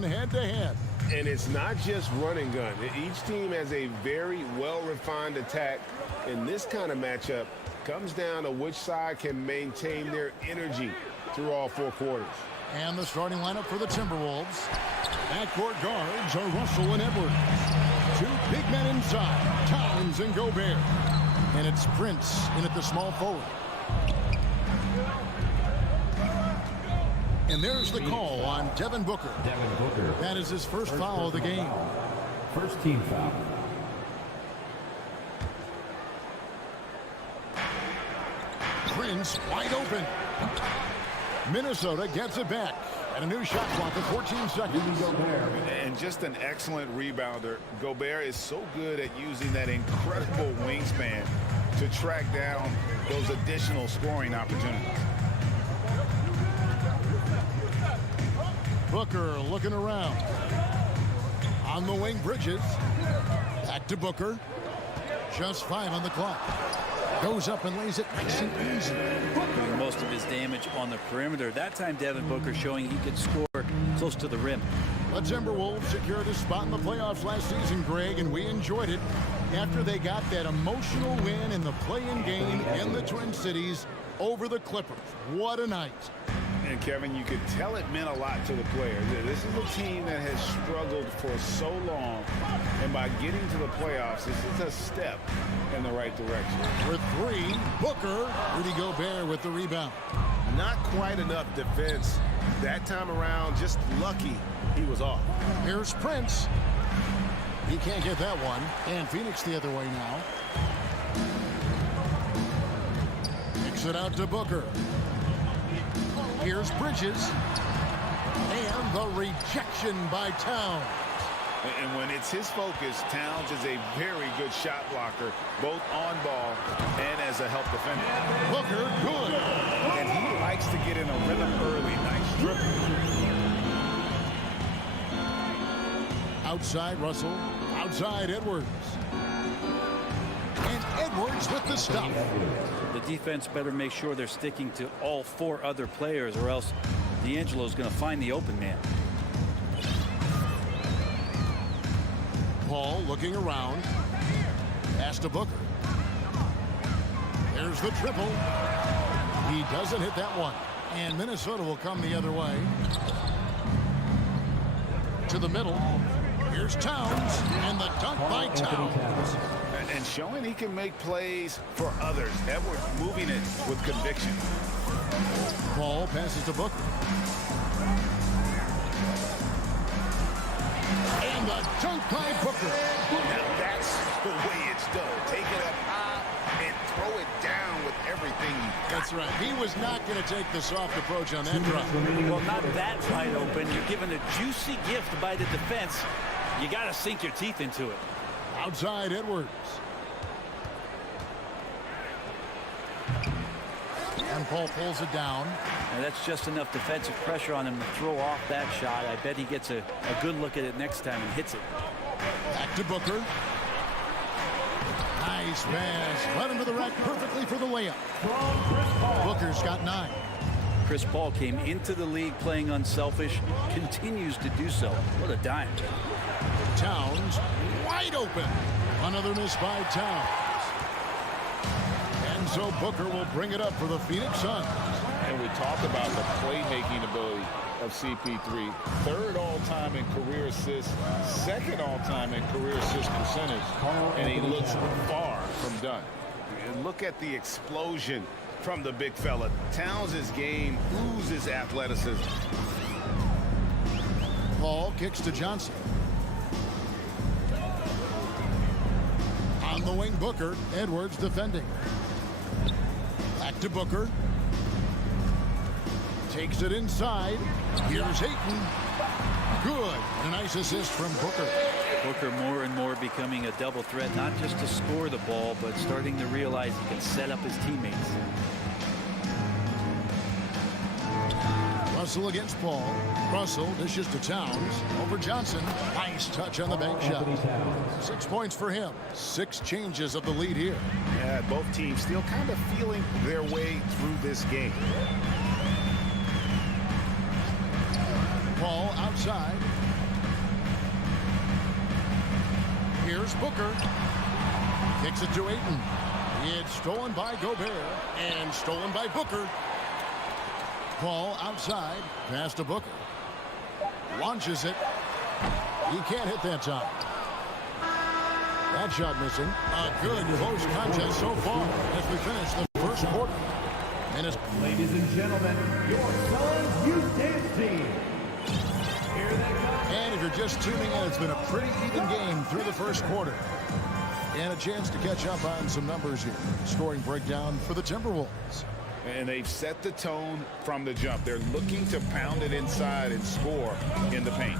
going head-to-head. And it's not just run and gun. Each team has a very well-refined attack. And this kind of matchup comes down to which side can maintain their energy through all four quarters. And the starting lineup for the Timberwolves. Backcourt guards are Russell and Edwards. Two big men inside, Towns and Gobert. And it's Prince in at the small forward. And there's the call on Devin Booker. That is his first foul of the game. First team foul. Prince wide open. Minnesota gets it back. And a new shot clock of 14 seconds. And just an excellent rebounder. Gobert is so good at using that incredible wingspan to track down those additional scoring opportunities. Booker looking around. On the wing, Bridges. Back to Booker. Just 5 on the clock. Goes up and lays it nice and easy. Doing most of his damage on the perimeter. That time, Devin Booker showing he could score close to the rim. The Timberwolves secured a spot in the playoffs last season, Greg, and we enjoyed it after they got that emotional win in the play-in game in the Twin Cities over the Clippers. What a night. And Kevin, you could tell it meant a lot to the players. This is a team that has struggled for so long, and by getting to the playoffs, this is a step in the right direction. For 3, Booker. Rudy Gobert with the rebound. Not quite enough defense that time around. Just lucky he was off. Here's Prince. He can't get that one. And Phoenix the other way now. Kicks it out to Booker. Here's Bridges. And the rejection by Towns. And when it's his focus, Towns is a very good shot blocker, both on ball and as a help defender. Booker, good. And he likes to get in a rhythm early. Nice dribble. Outside Russell. Outside Edwards. And Edwards with the stop. The defense better make sure they're sticking to all 4 other players, or else D'Angelo's going to find the open man. Paul looking around. Pass to Booker. There's the triple. He doesn't hit that one. And Minnesota will come the other way. To the middle. Here's Towns. And the dunk by Towns. And showing he can make plays for others. Edwards moving it with conviction. Paul passes to Booker. And the dunk by Booker. Now that's the way it's done. Take it up high and throw it down with everything you got. That's right. He was not going to take the soft approach on that drop. Well, not that wide open. You're given a juicy gift by the defense. You got to sink your teeth into it. Outside Edwards. And Paul pulls it down. And that's just enough defensive pressure on him to throw off that shot. I bet he gets a good look at it next time and hits it. Back to Booker. Nice pass. Led him to the rack perfectly for the layup. Booker's got 9. Chris Paul came into the league playing unselfish, continues to do so. What a dime. Towns wide open. Another miss by Towns. And so Booker will bring it up for the Phoenix Suns. And we talked about the playmaking ability of CP3. 3rd all-time in career assists, 2nd all-time in career assist percentage. And he looks far from done. And look at the explosion from the big fella. Towns' game oozes athleticism. Paul kicks to Johnson. On the wing, Booker. Edwards defending. Back to Booker. Takes it inside. Here's Hayton. Good. A nice assist from Booker. Booker more and more becoming a double threat, not just to score the ball, but starting to realize he can set up his teammates. Russell against Paul. Russell dishes to Towns. Over Johnson. Nice touch on the bank shot. 6 points for him. 6 changes of the lead here. Yeah, both teams still kind of feeling their way through this game. Paul outside. Here's Booker. Kicks it to Ayton. It's stolen by Gobert and stolen by Booker. Paul outside. Pass to Booker. Launches it. He can't hit that time. That shot missing. A good close contest so far as we finish the first quarter. Ladies and gentlemen, your Suns Youth Dance Team. Here they come. And if you're just tuning in, it's been a pretty even game through the first quarter. And a chance to catch up on some numbers here. Scoring breakdown for the Timberwolves. And they've set the tone from the jump. They're looking to pound it inside and score in the paint.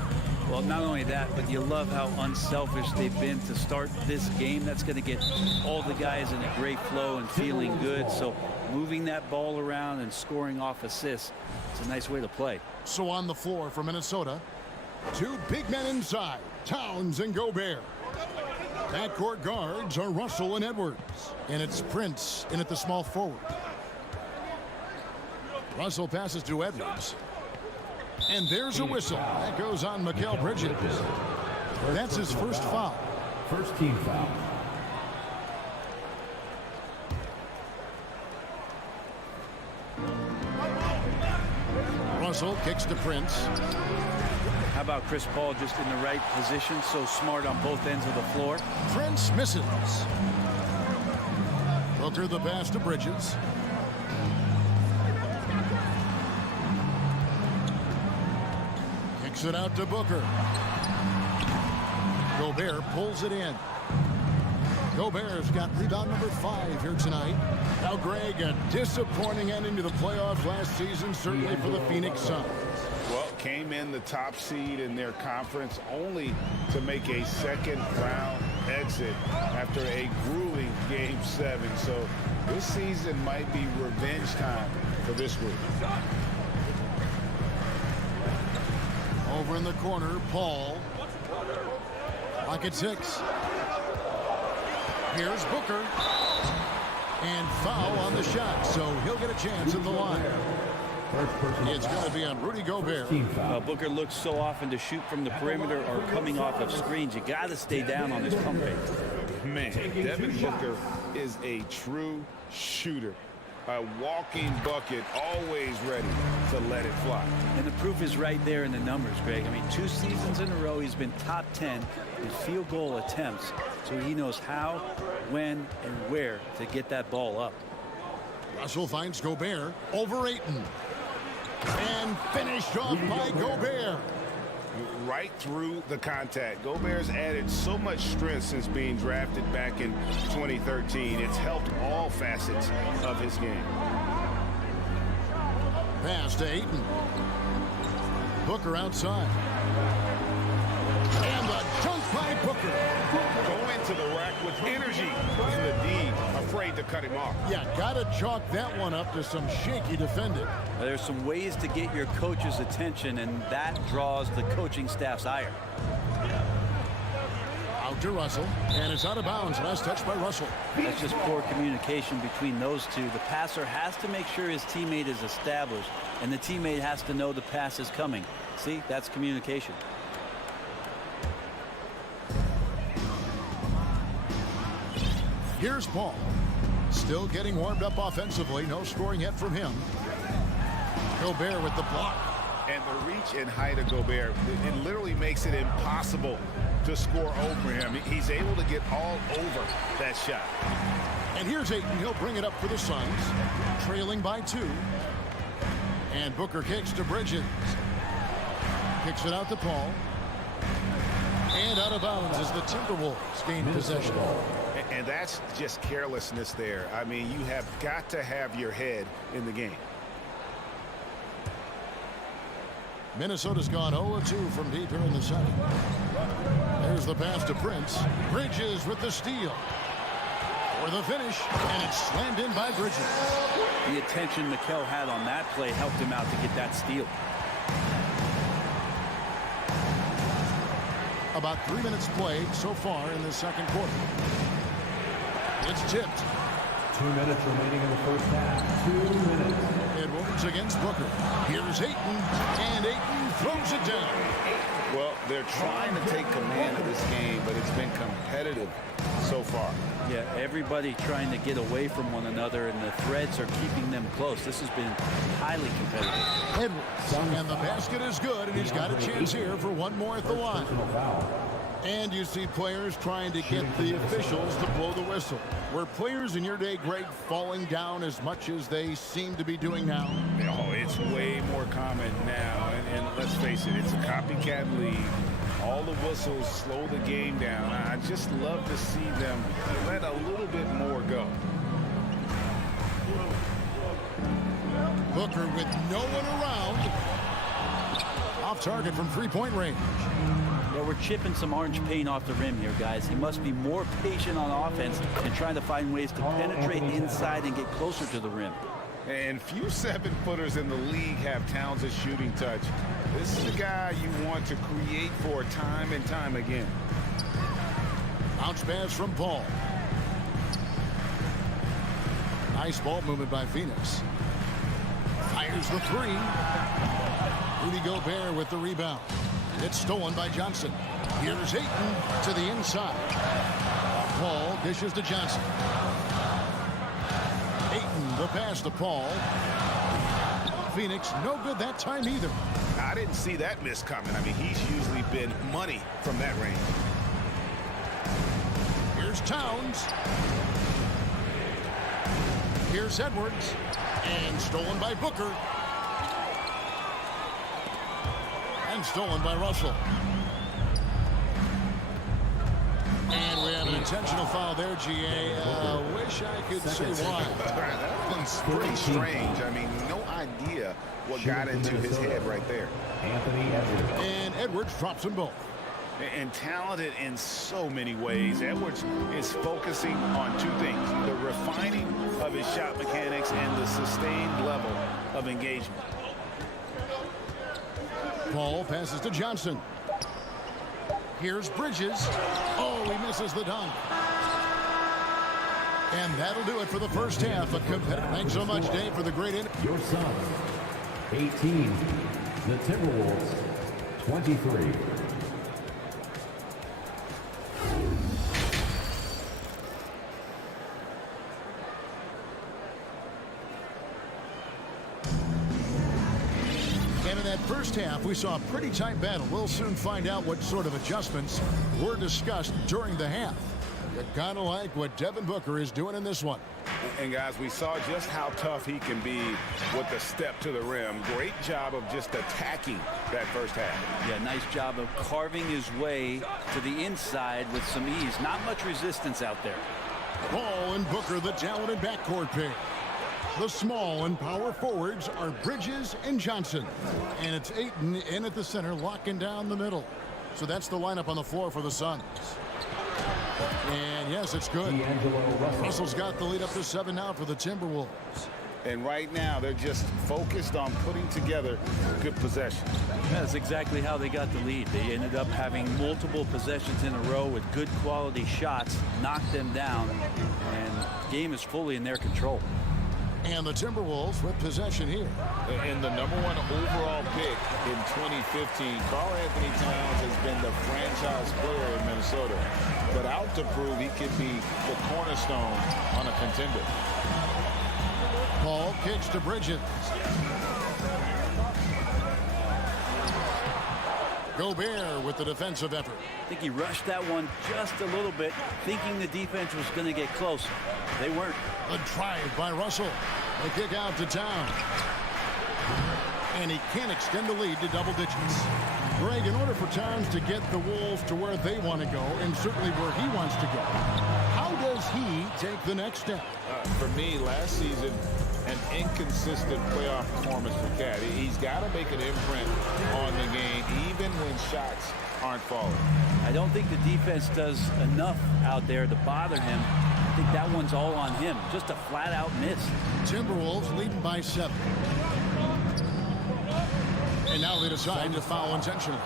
Well, not only that, but you love how unselfish they've been to start this game. That's going to get all the guys in a great flow and feeling good. So moving that ball around and scoring off assists, it's a nice way to play. So on the floor for Minnesota, two big men inside, Towns and Gobert. Backcourt guards are Russell and Edwards. And it's Prince in at the small forward. Russell passes to Edwards. And there's a whistle. That goes on Mikal Bridges. That's his first foul. First team foul. Russell kicks to Prince. How about Chris Paul just in the right position, so smart on both ends of the floor. Prince misses. Booker the pass to Bridges. Kicks it out to Booker. Gobert pulls it in. Gobert's got rebound number 5 here tonight. Now, Greg, a disappointing ending to the playoffs last season, certainly for the Phoenix Suns. Well, came in the top seed in their conference only to make a second-round exit after a grueling Game 7. So this season might be revenge time for this group. Over in the corner, Paul. Clock at 6. Here's Booker. And foul on the shot, so he'll get a chance at the line. It's going to be on Rudy Gobert. Booker looks so often to shoot from the perimeter or coming off of screens. You got to stay down on his pump fake. Man, Devin Booker is a true shooter. A walking bucket, always ready to let it fly. And the proof is right there in the numbers, Greg. I mean, 2 seasons in a row, he's been top 10 in field goal attempts. So he knows how, when, and where to get that ball up. Russell finds Gobert over Ayton. And finished off by Gobert. Right through the contact. Gobert's added so much strength since being drafted back in 2013. It's helped all facets of his game. Pass to Ayton. Booker outside. And the dunk by Booker. Going to the rack with energy. Wasn't the D afraid to cut him off. Yeah, got to chalk that one up to some shaky defending. There's some ways to get your coach's attention, and that draws the coaching staff's ire. Out to Russell, and it's out of bounds. Last touch by Russell. That's just poor communication between those two. The passer has to make sure his teammate is established, and the teammate has to know the pass is coming. See, that's communication. Here's Paul. Still getting warmed up offensively. No scoring yet from him. Gobert with the block. And the reach and height of Gobert, it literally makes it impossible to score over him. He's able to get all over that shot. And here's Ayton. He'll bring it up for the Suns. Trailing by 2. And Booker kicks to Bridges. Kicks it out to Paul. And out of bounds as the Timberwolves gain possession. And that's just carelessness there. I mean, you have got to have your head in the game. Minnesota's gone 0-2 from deep here in the second. There's the pass to Prince. Bridges with the steal. For the finish, and it's slammed in by Bridges. The attention Mikal had on that play helped him out to get that steal. About 3 minutes played so far in the second quarter. It's tipped. 2 minutes remaining in the first half. 2 minutes. Edwards. Edwards against Booker. Here's Ayton, and Ayton throws it down. Well, they're trying to take command of this game, but it's been competitive so far. Yeah, everybody trying to get away from one another, and the threads are keeping them close. This has been highly competitive. Edwards, and the basket is good, and he's got a chance here for one more at the line. And you see players trying to get the officials to blow the whistle. Were players in your day, Greg, falling down as much as they seem to be doing now? Oh, it's way more common now, and let's face it, it's a copycat league. All the whistles slow the game down. I just love to see them let a little bit more go. Booker with no one around. Off target from three-point range. Well, we're chipping some orange paint off the rim here, guys. He must be more patient on offense and trying to find ways to penetrate inside and get closer to the rim. And few 7-footers in the league have Towns' shooting touch. This is the guy you want to create for time and time again. Bounce pass from Paul. Nice ball movement by Phoenix. Fires the three. Rudy Gobert with the rebound. It's stolen by Johnson. Here's Ayton to the inside. Paul dishes to Johnson. Ayton the pass to Paul. Phoenix no good that time either. I didn't see that miss coming. I mean, he's usually been money from that range. Here's Towns. Here's Edwards. And stolen by Booker. And stolen by Russell. And we have an intentional foul there, GA. Wish I could say why. That one's pretty strange. I mean, no idea what got into his head right there. Anthony Edwards. And Edwards drops them both. And talented in so many ways. Edwards is focusing on two things: the refining of his shot mechanics and the sustained level of engagement. Paul passes to Johnson. Here's Bridges. Oh, he misses the dunk. And that'll do it for the first half of competitive. Thanks so much, Dave, for the great interview. Your Suns, 18. The Timberwolves, 23. And in that first half, we saw a pretty tight battle. We'll soon find out what sort of adjustments were discussed during the half. You gotta like what Devin Booker is doing in this one. And guys, we saw just how tough he can be with the step to the rim. Great job of just attacking that first half. Yeah, nice job of carving his way to the inside with some ease. Not much resistance out there. Paul and Booker, the talented backcourt pair. The small and power forwards are Bridges and Johnson. And it's Ayton in at the center, locking down the middle. So that's the lineup on the floor for the Suns. And yes, it's good. Russell's got the lead up to 7 now for the Timberwolves. And right now, they're just focused on putting together good possessions. That's exactly how they got the lead. They ended up having multiple possessions in a row with good quality shots, knocked them down, and the game is fully in their control. And the Timberwolves with possession here. And the #1 overall pick in 2015, Karl Anthony Towns has been the franchise player in Minnesota, but out to prove he could be the cornerstone on a contender. Paul kicks to Bridges. Gobert with the defensive effort. I think he rushed that one just a little bit, thinking the defense was going to get close. They weren't. A drive by Russell. They kick out to Towns. And he can't extend the lead to double digits. Greg, in order for Towns to get the Wolves to where they want to go, and certainly where he wants to go, how does he take the next step? For me, last season, an inconsistent playoff performance for Cat. He's got to make an imprint on the game, even when shots aren't falling. I don't think the defense does enough out there to bother him. I think that one's all on him. Just a flat-out miss. Timberwolves leading by 7. And now they decide to foul intentionally.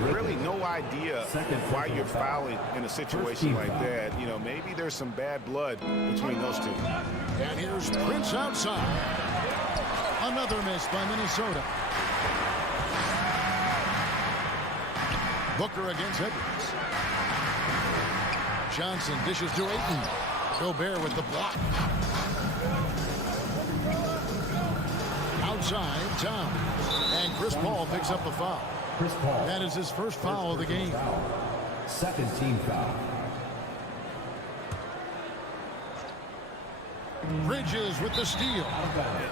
Really no idea why you're fouling in a situation like that. You know, maybe there's some bad blood between those two. And here's Prince outside. A Another miss by Minnesota. Booker against Edwards. Johnson dishes to Ayton. Gobert with the block. Outside, Tom. And Chris Paul picks up the foul. Chris Paul. That is his first foul of the game. Second team foul. Bridges with the steal.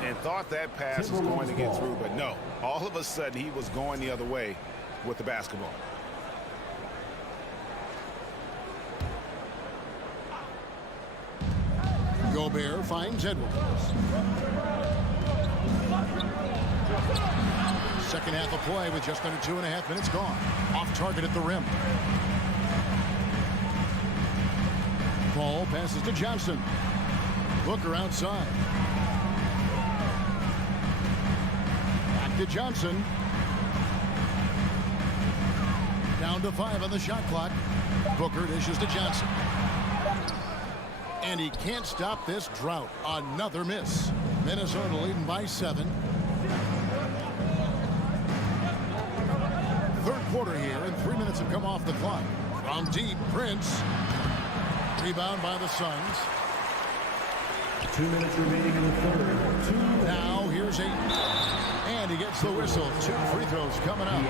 And thought that pass was going to get through, but no. All of a sudden, he was going the other way with the basketball. Gobert finds Edwards. Second half of play with just under 2.5 minutes gone. Off target at the rim. Paul passes to Johnson. Booker outside. Back to Johnson. Down to 5 on the shot clock. Booker dishes to Johnson. And he can't stop this drought. Another miss. Minnesota leading by 7. Third quarter here, and 3 minutes have come off the clock. From deep, Prince. Rebound by the Suns. 2 minutes remaining in the third. Now here's Ayton. And he gets the whistle. 2 free throws coming up.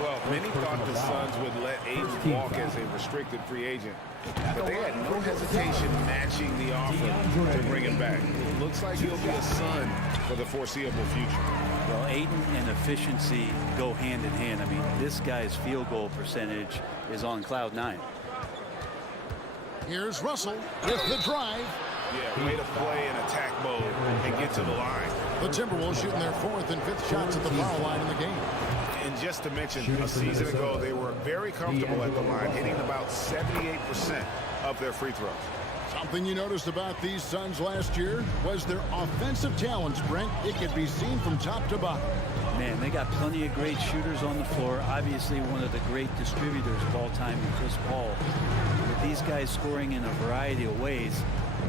Well, many thought the Suns would let Ayton walk as a restricted free agent, but they had no hesitation matching the offer to bring him back. Looks like he'll be a Sun for the foreseeable future. Well, Ayton and efficiency go hand in hand. I mean, this guy's field goal percentage is on cloud 9. Here's Russell with the drive. Yeah, way to play in attack mode and get to the line. The Timberwolves shooting their 4th and 5th shots at the foul line in the game. And just to mention, a season ago, they were very comfortable at the line, hitting about 78% of their free throws. Something you noticed about these Suns last year was their offensive talents, Brent. It could be seen from top to bottom. Man, they got plenty of great shooters on the floor. Obviously, one of the great distributors of all time in Chris Paul. With these guys scoring in a variety of ways,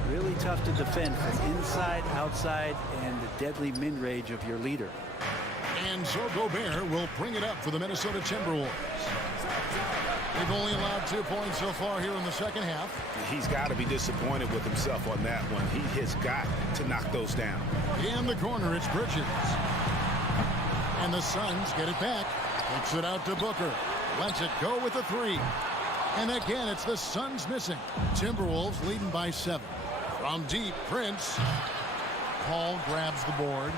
really tough to defend from inside, outside, and the deadly mid-range of your leader. And so Gobert will bring it up for the Minnesota Timberwolves. They've only allowed 2 points so far here in the second half. He's got to be disappointed with himself on that one. He has got to knock those down. In the corner, it's Bridges. And the Suns get it back. Kicks it out to Booker. Lets it go with a 3. And again, it's the Suns missing. Timberwolves leading by 7. From deep, Prince. Paul grabs the board.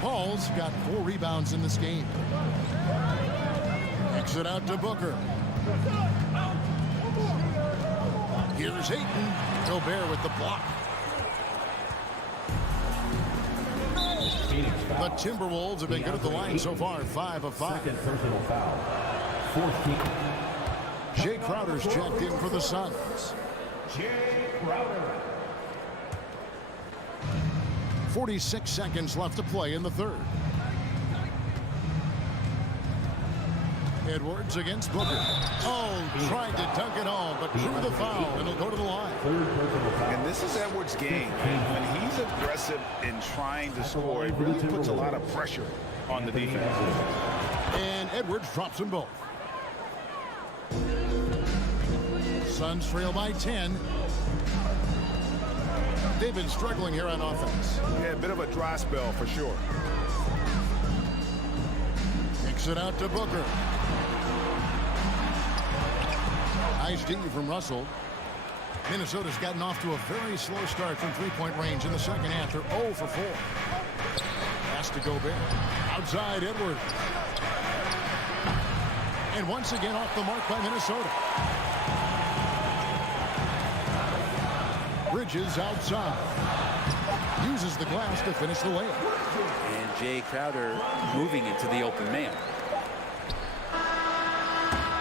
Paul's got 4 rebounds in this game. Kicks it out to Booker. Here's Ayton. Gobert with the block. The Timberwolves have been good at the line so far. 5 of 5. Second personal foul. 14. Jay Crowder's checked in for the Suns. Jay Crowder. 46 seconds left to play in the third. Edwards against Booker. Oh, tried to dunk it home, but drew the foul, and he'll go to the line. And this is Edwards' game. When he's aggressive in trying to score, it really puts a lot of pressure on the defense. And Edwards drops them both. Suns trail by 10. They've been struggling here on offense. Yeah, a bit of a dry spell for sure. Kicks it out to Booker. Nice D from Russell. Minnesota's gotten off to a very slow start from three-point range in the second half. They're 0 for 4. Pass to Gobert. Outside, Edwards. And once again off the mark by Minnesota. Bridges outside. Uses the glass to finish the layup. And Jay Crowder moving into the open man.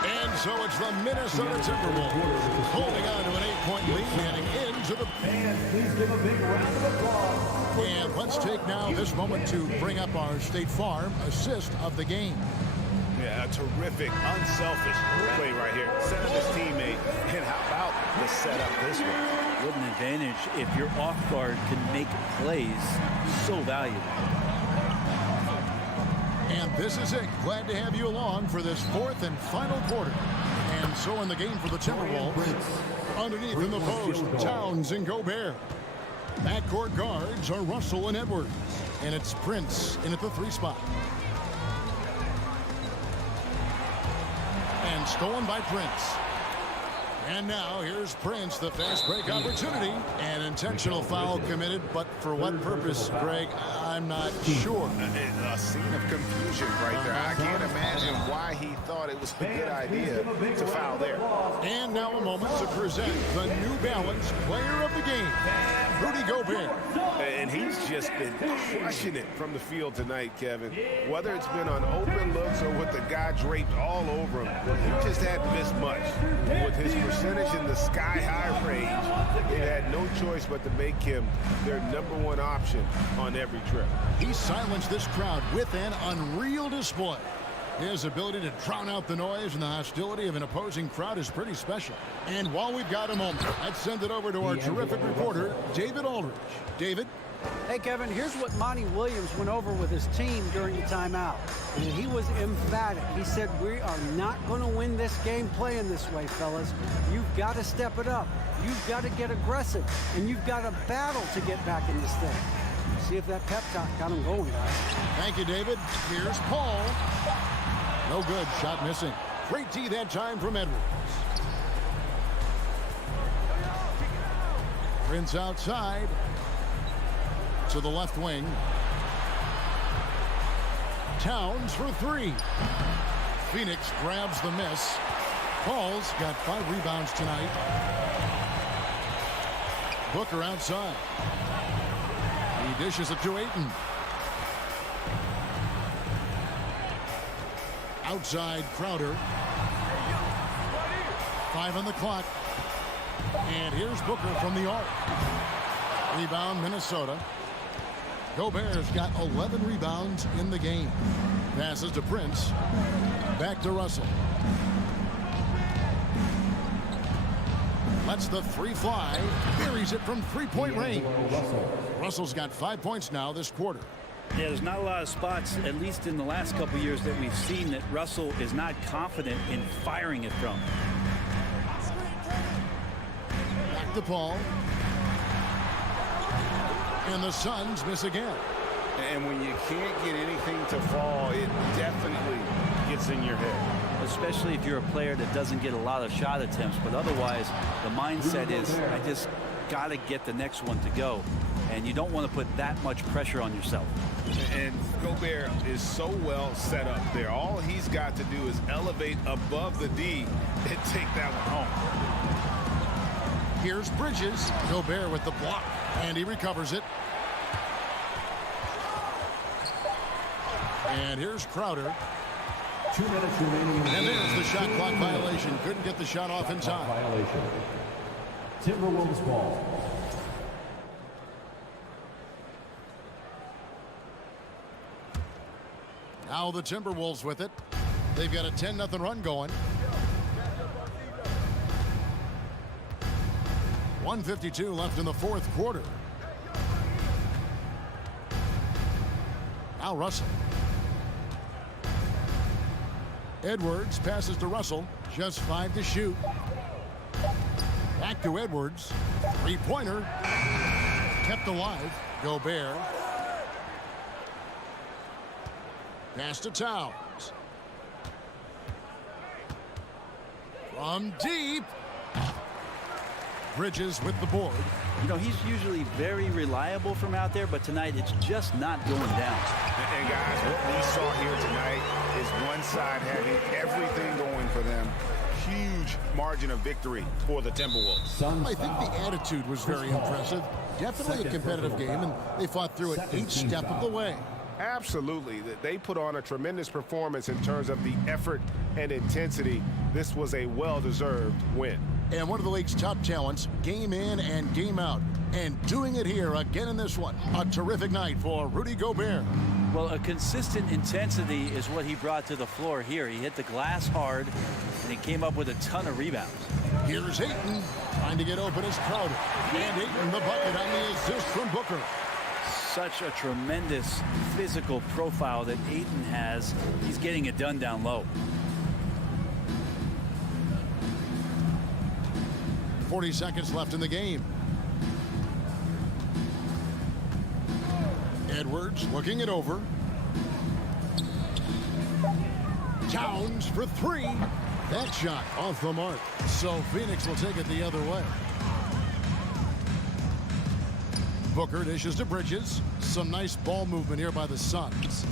And so it's the Minnesota Timberwolves holding on to an 8-point lead heading into the... And please give a big round of applause. And let's take now this moment to bring up our State Farm assist of the game. Yeah, a terrific, unselfish play right here. Set up his teammate, and how about the setup this one? What an advantage if your off guard can make plays so valuable. And this is it. Glad to have you along for this fourth and final quarter. And so in the game for the Timberwolves, underneath in the post, Towns and Gobert. Backcourt guards are Russell and Edwards. And it's Prince in at the 3 spot. And stolen by Prince. And now here's Prince, the fast break opportunity. An intentional foul committed, but for what purpose, Greg, I'm not sure. A scene of confusion right there. I can't imagine why he thought it was a good idea to foul there. And now a moment to present the New Balance player of the game, Rudy Gobert. And he's just been crushing it from the field tonight, Kevin. Whether it's been on open looks or with the guy draped all over him, he just hadn't missed much. With his percentage in the sky-high range, they had no choice but to make him their #1 option on every trip. He silenced this crowd with an unreal display. His ability to drown out the noise and the hostility of an opposing crowd is pretty special. And while we've got a moment, let's send it over to our terrific reporter, David Aldridge. David? Hey, Kevin, here's what Monty Williams went over with his team during the timeout. And he was emphatic. He said, we are not going to win this game playing this way, fellas. You've got to step it up. You've got to get aggressive. And you've got to battle to get back in this thing. See if that pep talk got him going, guys. Thank you, David. Here's Paul. No good. Shot missing. Great D that time from Edwards. Prince outside to the left wing. Towns for 3. Phoenix grabs the miss. Paul's got 5 rebounds tonight. Booker outside. He dishes it to Ayton. Outside Crowder. 5 on the clock. And here's Booker from the arc. Rebound Minnesota. Gobert's got 11 rebounds in the game. Passes to Prince. Back to Russell. Lets the 3 fly. Buries it from 3-point range. Russell's got 5 points now this quarter. Yeah, there's not a lot of spots, at least in the last couple years, that we've seen that Russell is not confident in firing it from. Back to Paul. And the Suns miss again. And when you can't get anything to fall, it definitely gets in your head. Especially if you're a player that doesn't get a lot of shot attempts. But otherwise, the mindset is, I just got to get the next one to go. And you don't want to put that much pressure on yourself. And Gobert is so well set up there. All he's got to do is elevate above the D and take that one home. Here's Bridges. Gobert with the block. And he recovers it. And here's Crowder. 2 minutes remaining in the And game. there's the shot clock violation. Couldn't get the shot off in time. Violation. Timberwolves ball. Now the Timberwolves with it. They've got a 10-0 run going. 1:52 left in the fourth quarter. Now Russell. Edwards passes to Russell. Just 5 to shoot. Back to Edwards. 3-pointer. Kept alive. Gobert. Pass to Towns. From deep. Bridges with the board. You know, he's usually very reliable from out there, but tonight it's just not going down. And guys, what we saw here tonight is one side having everything going for them. Huge margin of victory for the Timberwolves. I think the attitude was very impressive. Definitely a competitive game, and they fought through it each step of the way. Absolutely. They put on a tremendous performance in terms of the effort and intensity. This was a well-deserved win. And one of the league's top talents, game in and game out. And doing it here again in this one. A terrific night for Rudy Gobert. Well, a consistent intensity is what he brought to the floor here. He hit the glass hard, and he came up with a ton of rebounds. Here's Ayton, trying to get open as Crowder. And Ayton the bucket on the assist from Booker. Such a tremendous physical profile that Ayton has. He's getting it done down low. 40 seconds left in the game. Edwards looking it over. Towns for three. That shot off the mark. So Phoenix will take it the other way. Booker dishes to Bridges. Some nice ball movement here by the Suns.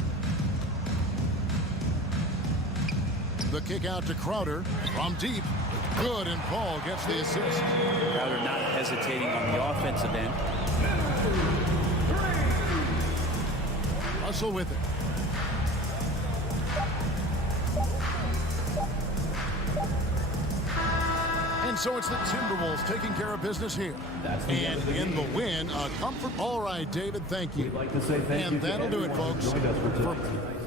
The kick out to Crowder from deep. Good, and Paul gets the assist. Crowder not hesitating on the offensive end. Russell with it. And so it's the Timberwolves taking care of business here. And in the win, a comfort. All right, David, thank you. We'd like to say thank you And that'll do it, folks. Joined us for tonight's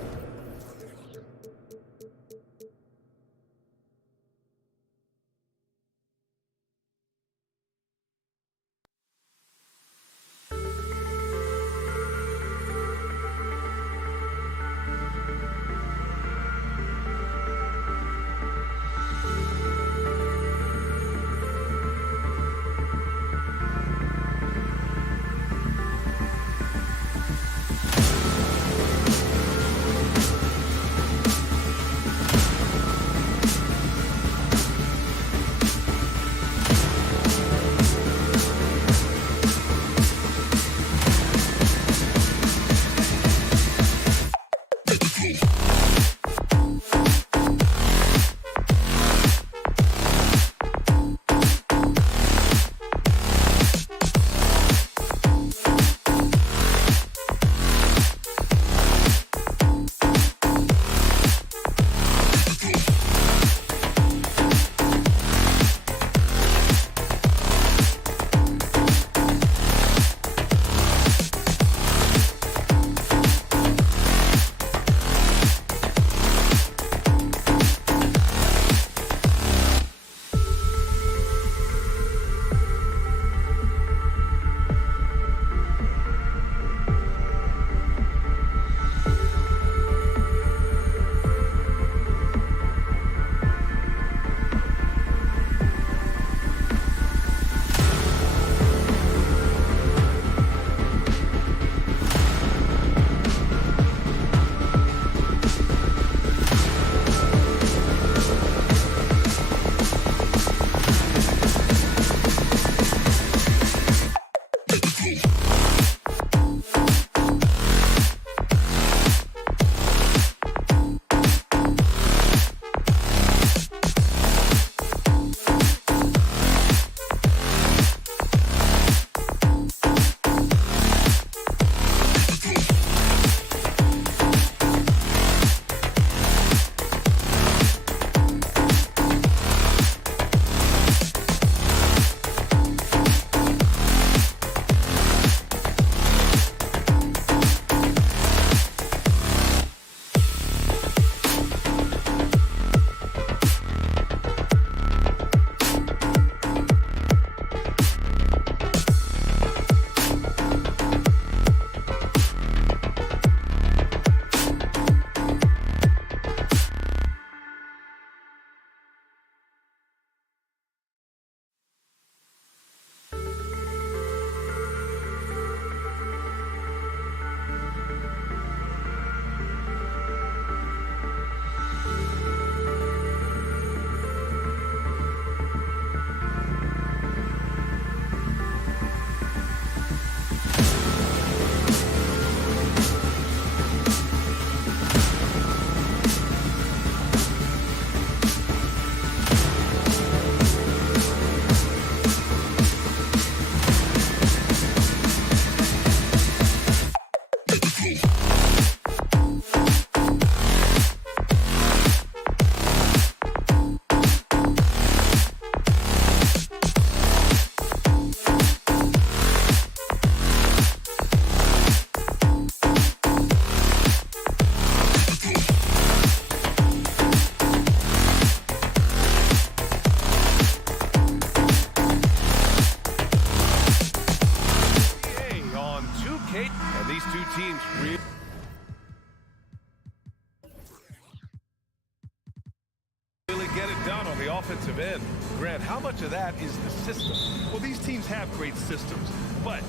get it done on the offensive end. Grant, how much of that is the system? Well, these teams have great systems, but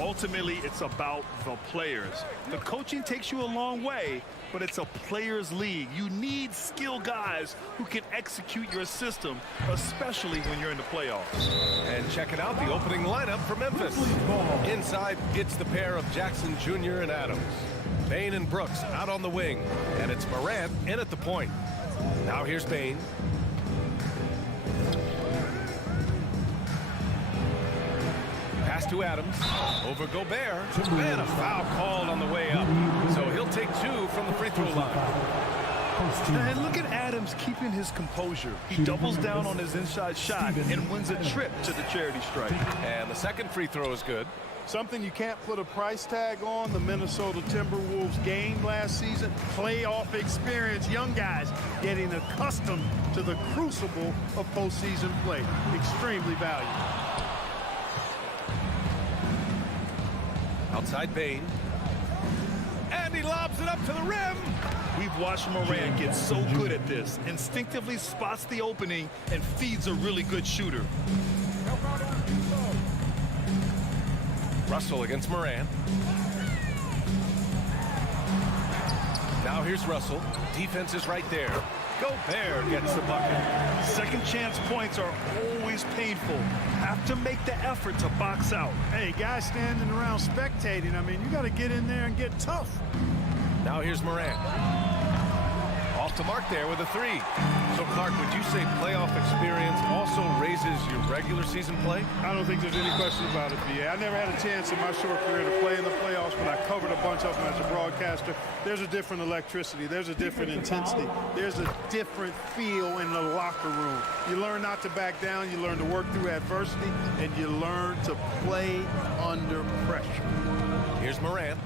ultimately it's about the players. The coaching takes you a long way, but it's a players' league. You need skilled guys who can execute your system, especially when you're in the playoffs. And checking out the opening lineup for Memphis. Inside, it's the pair of Jackson Jr. and Adams. Bain and Brooks out on the wing, and it's Morant in at the point. Now here's Bain. Pass to Adams. Over Gobert. And a foul called on the way up. So he'll take 2 from the free throw line. And look at Adams keeping his composure. He doubles down on his inside shot and wins a trip to the charity stripe. And the second free throw is good. Something you can't put a price tag on, the Minnesota Timberwolves game last season. Playoff experience, young guys getting accustomed to the crucible of postseason play. Extremely valuable. Outside Bain. And he lobs it up to the rim. We've watched Morant get so good at this. Instinctively spots the opening and feeds a really good shooter. Russell against Morant. Now here's Russell. Defense is right there. Gobert gets the bucket. Second chance points are always painful. Have to make the effort to box out. Hey, guys standing around spectating, I mean, you got to get in there and get tough. Now here's Morant. Off to mark there with a 3. So, Clark, would you say playoff experience also raises your regular season play? I don't think there's any question about it, B.A. I never had a chance in my short career to play in the playoffs, but I covered a bunch of them as a broadcaster. There's a different electricity. There's a different intensity. There's a different feel in the locker room. You learn not to back down. You learn to work through adversity, and you learn to play under pressure. Here's Morant.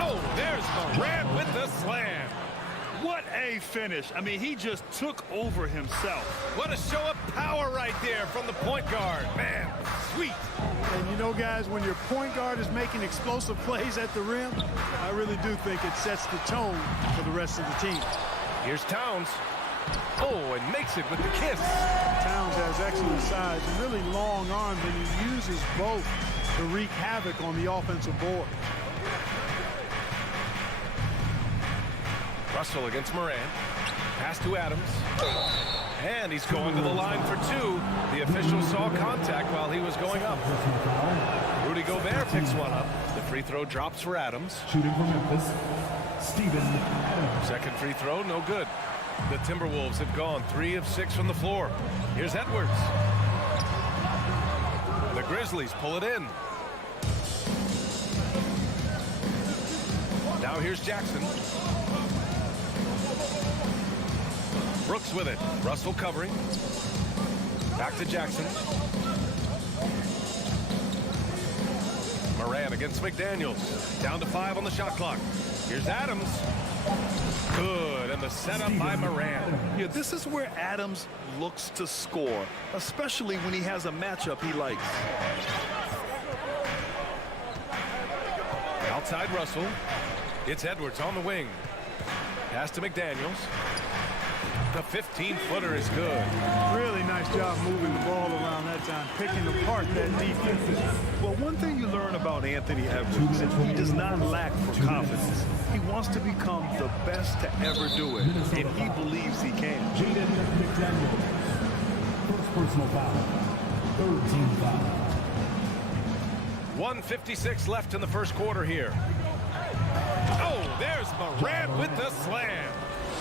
Oh, there's Morant with the slam. What a finish. I mean, he just took over himself. What a show of power right there from the point guard. Man, sweet. And you know, guys, when your point guard is making explosive plays at the rim, I really do think it sets the tone for the rest of the team. Here's Towns. Oh, and makes it with the kiss. Towns has excellent size and really long arms, and he uses both to wreak havoc on the offensive board. Russell against Morant. Pass to Adams. And he's going to the line for 2. The official saw contact while he was going up. Rudy Gobert picks one up. The free throw drops for Adams. Shooting from Memphis, Steven Adams. Second free throw, no good. The Timberwolves have gone 3 of 6 from the floor. Here's Edwards. The Grizzlies pull it in. Now here's Jackson. Brooks with it. Russell covering. Back to Jackson. Morant against McDaniels. Down to 5 on the shot clock. Here's Adams. Good, and the setup by Morant. Yeah, this is where Adams looks to score, especially when he has a matchup he likes. Outside Russell. It's Edwards on the wing. Pass to McDaniels. The 15-footer is good. Really nice job moving the ball around that time, picking apart that defense. Well, one thing you learn about Anthony Edwards is he does not lack for confidence. He wants to become the best to ever do it, and he believes he can. Jaden McDaniels. First personal foul. Third team foul. 1:56 left in the first quarter here. Oh, there's Morant with the slam.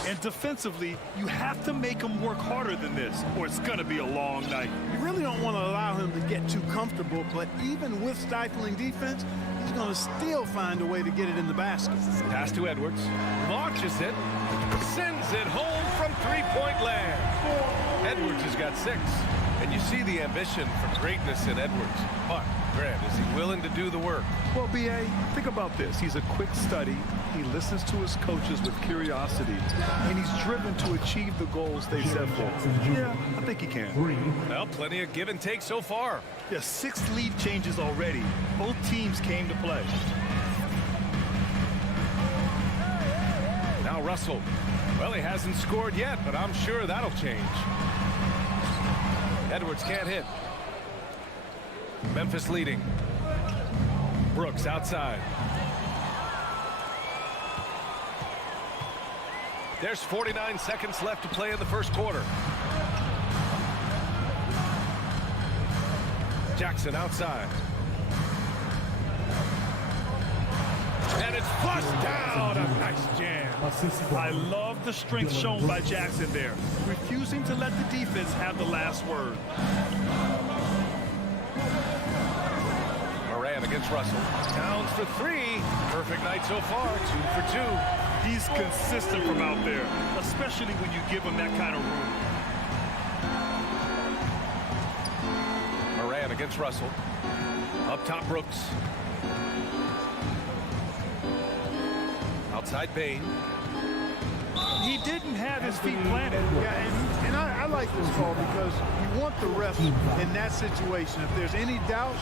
And defensively, you have to make him work harder than this, or it's going to be a long night. You really don't want to allow him to get too comfortable, but even with stifling defense, he's going to still find a way to get it in the basket. Pass to Edwards. Launches it. Sends it home from three-point land. Edwards has got 6. And you see the ambition for greatness in Edwards. But, Grant, is he willing to do the work? Well, B.A., think about this. He's a quick study. He listens to his coaches with curiosity, and he's driven to achieve the goals they set for him. Yeah, I think he can. Well, plenty of give and take so far. Yeah, 6 lead changes already. Both teams came to play. Now Russell. Well, he hasn't scored yet, but I'm sure that'll change. Edwards can't hit. Memphis leading. Brooks outside. There's 49 seconds left to play in the first quarter. Jackson outside. And it's flushed down. A nice jam. I love the strength shown by Jackson there, refusing to let the defense have the last word. Moran against Russell. Towns for three. Perfect night so far. 2 for 2. He's consistent from out there, especially when you give him that kind of room. Moran against Russell. Up top, Brooks. Outside Bain. He didn't have his feet planted. Yeah, and I like this call because you want the refs in that situation. If there's any doubt,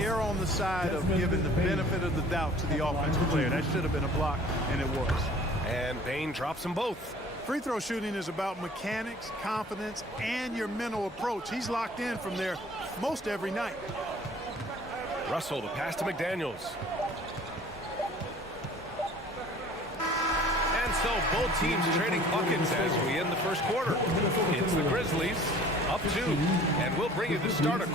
err on the side of giving the benefit of the doubt to the offensive player. That should have been a block, and it was. And Bain drops them both. Free throw shooting is about mechanics, confidence, and your mental approach. He's locked in from there most every night. Russell, the pass to McDaniels. And so both teams trading buckets as we end the first quarter. It's the Grizzlies up 2, and we'll bring you the starter.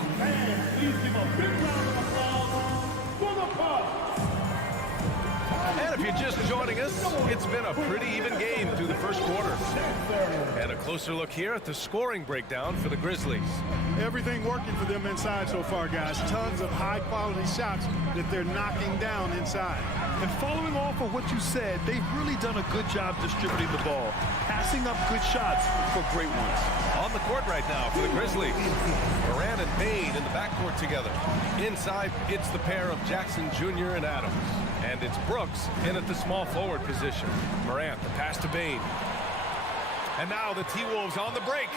And if you're just joining us, it's been a pretty even game through the first quarter. And a closer look here at the scoring breakdown for the Grizzlies. Everything working for them inside so far, guys. Tons of high-quality shots that they're knocking down inside. And following off of what you said, they've really done a good job distributing the ball, passing up good shots for great ones. On the court right now for the Grizzlies. Moran and Bain in the backcourt together. Inside, it's the pair of Jackson Jr. and Adams. And it's Brooks in at the small forward position. Morant, the pass to Bain. And now the T-Wolves on the break.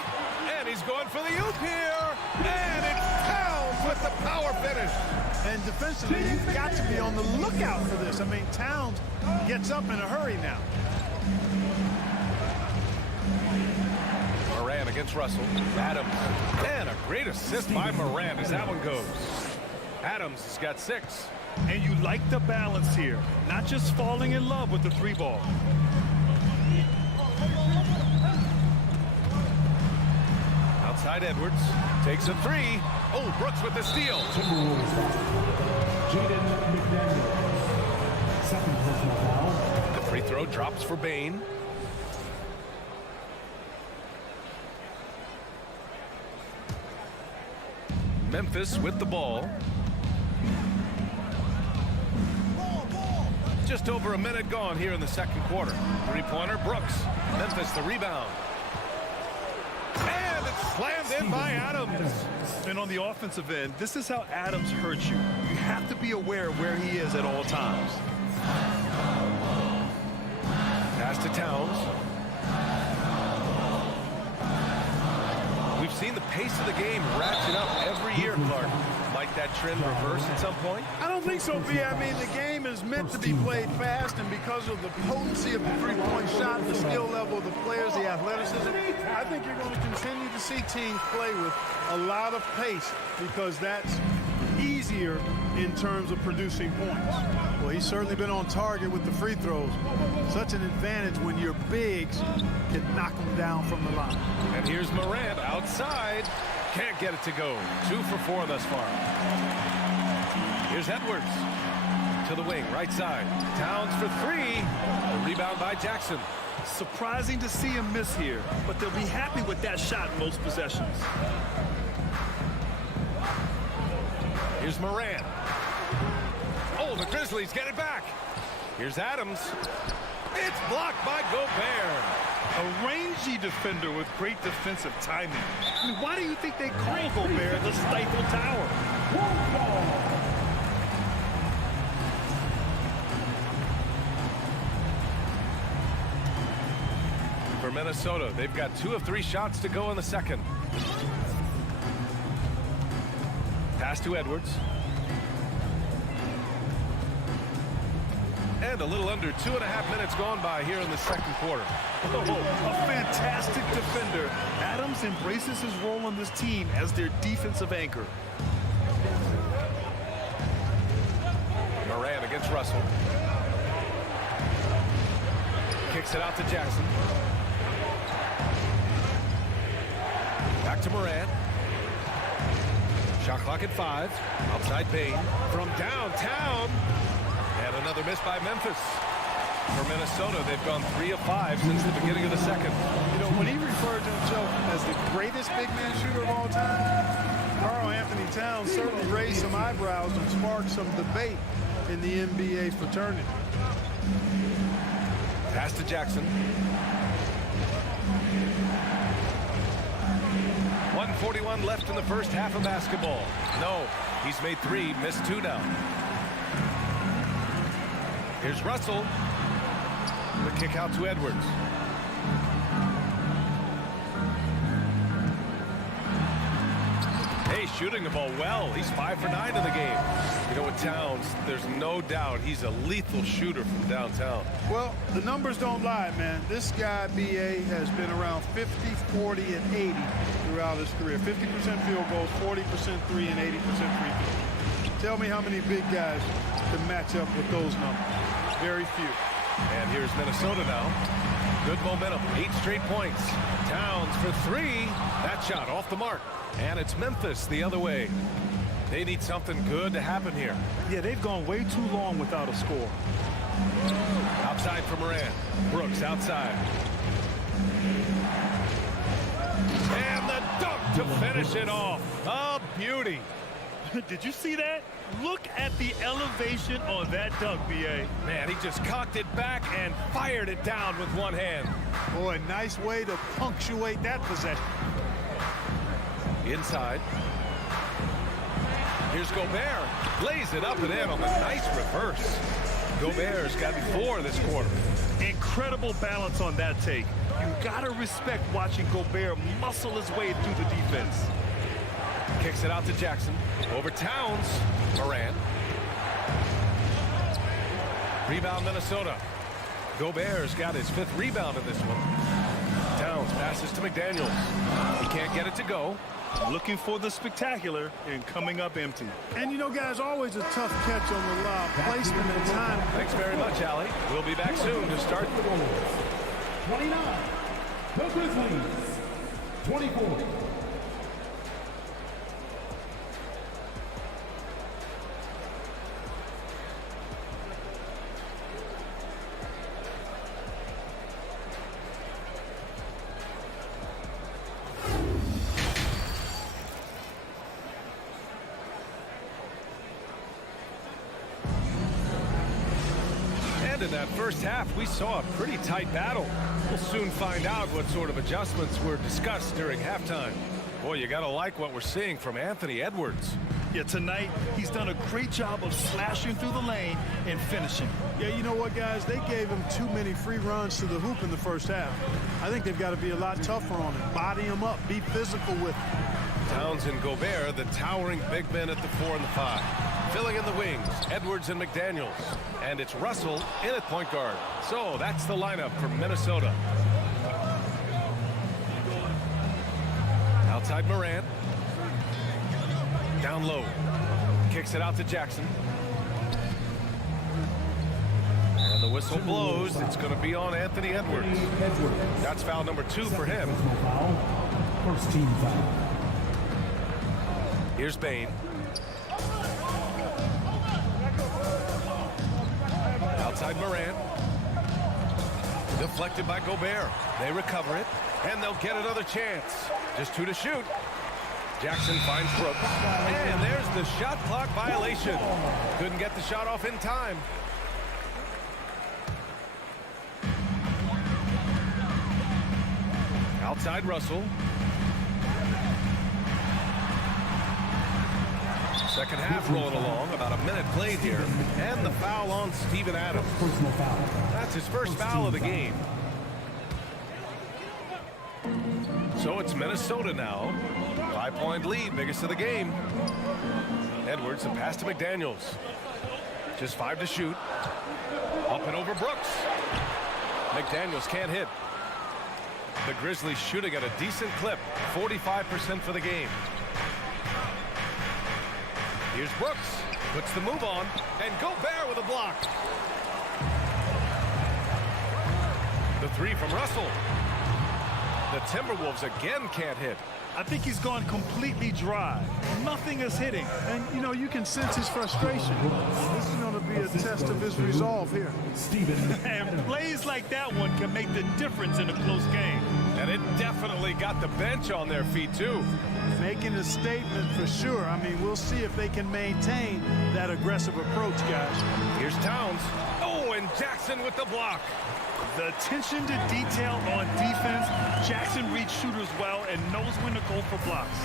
And he's going for the oop here. And it's Towns with the power finish. And defensively, you've got to be on the lookout for this. I mean, Towns gets up in a hurry now. Moran against Russell. Adams. And a great assist by Moran as that one goes. Adams has got 6. And you like the balance here, not just falling in love with the 3 ball. Outside Edwards. Takes a 3. Oh, Brooks with the steal. The free throw drops for Bain. Memphis with the ball. Just over a minute gone here in the second quarter. Three-pointer, Brooks. Memphis the rebound. And it's slammed in by Adams. And on the offensive end, this is how Adams hurts you. You have to be aware of where he is at all times. Pass to Towns. We've seen the pace of the game ratchet up every year, Clark. Might that trend reverse at some point? I don't think so, B. I mean, the game is meant to be played fast, and because of the potency of the three-point shot, the skill level of the players, the athleticism, I think you're going to continue to see teams play with a lot of pace because that's easier in terms of producing points. Well, he's certainly been on target with the free throws. Such an advantage when your bigs can knock them down from the line. And here's Morant outside. Can't get it to go. 2 for 4 thus far. Here's Edwards to the wing, right side. Towns for 3. The rebound by Jackson. Surprising to see him miss here, but they'll be happy with that shot in most possessions. Here's Moran. Oh, the Grizzlies get it back. Here's Adams. It's blocked by Gobert. A rangy defender with great defensive timing. I mean, why do you think they call Gobert the Stifle Tower? For Minnesota, they've got 2 of 3 shots to go in the second. Pass to Edwards. And a little under 2.5 minutes gone by here in the second quarter. Oh, a fantastic defender. Adams embraces his role on this team as their defensive anchor. Moran against Russell. Kicks it out to Jackson. Back to Moran. Shot clock at 5. Outside Bain from downtown. And another miss by Memphis. For Minnesota, they've gone 3 of 5 since the beginning of the second. You know, when he referred to himself as the greatest big man shooter of all time, Karl Anthony Towns certainly raised some eyebrows and sparked some debate in the NBA fraternity. Pass to Jackson. 1:41 left in the first half of basketball. No, he's made 3, missed 2 now. Here's Russell. The kick out to Edwards. Hey, shooting the ball well. He's 5 for 9 in the game. You know, with Towns, there's no doubt he's a lethal shooter from downtown. Well, the numbers don't lie, man. This guy, B.A., has been around 50, 40, and 80 throughout his career. 50% field goals, 40% 3, and 80% free throws. Tell me how many big guys can match up with those numbers. Very few. And here's Minnesota now. Good momentum, 8 straight points. Towns for 3. That shot off the mark. And it's Memphis the other way. They need something good to happen here. Yeah, they've gone way too long without a score. Outside for Moran. Brooks outside. And the dunk to finish it off. A beauty. Did you see that? Look at the elevation on that dunk, B.A. Man, he just cocked it back and fired it down with one hand. Boy, nice way to punctuate that possession. Inside. Here's Gobert. Lays it up and in on the nice reverse. Gobert's got 4 this quarter. Incredible balance on that take. You gotta respect watching Gobert muscle his way through the defense. Kicks it out to Jackson. Over Towns. Moran. Rebound Minnesota. Gobert's got his 5th rebound in this one. Towns passes to McDaniels. He can't get it to go. Looking for the spectacular and coming up empty. And you know, guys, always a tough catch on the lob. Placement and time. Thanks very much, Allie. We'll be back soon to start the 29. The Grizzlies. 24. In that first half, we saw a pretty tight battle. We'll soon find out what sort of adjustments were discussed during halftime. Boy, you gotta like what we're seeing from Anthony Edwards. Yeah, tonight, he's done a great job of slashing through the lane and finishing. Yeah, you know what, guys? They gave him too many free runs to the hoop in the first half. I think they've got to be a lot tougher on him. Body him up. Be physical with him. Towns and Gobert, the towering big men at the 4 and the 5. Filling in the wings, Edwards and McDaniels. And it's Russell in at point guard. So that's the lineup for Minnesota. Outside Moran. Down low. Kicks it out to Jackson. And the whistle blows. It's going to be on Anthony Edwards. That's foul number 2 for him. First team foul. Here's Bain. Outside Moran. Deflected by Gobert. They recover it, and they'll get another chance. Just 2 to shoot. Jackson finds Brooks. And there's the shot clock violation. Couldn't get the shot off in time. Outside Russell. Second half rolling along, about a minute played here. And the foul on Steven Adams. Personal foul. That's his first foul of the game. So it's Minnesota now. 5-point lead, biggest of the game. Edwards, a pass to McDaniels. Just 5 to shoot. Up and over Brooks. McDaniels can't hit. The Grizzlies shooting at a decent clip, 45% for the game. Here's Brooks, puts the move on, and Gobert with a block. The three from Russell. The Timberwolves again can't hit. I think he's gone completely dry. Nothing is hitting. And, you know, you can sense his frustration. This is going to be a test of his resolve here. And plays like that one can make the difference in a close game. And it definitely got the bench on their feet, too. Making a statement for sure. I mean, we'll see if they can maintain that aggressive approach, guys. Here's Towns. Oh, and Jackson with the block. The attention to detail on defense. Jackson reads shooters well and knows when to go for blocks.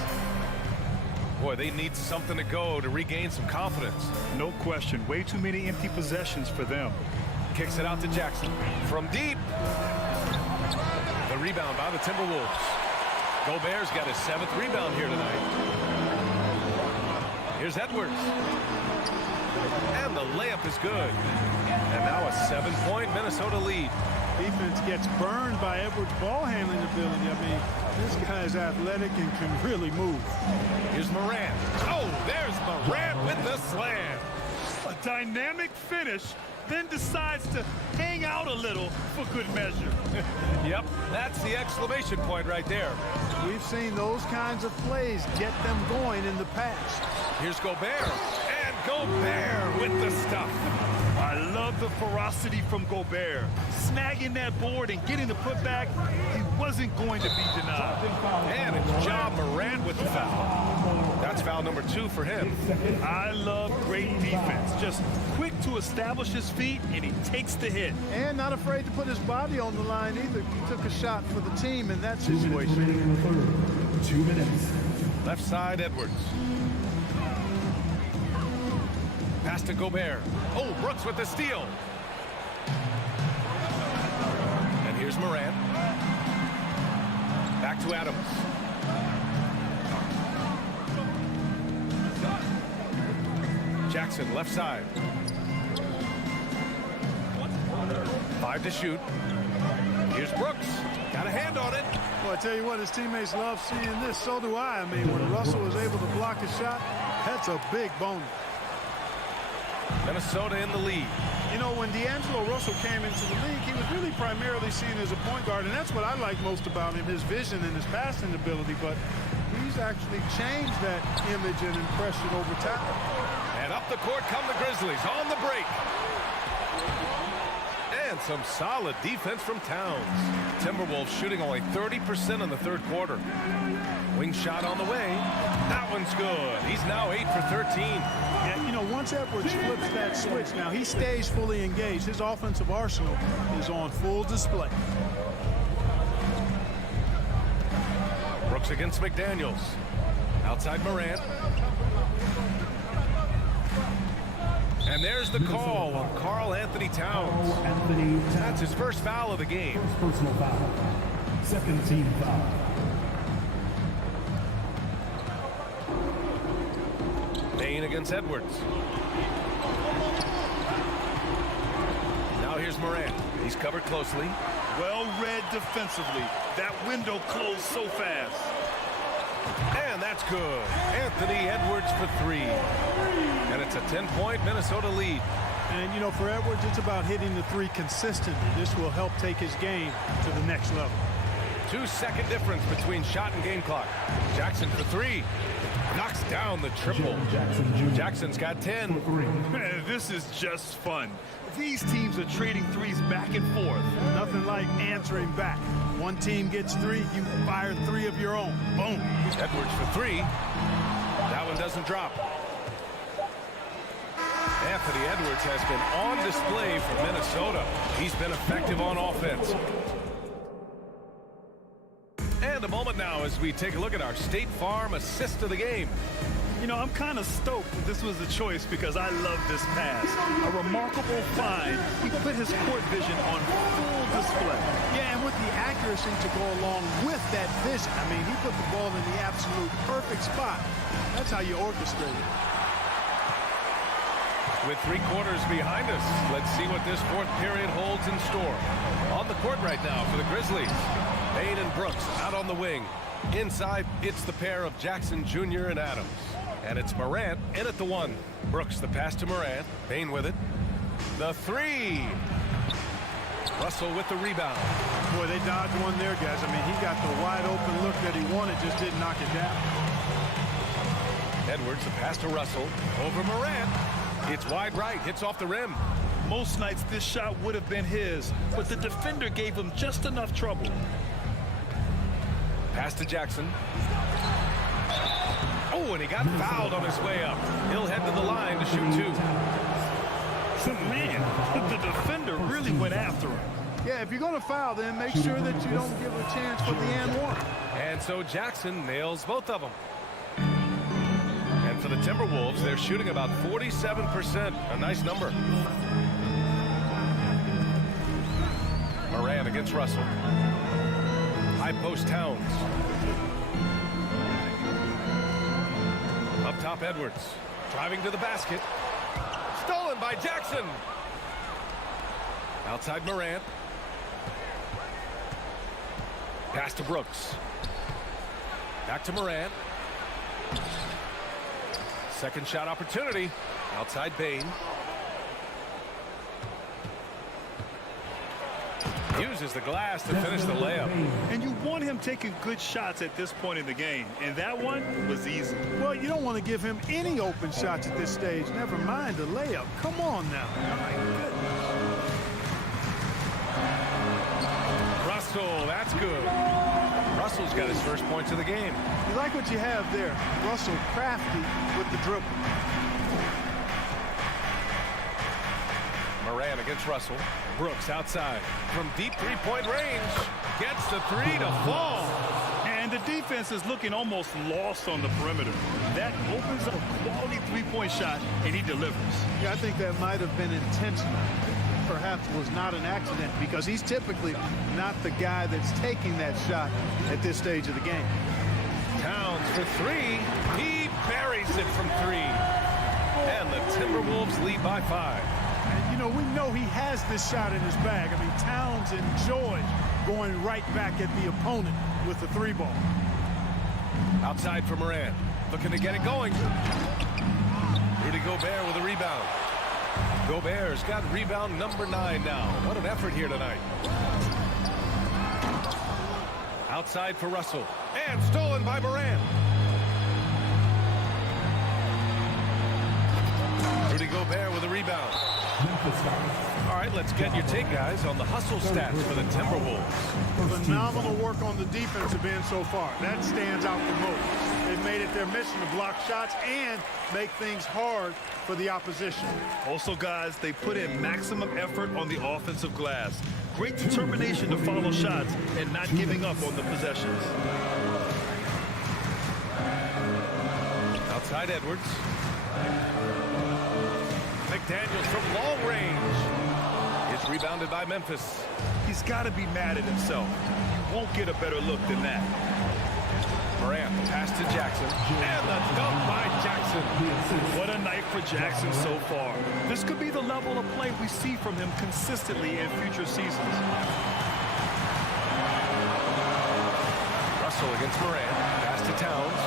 Boy, they need something to go to regain some confidence. No question. Way too many empty possessions for them. Kicks it out to Jackson. From deep. The rebound by the Timberwolves. Gobert's got his 7th rebound here tonight. Here's Edwards. And the layup is good. And now a 7-point Minnesota lead. Defense gets burned by Edwards' ball handling ability. I mean, this guy's athletic and can really move. Here's Morant. Oh, there's Morant with the slam. A dynamic finish, then decides to hang out a little for good measure. Yep, that's the exclamation point right there. We've seen those kinds of plays get them going in the past. Here's Gobert. And Gobert with the stuff. I love the ferocity from Gobert. Snagging that board and getting the putback, he wasn't going to be denied. And it's Ja Morant with the foul. That's foul number 2 for him. I love great defense. Just quick to establish his feet, and he takes the hit. And not afraid to put his body on the line either. He took a shot for the team in that situation. 2 minutes. Left side, Edwards. Pass to Gobert. Oh, Brooks with the steal. And here's Morant. Back to Adams. Jackson, left side. 5 to shoot. Here's Brooks. Got a hand on it. Well, I tell you what, his teammates love seeing this. So do I. I mean, when Russell was able to block a shot, that's a big bonus. Minnesota in the lead. You know, when D'Angelo Russell came into the league, he was really primarily seen as a point guard, and that's what I like most about him, his vision and his passing ability. But he's actually changed that image and impression over time. And up the court come the Grizzlies on the break. And some solid defense from Towns. Timberwolves shooting only 30% in the 3rd quarter. Wing shot on the way. That one's good. He's now 8 for 13. Yeah, you know, once Edwards flips that switch, now he stays fully engaged. His offensive arsenal is on full display. Brooks against McDaniels. Outside Morant. And there's the call on Karl Anthony Towns. That's his first foul of the game. First personal foul. 2nd team foul. Payne against Edwards. Now here's Morant. He's covered closely. Well read defensively. That window closed so fast. And that's good. Anthony Edwards for 3. And it's a 10-point Minnesota lead. And, you know, for Edwards, it's about hitting the 3 consistently. This will help take his game to the next level. 2-second difference between shot and game clock. Jackson for 3. Knocks down the triple. Jackson's got 10. This is just fun. These teams are trading threes back and forth. Nothing like answering back. One team gets 3, you fire 3 of your own. Boom. Edwards for 3. That one doesn't drop. Anthony Edwards has been on display for Minnesota. He's been effective on offense. And a moment now as we take a look at our State Farm assist of the game. You know, I'm kind of stoked that this was a choice because I love this pass. A remarkable find. He put his court vision on full display. Yeah, and with the accuracy to go along with that vision. I mean, he put the ball in the absolute perfect spot. That's how you orchestrate it. With 3 quarters behind us, let's see what this 4th period holds in store. On the court right now for the Grizzlies, Bain and Brooks out on the wing. Inside, it's the pair of Jackson Jr. and Adams. And it's Morant in at the 1. Brooks the pass to Morant. Bain with it. The 3. Russell with the rebound. Boy, they dodged one there, guys. I mean, he got the wide open look that he wanted, just didn't knock it down. Edwards the pass to Russell. Over Morant. It's wide right. Hits off the rim. Most nights this shot would have been his, but the defender gave him just enough trouble. Pass to Jackson. Oh, and he got fouled on his way up. He'll head to the line to shoot 2. Man, the defender really went after him. Yeah, if you're going to foul, then make sure that you don't give a chance for the and 1. And so Jackson nails both of them. And for the Timberwolves, they're shooting about 47%. A nice number. Morant against Russell. High post Towns. Up top Edwards. Driving to the basket. Stolen by Jackson. Outside Morant. Pass to Brooks. Back to Morant. Second shot opportunity. Outside Bain. Uses the glass to finish the layup. And you want him taking good shots at this point in the game, and that one was easy. Well, you don't want to give him any open shots at this stage. Never mind the layup. Come on now. My goodness. Russell, that's good. Russell's got his first points of the game. You like what you have there. Russell crafty with the dribble. Morant against Russell. Brooks outside from deep 3-point range. Gets the 3 to fall. And the defense is looking almost lost on the perimeter. That opens up a quality 3-point shot, and he delivers. Yeah, I think that might have been intentional. Perhaps was not an accident because he's typically not the guy that's taking that shot at this stage of the game. Towns for 3. He buries it from 3. And the Timberwolves lead by 5. And, you know, we know he has this shot in his bag. I mean, Towns enjoys going right back at the opponent with the 3 ball. Outside for Morant. Looking to get it going. Rudy Gobert with a rebound. Gobert's got rebound number 9 now. What an effort here tonight. Outside for Russell. And stolen by Morant. Rudy Gobert with a rebound. All right, let's get your take, guys, on the hustle stats for the Timberwolves. Phenomenal work on the defensive end so far. That stands out the most. They've made it their mission to block shots and make things hard for the opposition. Also, guys, they put in maximum effort on the offensive glass. Great determination to follow shots and not giving up on the possessions. Outside Edwards. McDaniels from long range. It's rebounded by Memphis. He's got to be mad at himself. He won't get a better look than that. Morant, pass to Jackson. And the dunk by Jackson. What a night for Jackson so far. This could be the level of play we see from him consistently in future seasons. Russell against Morant. Pass to Towns.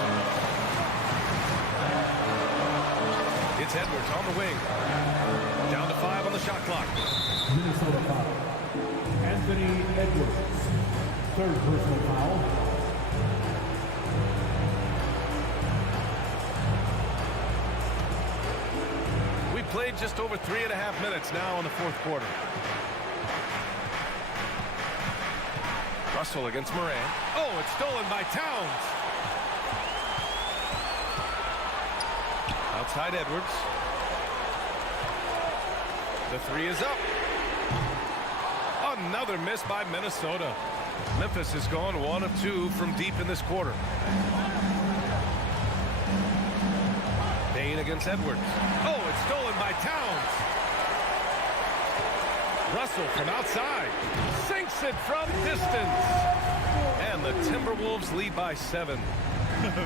It's Edwards on the wing. Down to 5 on the shot clock. Minnesota foul. Anthony Edwards. 3rd personal foul. We played just over 3.5 minutes now in the 4th quarter. Russell against Morant. Oh, it's stolen by Towns. Outside Edwards. The 3 is up. Another miss by Minnesota. Memphis has gone 1 of 2 from deep in this quarter. Bain against Edwards. Oh, it's stolen by Towns. Russell from outside. Sinks it from distance. And the Timberwolves lead by 7.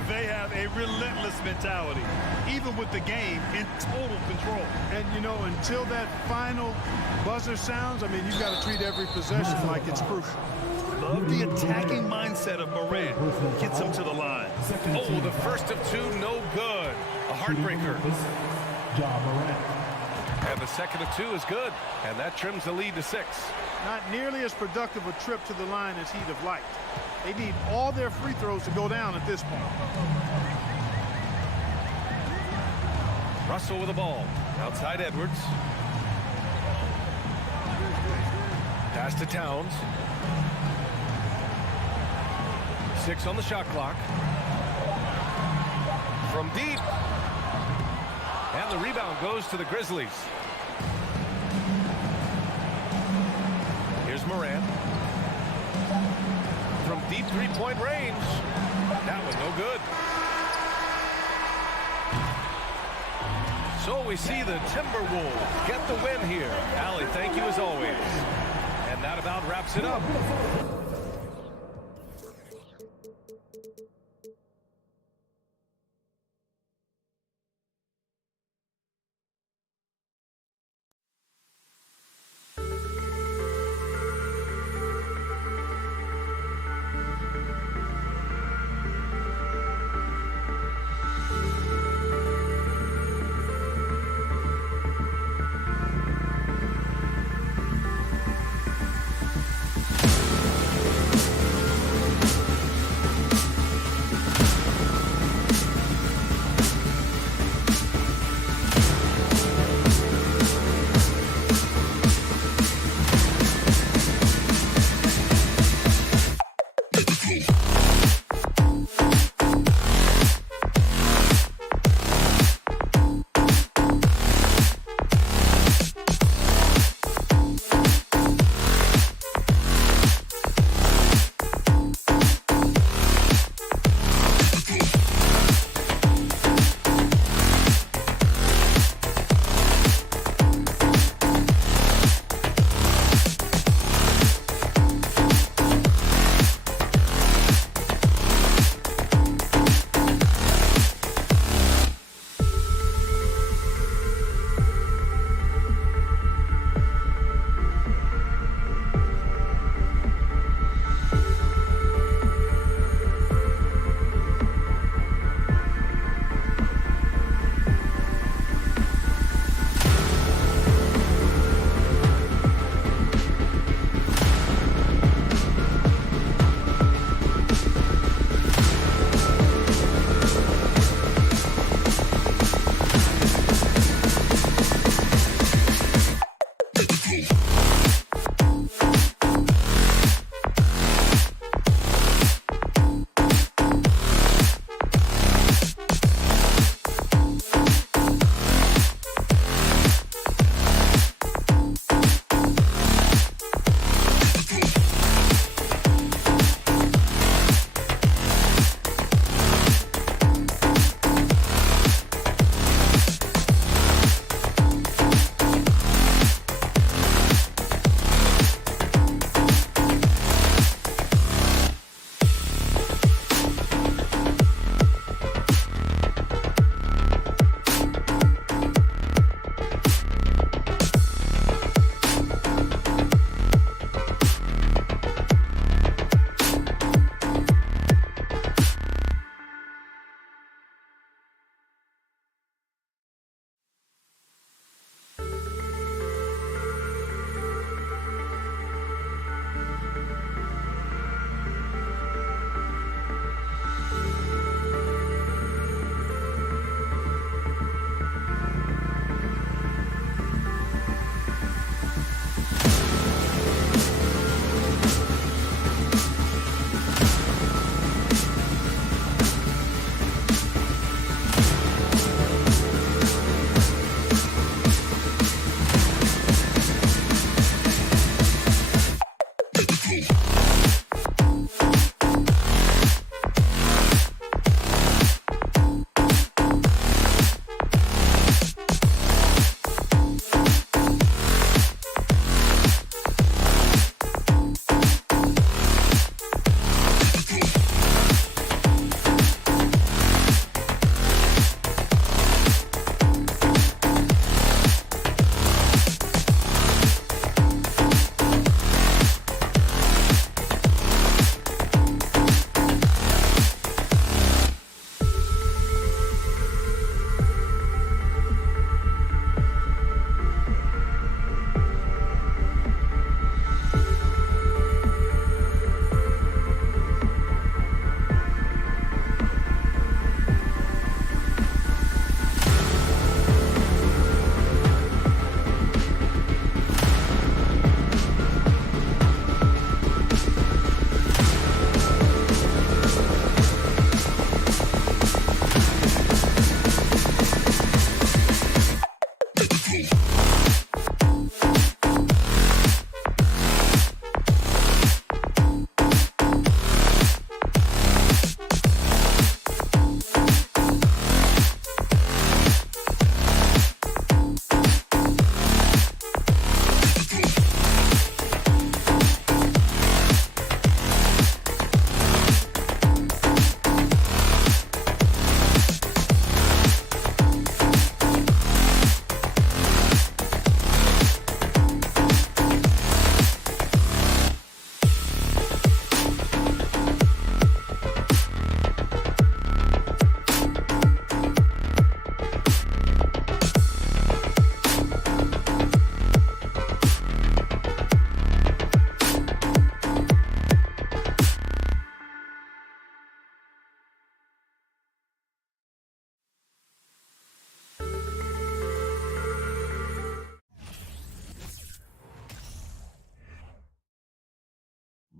They have a relentless mentality, even with the game in total control. And, you know, until that final buzzer sounds, I mean, you've got to treat every possession like it's crucial. Love the attacking mindset of Morant. Gets him to the line. Oh, the first of two, no good. A heartbreaker. And the second of two is good. And that trims the lead to 6. Not nearly as productive a trip to the line as he'd have liked. They need all their free throws to go down at this point. Russell with the ball. Outside Edwards. Pass to Towns. 6 on the shot clock. From deep. And the rebound goes to the Grizzlies. Here's Morant. From deep three-point range. That was no good. So we see the Timberwolves get the win here. Allie, thank you as always. And that about wraps it up.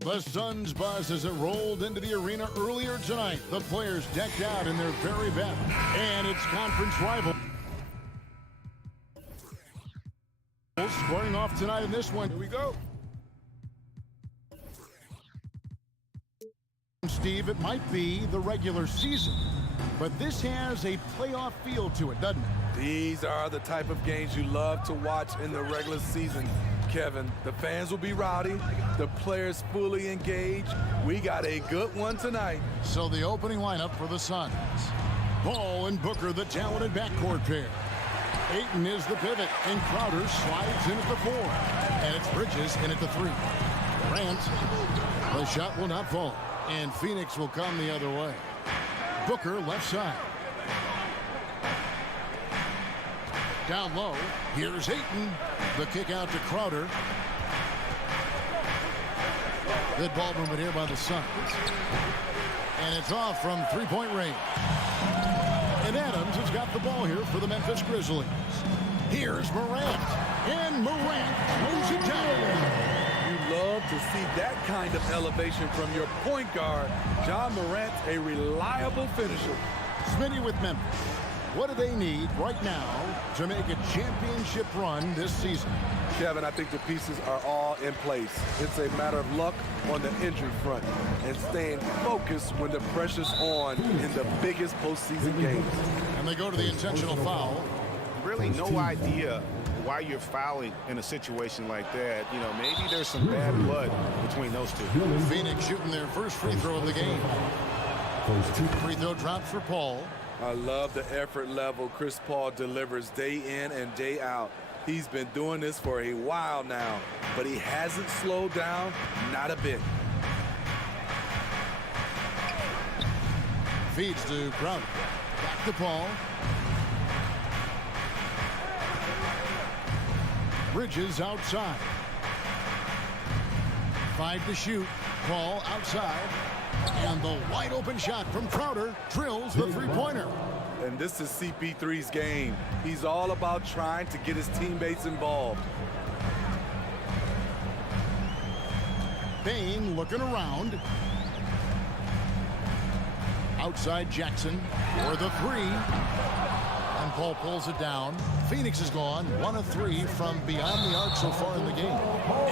The Suns buzz as it rolled into the arena earlier tonight. The players decked out in their very best. And it's conference rival. Squaring off tonight in this one. Here we go. Steve, it might be the regular season, but this has a playoff feel to it, doesn't it? These are the type of games you love to watch in the regular season, Kevin. The fans will be rowdy, the players fully engaged. We got a good one tonight. So the opening lineup for the Suns. Ball and Booker, the talented backcourt pair. Ayton is the pivot, and Crowder slides in at the 4. And it's Bridges in at the 3. Durant, the shot will not fall, and Phoenix will come the other way. Booker left side. Down low, here's Ayton. The kick out to Crowder. Good ball movement here by the Suns. And it's off from three-point range. And Adams has got the ball here for the Memphis Grizzlies. Here's Morant. And Morant moves it down. You love to see that kind of elevation from your point guard. John Morant's a reliable finisher. Smitty with Memphis. What do they need right now to make a championship run this season? Kevin, I think the pieces are all in place. It's a matter of luck on the injury front and staying focused when the pressure's on in the biggest postseason games. And they go to the intentional foul. Really no idea why you're fouling in a situation like that. You know, maybe there's some bad blood between those two. Phoenix shooting their first free throw of the game. Free throw drops for Paul. I love the effort level Chris Paul delivers day in and day out. He's been doing this for a while now, but he hasn't slowed down, not a bit. Feeds to Crowder. Back to Paul. Bridges outside. 5 to shoot. Paul outside. And the wide open shot from Crowder drills the three-pointer. And this is CP3's game. He's all about trying to get his teammates involved. Bain looking around. Outside Jackson for the 3. And Paul pulls it down. Phoenix is gone 1 of 3 from beyond the arc so far in the game.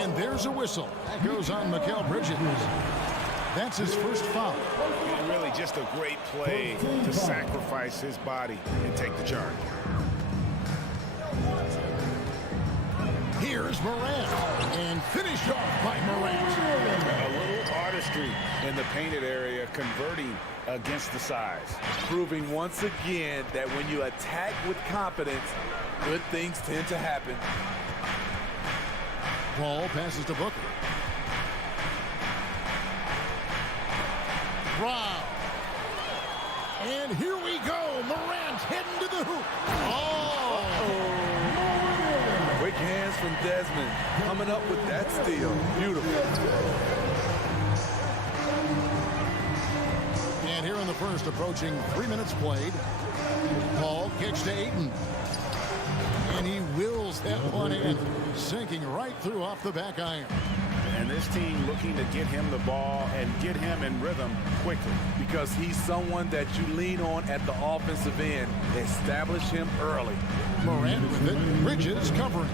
And there's a whistle. That goes on Mikal Bridges. That's his first foul. And really just a great play to sacrifice his body and take the charge. Here's Morant. And finished off by Morant. A little artistry in the painted area, converting against the size. Proving once again that when you attack with confidence, good things tend to happen. Paul passes to Booker. Wow. And here we go. Morant heading to the hoop. Oh! Quick hands from Desmond. Coming up with that steal. Beautiful. And here in the first, approaching 3 minutes played. Paul kicks to Ayton. And he wills that one in, sinking right through off the back iron. And this team looking to get him the ball and get him in rhythm quickly. Because he's someone that you lean on at the offensive end. Establish him early. Morant with it. Bridges covering.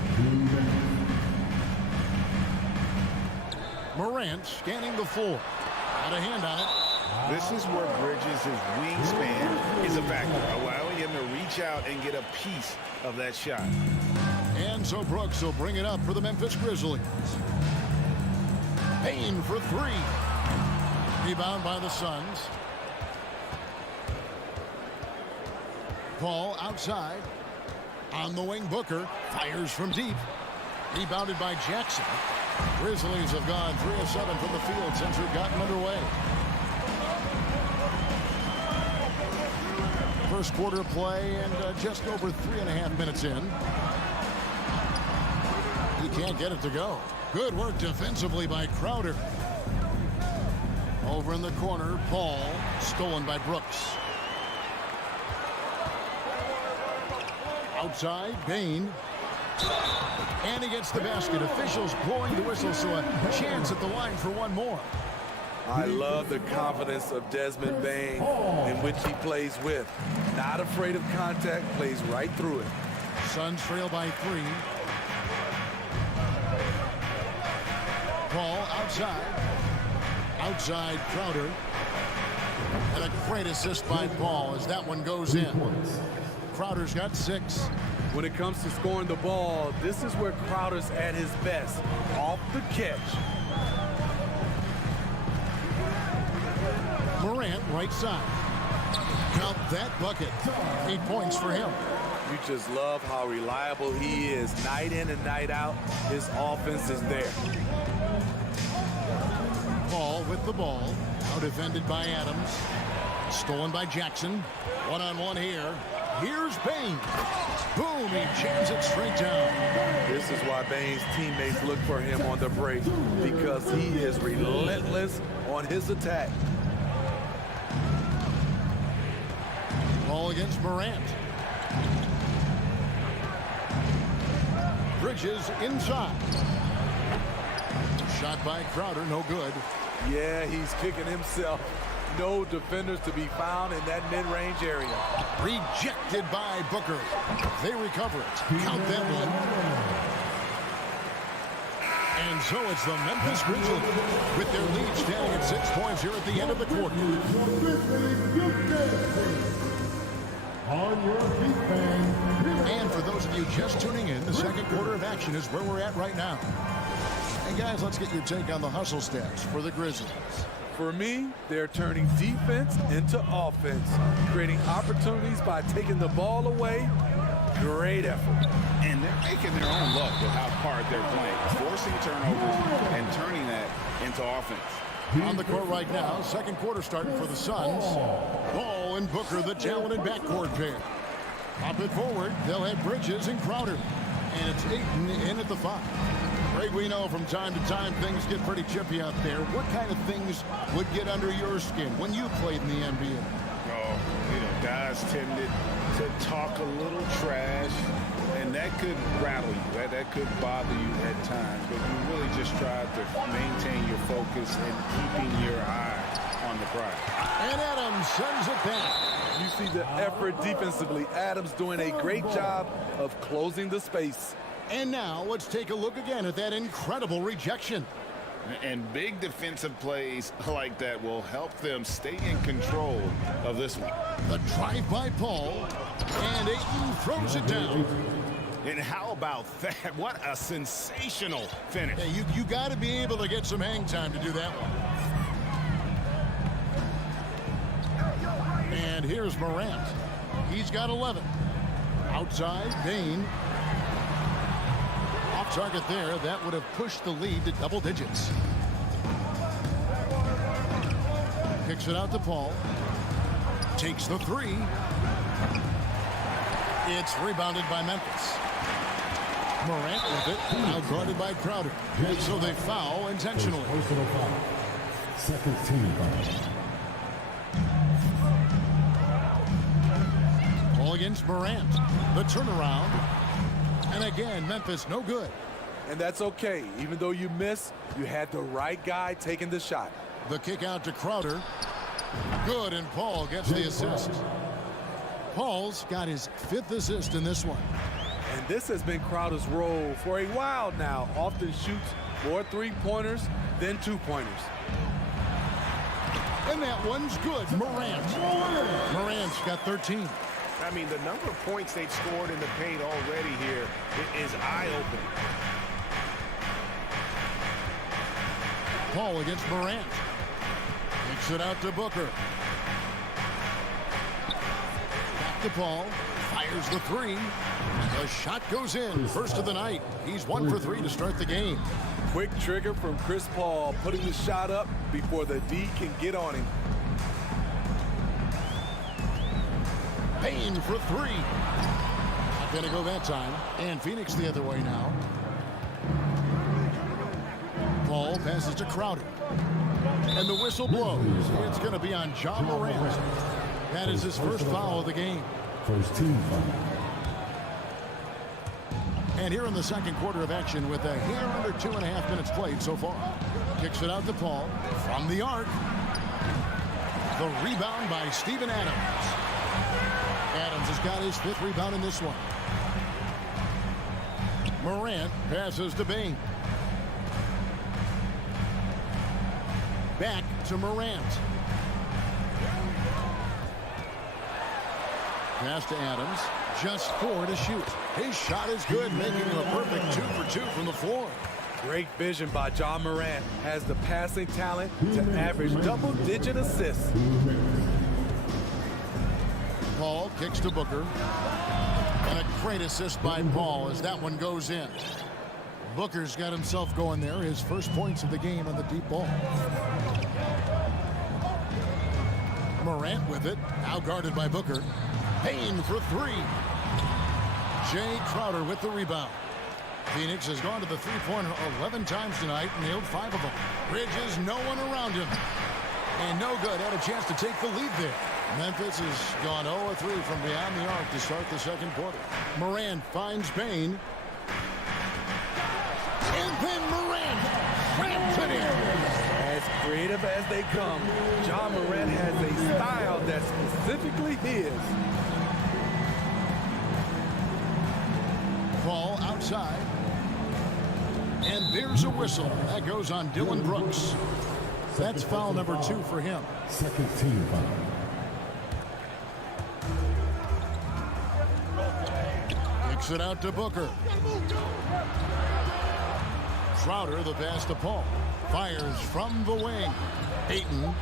Morant scanning the floor. Got a hand on it. This is where Bridges' wingspan is a factor, allowing him to reach out and get a piece of that shot. And so Brooks will bring it up for the Memphis Grizzlies. Payne for 3. Rebound by the Suns. Paul outside. On the wing, Booker fires from deep. Rebounded by Jackson. Grizzlies have gone 3 of 7 from the field since we've gotten underway. First quarter play and just over 3.5 minutes in. He can't get it to go. Good work defensively by Crowder. Over in the corner, Paul, stolen by Brooks. Outside, Bain. And he gets the basket. Officials blowing the whistle, so a chance at the line for one more. I love the confidence of Desmond Bane in which he plays with. Not afraid of contact, plays right through it. Suns trail by 3. Paul outside. Outside Crowder. And a great assist by Paul as that one goes in. Crowder's got 6. When it comes to scoring the ball, this is where Crowder's at his best. Off the catch. Morant right side. Count that bucket. 8 points for him. You just love how reliable he is. Night in and night out, his offense is there. Paul with the ball. Now defended by Adams. Stolen by Jackson. One-on-one here. Here's Bane. Boom, he jams it straight down. This is why Bane's teammates look for him on the break, because he is relentless on his attack. Ball against Morant. Bridges inside. Shot by Crowder, no good. Yeah, he's kicking himself. No defenders to be found in that mid-range area. Rejected by Booker. They recover it. Count that one. And so it's the Memphis Grizzlies with their lead standing at 6 points here at the end of the quarter. On your feet, fans. And for those of you just tuning in, the second quarter of action is where we're at right now. And guys, let's get your take on the hustle stats for the Grizzlies. For me, they're turning defense into offense, creating opportunities by taking the ball away. Great effort. And they're making their own luck with how hard they're playing, forcing turnovers and turning that into offense. On the court right now, second quarter starting for the Suns. Ball and Booker, the talented backcourt pair. Pop it forward. They'll have Bridges and Crowder. And it's Ayton in at the 5. Greg, we know from time to time things get pretty chippy out there. What kind of things would get under your skin when you played in the NBA? Oh, guys tended to talk a little trash, and that could rattle you. That could bother you at times, but you really just try to maintain your focus and keeping your eye on the prize. And Adams sends it back. You see the effort defensively. Adams doing a great job of closing the space. And now let's take a look again at that incredible rejection. And big defensive plays like that will help them stay in control of this one. The drive by Paul, and Ayton throws it down. And how about that? What a sensational finish. Yeah, you got to be able to get some hang time to do that one. And here's Morant. He's got 11. Outside, Bane. Off target there. That would have pushed the lead to double digits. Kicks it out to Paul. Takes the 3. It's rebounded by Memphis. Morant with it. Now guarded by Crowder. And so they foul intentionally. Personal foul. Second team foul. Ball against Morant. The turnaround. And again, Memphis no good. And that's okay. Even though you miss, you had the right guy taking the shot. The kick out to Crowder. Good, and Paul gets the assist. Paul's got his 5th assist in this one. And this has been Crowder's role for a while now. Often shoots more 3-pointers than 2-pointers. And that one's good. Morant's got 13. I mean, the number of points they've scored in the paint already here is eye-opening. Paul against Morant. Kicks it out to Booker. Back to Paul. Fires the 3. The shot goes in. First of the night. He's 1 for 3 to start the game. Quick trigger from Chris Paul, putting the shot up before the D can get on him. Bane for 3. Not going to go that time. And Phoenix the other way now. Paul passes to Crowder. And the whistle blows. It's going to be on John Morant. That is his first foul of the game. First team foul. And here in the second quarter of action with a hair under 2.5 minutes played so far. Kicks it out to Paul from the arc. The rebound by Steven Adams. Adams has got his 5th rebound in this one. Morant passes to Bain. Back to Morant. Pass to Adams. Just 4 to shoot. His shot is good, making him a perfect 2 for 2 from the floor. Great vision by John Morant. Has the passing talent to average double-digit assists. Paul kicks to Booker. And a great assist by Paul as that one goes in. Booker's got himself going there. His first points of the game on the deep ball. Morant with it. Now guarded by Booker. Payne for 3. Jay Crowder with the rebound. Phoenix has gone to the three-pointer 11 times tonight and nailed 5 of them. Bridges, no one around him. And no good. Had a chance to take the lead there. Memphis has gone 0-3 from beyond the arc to start the second quarter. Morant finds Payne. And then Morant ramps it in. As creative as they come, John Morant has a style that's specifically his. Paul outside. And there's a whistle. That goes on Dylan Brooks. That's foul number 2 for him. Second team foul. Kicks it out to Booker. Crowder, the pass to Paul. Fires from the wing. Ayton.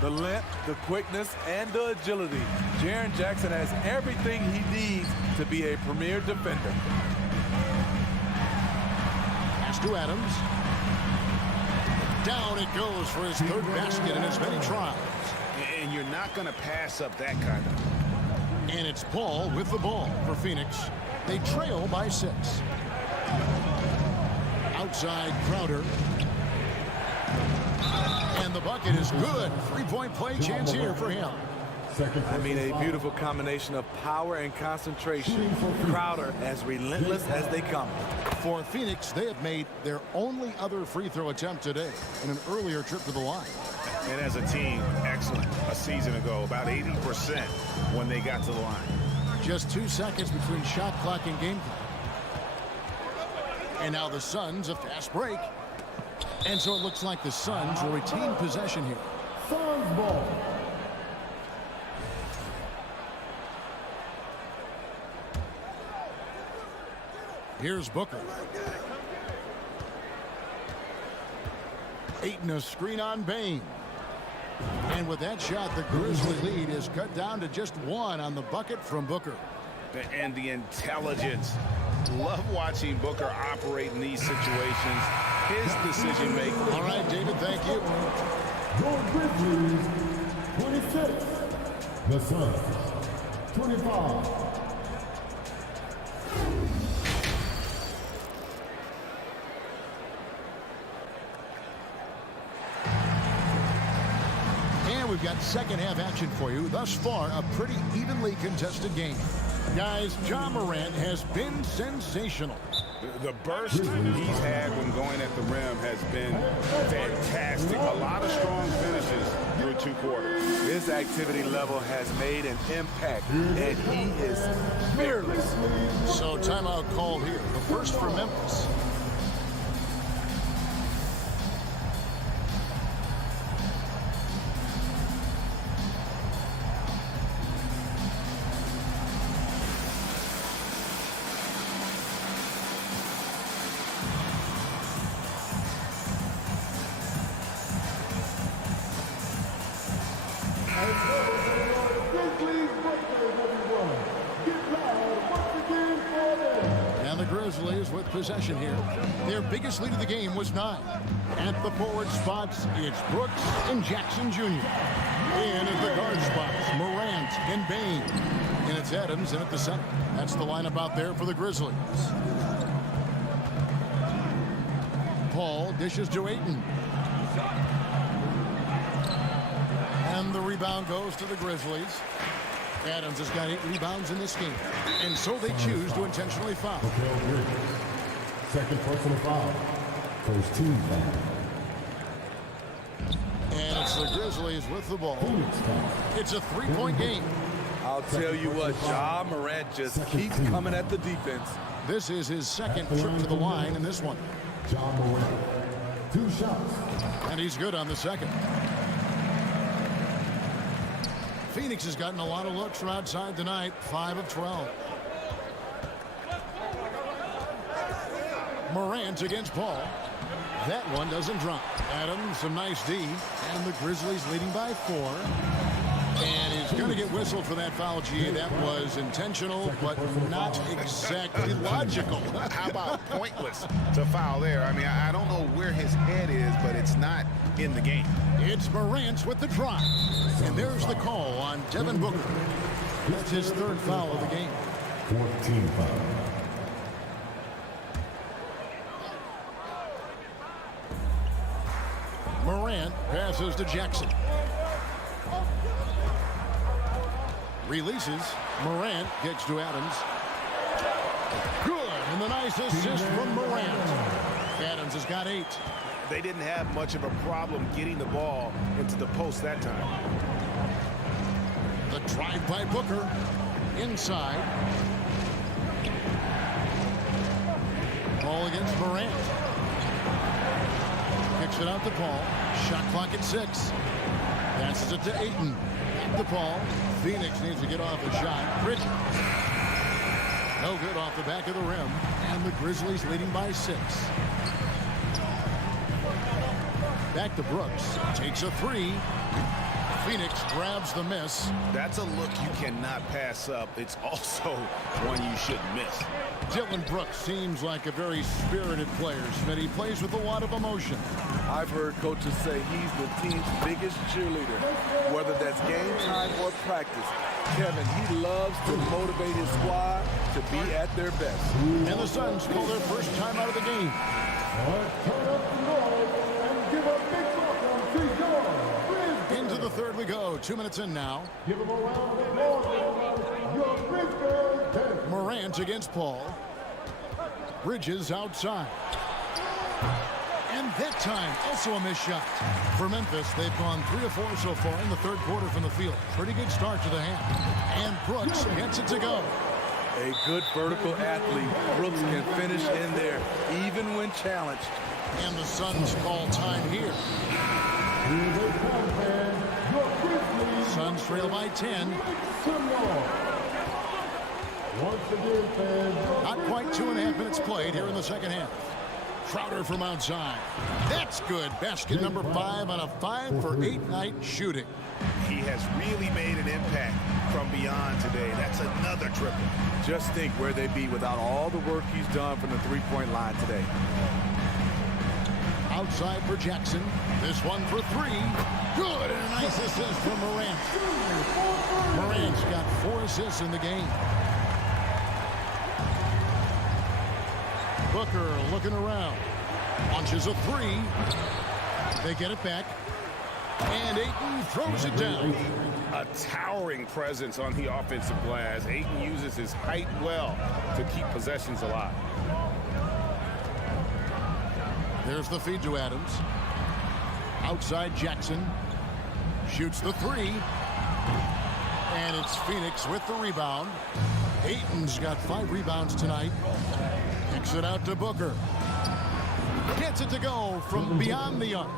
The length, the quickness, and the agility. Jaren Jackson has everything he needs to be a premier defender. Pass to Adams. Down it goes for his 3rd basket in as many tries. And you're not going to pass up that kind of. And it's Paul with the ball for Phoenix. They trail by 6. Outside Crowder. And the bucket is good. 3-point play chance here for him. I mean, a beautiful combination of power and concentration. Crowder as relentless as they come. For Phoenix, they have made their only other free throw attempt today in an earlier trip to the line. And as a team, excellent. A season ago, about 80% when they got to the line. Just 2 seconds between shot clock and game clock. And now the Suns a fast break. And so it looks like the Suns will retain possession here. Suns ball. Here's Booker. Ayton a screen on Bain. And with that shot, the Grizzly lead is cut down to just 1 on the bucket from Booker. And the intelligence. Love watching Booker operate in these situations. His decision making. All right, David, thank you. Your Grizzlies, 26. The Suns, 25. And we've got second half action for you. Thus far, a pretty evenly contested game. Guys, John Morant has been sensational. The burst he's had when going at the rim has been fantastic. A lot of strong finishes through 2 quarters. His activity level has made an impact, and he is fearless. So timeout call here. The first for Memphis. And the Grizzlies with possession here. Their biggest lead of the game was 9. At the forward spots, it's Brooks and Jackson Jr. In at the guard spots, Morant and Bain. And it's Adams in at the center. That's the lineup out there for the Grizzlies. Paul dishes to Ayton. And the rebound goes to the Grizzlies. Adams has got 8 rebounds in this game, and so they choose to intentionally foul. Second personal foul. First team foul. And it's the Grizzlies with the ball. It's a 3-point game. I'll tell you what, Ja Morant just keeps coming at the defense. This is his second trip to the line in this one. Ja Morant. 2 shots. And he's good on the second. Phoenix has gotten a lot of looks from outside tonight, 5 of 12. Morant against Paul. That one doesn't drop. Adams, some nice D. And the Grizzlies leading by 4. And he's going to get whistled for that foul, G. That was intentional, but not exactly logical. How about pointless to foul there? I mean, I don't know where his head is, but it's not in the game. It's Morant with the drive. And there's the call on Devin Booker. That's his 3rd foul of the game. 14 foul. Morant passes to Jackson. Releases. Morant gets to Adams. Good. And the nice assist from Morant. Adams has got 8. They didn't have much of a problem getting the ball into the post that time. The drive by Booker. Inside. Ball against Morant. Kicks it out to Paul. Shot clock at 6. Passes it to Ayton. At the ball. Phoenix needs to get off a shot. Bridges. No good off the back of the rim. And the Grizzlies leading by 6. Back to Brooks. Takes a 3. Phoenix grabs the miss. That's a look you cannot pass up. It's also one you shouldn't miss. Dylan Brooks seems like a very spirited player, Smitty. He plays with a lot of emotion. I've heard coaches say he's the team's biggest cheerleader, whether that's game time or practice. Kevin, he loves to motivate his squad to be at their best. And the Suns pull their first time out of the game. Turn up the noise and give a big welcome to your Into the 3rd we go. 2 minutes in now. Give them a round of applause. Your Grizzlies. Morant against Paul. Bridges outside. And that time, also a missed shot. For Memphis, they've gone 3 of 4 so far in the 3rd quarter from the field. Pretty good start to the half. And Brooks gets it to go. A good vertical athlete. Brooks can finish in there, even when challenged. And the Suns call time here. Suns trail by 10. Not quite 2.5 minutes played here in the second half. Crowder from outside. That's good. Basket number 5 on a 5 for 8 night shooting. He has really made an impact from beyond today. That's another triple. Just think where they'd be without all the work he's done from the 3-point line today. Outside for Jackson. This one for 3. Good, and a nice assist from Morant. Morant's got 4 assists in the game. Booker looking around. Launches a 3. They get it back. And Ayton throws it down. A towering presence on the offensive glass. Ayton uses his height well to keep possessions alive. There's the feed to Adams. Outside Jackson. Shoots the 3. And it's Phoenix with the rebound. Ayton's got 5 rebounds tonight. Kicks it out to Booker. Gets it to go from beyond the arc.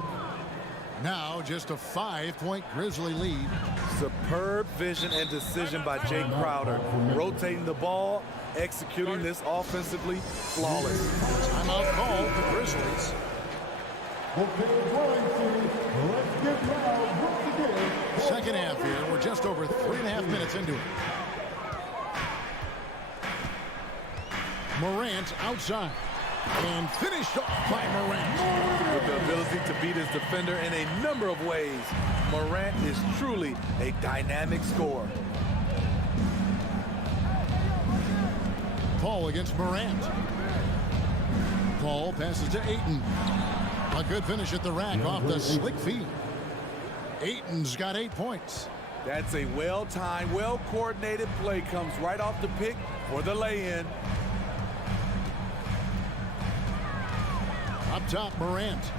Now just a 5-point Grizzly lead. Superb vision and decision by Jay Crowder. Rotating the ball, executing this offensively flawless. Timeout call the Grizzlies. Second half here. We're just over 3.5 minutes into it. Morant outside. And finished off by Morant. With the ability to beat his defender in a number of ways, Morant is truly a dynamic scorer. Paul against Morant. Paul passes to Ayton. A good finish at the rack off the slick feed. Ayton's got 8 points. That's a well-timed, well-coordinated play. Comes right off the pick for the lay-in. Up top, Morant.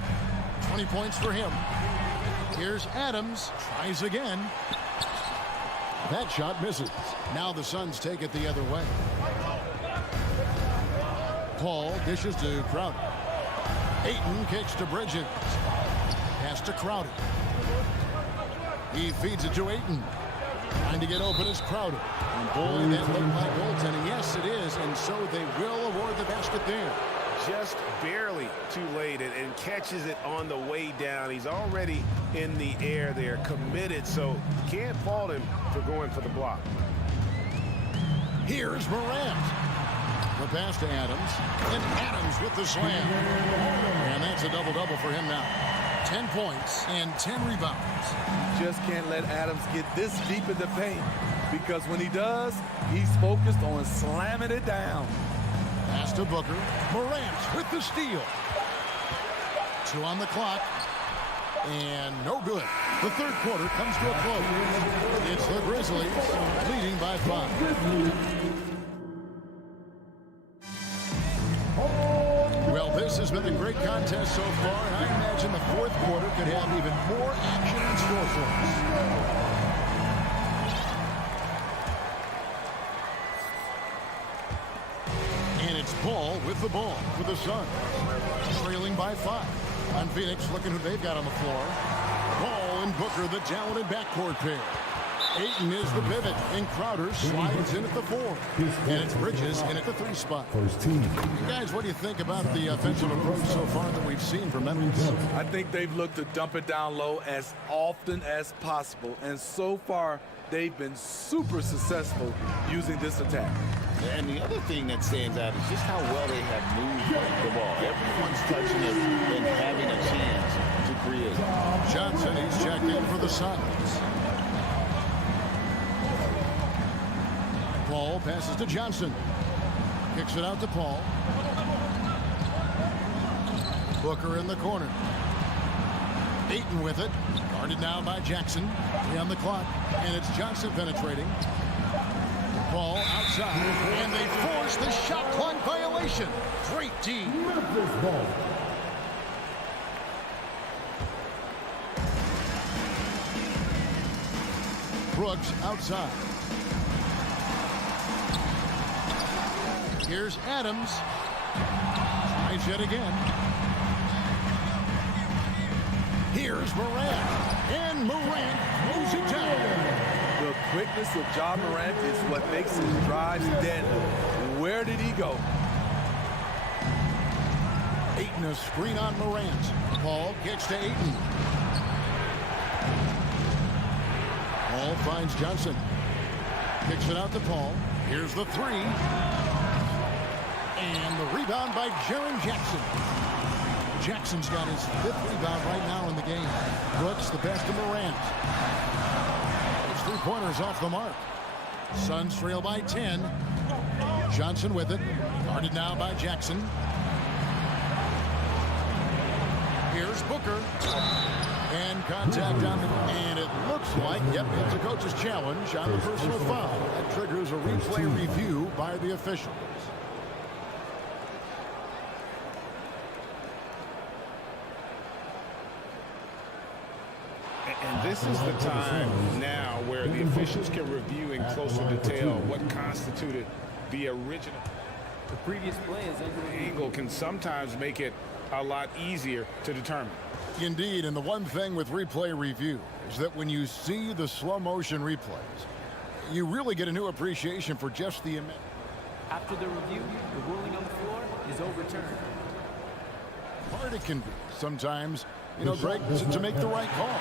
20 points for him. Here's Adams. Tries again. That shot misses. Now the Suns take it the other way. Paul dishes to Crowder. Ayton kicks to Bridges. Pass to Crowder. He feeds it to Ayton. Trying to get open is Crowder. And boy, that looked like goaltending. Yes, it is. And so they will award the basket there. Just barely too late and catches it on the way down. He's already in the air there, committed, so can't fault him for going for the block. Here's Morant. The pass to Adams. And Adams with the slam. And that's a double-double for him now. 10 points and 10 rebounds. You just can't let Adams get this deep in the paint, because when he does, he's focused on slamming it down. Pass to Booker. Morant with the steal. 2 on the clock. And no good. The third quarter comes to a close. It's the Grizzlies leading by 5. Well, this has been a great contest so far, and I imagine the fourth quarter could have even more action in store for us. Ball with the ball for the Suns. Trailing by 5. On Phoenix, looking who they've got on the floor. Ball and Booker, the talented backcourt pair. Ayton is the pivot, and Crowder slides in at the 4. And it's Bridges in at the 3 spot. Guys, what do you think about the offensive approach so far that we've seen from Memphis? I think they've looked to dump it down low as often as possible. And so far, they've been super successful using this attack. And the other thing that stands out is just how well they have moved the ball. Everyone's touching it and having a chance to create. Johnson, he's checked in for the Suns. Paul passes to Johnson. Kicks it out to Paul. Booker in the corner. Ayton with it. Guarded now by Jackson. 3 on the clock. And it's Johnson penetrating. Ball outside, and they force the shot clock violation. Great team. Brooks outside. Here's Adams. Tries yet again. Here's Morant, and Morant moves it down. The quickness of Ja Morant is what makes his drives deadly. Where did he go? Ayton, a screen on Morant. Paul kicks to Ayton. Paul finds Johnson. Kicks it out to Paul. Here's the 3. And the rebound by Jaren Jackson. Jackson's got his 5th rebound right now in the game. Brooks the best of Morant. 3-pointers off the mark. Suns trail by 10. Johnson with it. Guarded now by Jackson. Here's Booker. And contact on the... And it looks like, yep, it's a coach's challenge on the personal foul. That triggers a replay review by the officials. And this is the time now where the officials can review in closer detail what constituted the original. The previous play is under the angle can sometimes make it a lot easier to determine. Indeed, and the one thing with replay review is that when you see the slow motion replays, you really get a new appreciation for just the image. After the review, the ruling on the floor is overturned. Hard it can be sometimes, you know, Greg, to make the right call.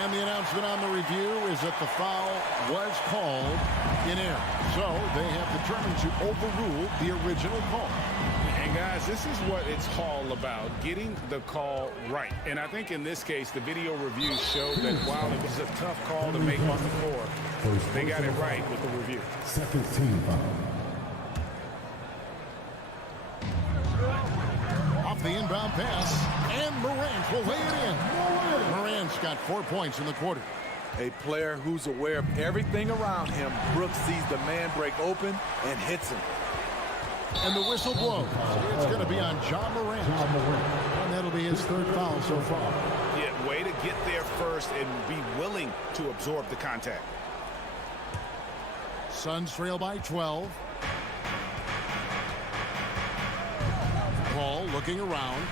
And the announcement on the review is that the foul was called in error. So they have determined to overrule the original call. And guys, this is what it's all about, getting the call right. And I think in this case, the video review showed that while it was a tough call to make on the floor, they got it right with the review. Second team foul. Off the inbound pass, and Morant will lay it in. Morant's got 4 points in the quarter. A player who's aware of everything around him. Brooks sees the man break open and hits him. And the whistle blows. It's going to be on Ja Morant. And that'll be his third foul so far. Yeah, way to get there first and be willing to absorb the contact. Suns trail by 12. Paul looking around.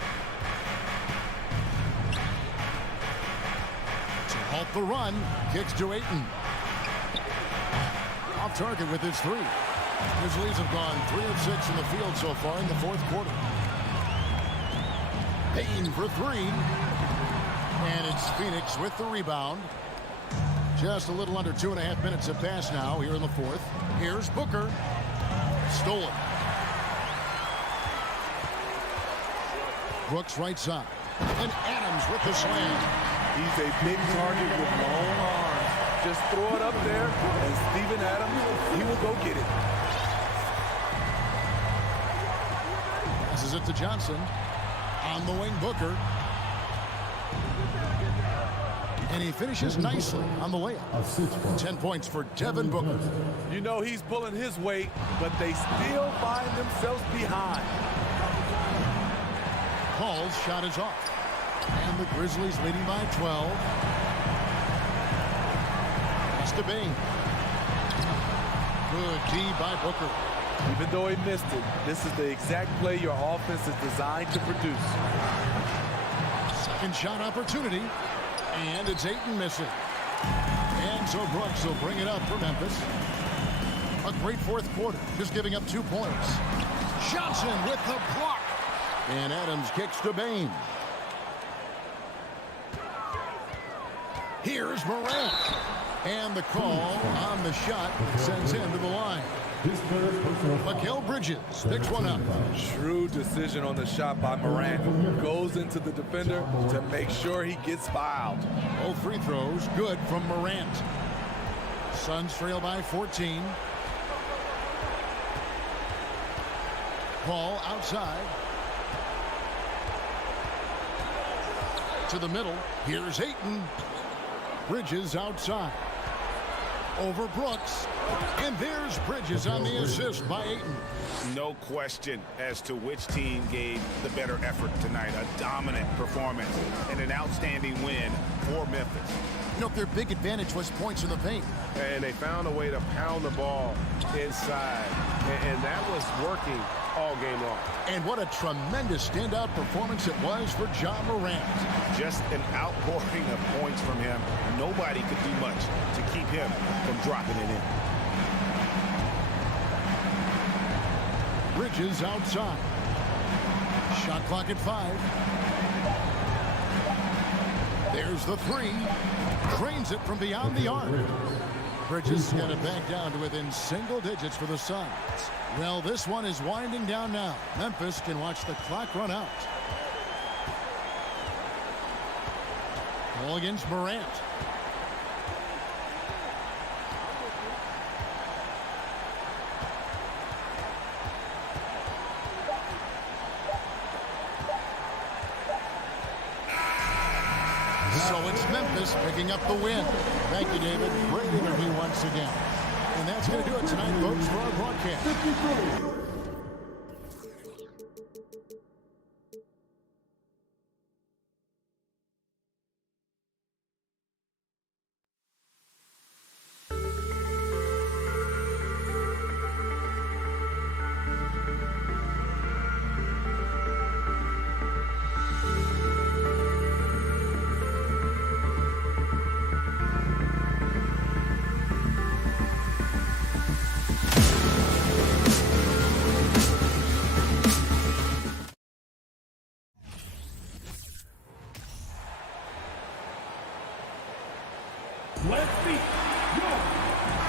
To halt the run. Kicks to Ayton. Off target with his three. Grizzlies have gone 3 of 6 in the field so far in the fourth quarter. Payne for three. And it's Phoenix with the rebound. Just a little under 2.5 minutes have passed now here in the fourth. Here's Booker. Stolen. Brooks right side. And Adams with the slam. He's a big target with long arms. Just throw it up there, and Steven Adams, he will go get it. Passes it to Johnson. On the wing, Booker. And he finishes nicely on the layup. 10 points for Devin Booker. You know he's pulling his weight, but they still find themselves behind. Paul's shot is off. And the Grizzlies leading by 12. Pass to Bing. Good D by Booker. Even though he missed it, this is the exact play your offense is designed to produce. Second shot opportunity. And it's Ayton missing. And so Brooks will bring it up for Memphis. A great fourth quarter, just giving up 2 points. Johnson with the block. And Adams kicks to Bane. Here's Morant. And the call on the shot sends him to the line. Mikal Bridges picks one up. Shrewd decision on the shot by Morant. Goes into the defender to make sure he gets fouled. Both free throws good from Morant. Suns trail by 14. Paul outside. To the middle. Here's Ayton. Bridges outside. Over Brooks. And there's Bridges on the assist by Ayton. No question as to which team gave the better effort tonight. A dominant performance and an outstanding win for Memphis. You know, their big advantage was points in the paint. And they found a way to pound the ball inside. And that was working all game long. And what a tremendous standout performance it was for Ja Morant. Just an outpouring of points from him. Nobody could do much to keep him from dropping it in. Bridges outside. Shot clock at 5. There's the three. Trains it from beyond the arc. Bridges got it back down to within single digits for the Suns. Well, this one is winding down now. Memphis can watch the clock run out. Ball against Morant. So it's Memphis picking up the win. Thank you, David. Great interview once again. And that's going to do it tonight, folks, for our broadcast.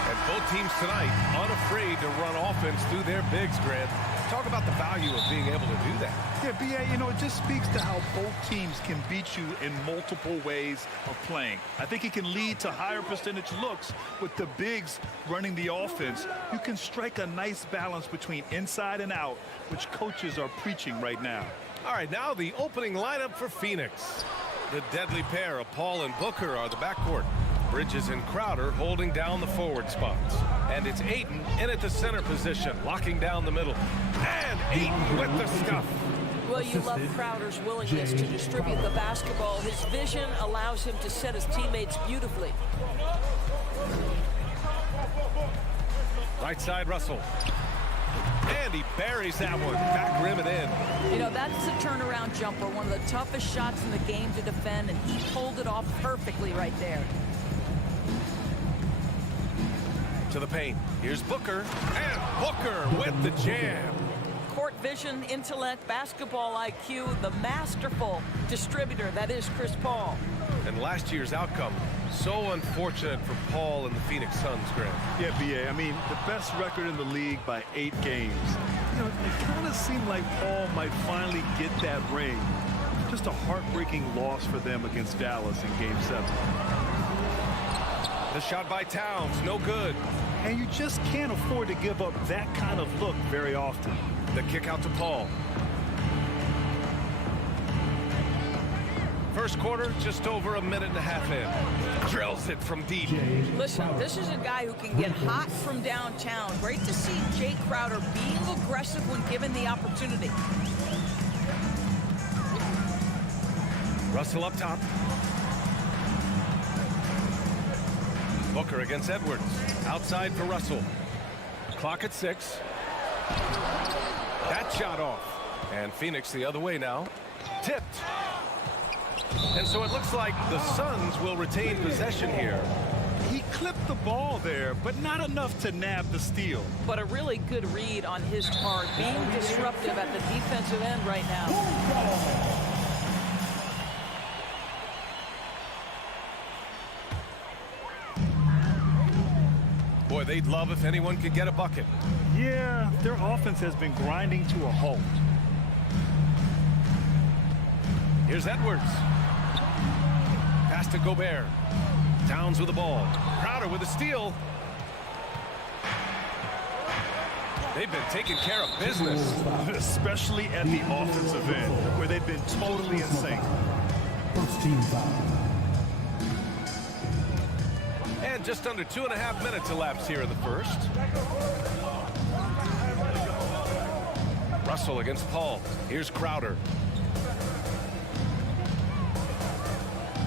And both teams tonight unafraid to run offense through their bigs, Grant. Talk about the value of being able to do that. Yeah, B.A., you know, it just speaks to how both teams can beat you in multiple ways of playing. I think it can lead to higher percentage looks with the bigs running the offense. You can strike a nice balance between inside and out, which coaches are preaching right now. All right, now the opening lineup for Phoenix. The deadly pair of Paul and Booker are the backcourt. Bridges and Crowder holding down the forward spots. And it's Ayton in at the center position, locking down the middle. And Ayton with the stuff. Well, you love Crowder's willingness to distribute the basketball. His vision allows him to set his teammates beautifully. Right side, Russell. And he buries that one. Back rim and in. You know, that's a turnaround jumper, one of the toughest shots in the game to defend, and he pulled it off perfectly right there. To the paint. Here's Booker. And Booker with the jam. Court vision, intellect, basketball IQ, the masterful distributor that is Chris Paul. And last year's outcome, so unfortunate for Paul and the Phoenix Suns, Grant. Yeah, B.A. I mean, the best record in the league by 8 games. You know, it kind of seemed like Paul might finally get that ring. Just a heartbreaking loss for them against Dallas in Game 7. The shot by Towns, no good. And you just can't afford to give up that kind of look very often. The kick out to Paul. First quarter, just over a minute and a half in. Drills it from deep. Listen, this is a guy who can get hot from downtown. Great to see Jay Crowder being aggressive when given the opportunity. Russell up top. Booker against Edwards. Outside for Russell. Clock at 6. That shot off. And Phoenix the other way now. Tipped. And so it looks like the Suns will retain possession here. He clipped the ball there, but not enough to nab the steal. But a really good read on his part, being disruptive at the defensive end right now. Boy, they'd love if anyone could get a bucket. Yeah, their offense has been grinding to a halt. Here's Edwards. Pass to Gobert. Towns with the ball. Crowder with a steal. They've been taking care of business. Especially at the offensive end, where they've been totally in sync. First team foul. And just under 2.5 minutes elapsed here in the first. Russell against Paul. Here's Crowder.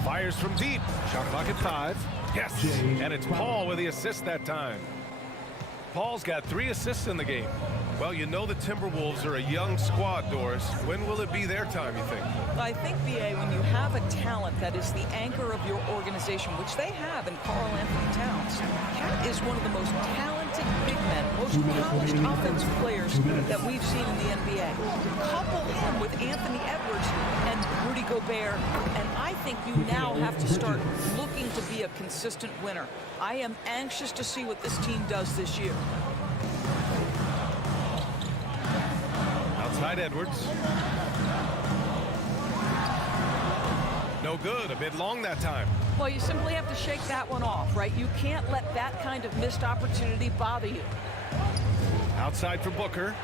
Fires from deep. Shot clock at 5. Yes. And it's Paul with the assist that time. Paul's got 3 assists in the game. Well, you know the Timberwolves are a young squad, Doris. When will it be their time, you think? I think, B.A., when you have a talent that is the anchor of your organization, which they have in Karl Anthony Towns, Cat is one of the most talented big men, most polished offensive players that we've seen in the NBA. Couple him with Anthony Edwards and Rudy Gobert, and I think you now have to start looking to be a consistent winner. I am anxious to see what this team does this year. Outside Edwards. No good. A bit long that time. Well, you simply have to shake that one off, right? You can't let that kind of missed opportunity bother you. Outside for Booker.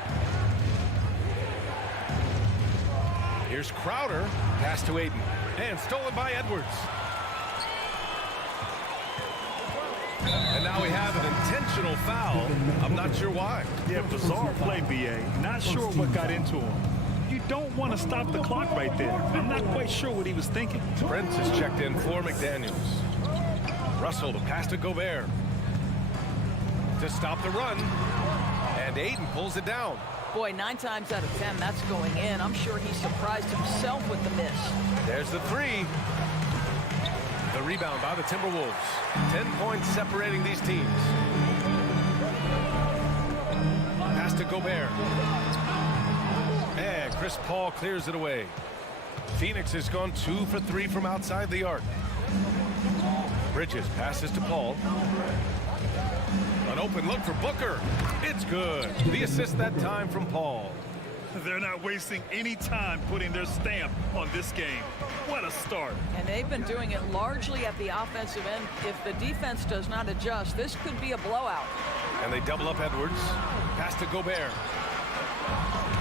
Here's Crowder. Pass to Ayton. And stolen by Edwards. And now we have an intentional foul. I'm not sure why. Yeah, bizarre play, B.A. Not sure what got into him. You don't want to stop the clock right there. I'm not quite sure what he was thinking. Prince has checked in for McDaniels. Russell to pass to Gobert. To stop the run. And Ayton pulls it down. Boy, 9 times out of 10, that's going in. I'm sure he surprised himself with the miss. There's the 3. The rebound by the Timberwolves. 10 points separating these teams. Pass to Gobert. And Chris Paul clears it away. Phoenix has gone 2 for 3 from outside the arc. Bridges passes to Paul. An open look for Booker. It's good. The assist that time from Paul. They're not wasting any time putting their stamp on this game. What a start. And they've been doing it largely at the offensive end. If the defense does not adjust, this could be a blowout. And they double up Edwards. Pass to Gobert.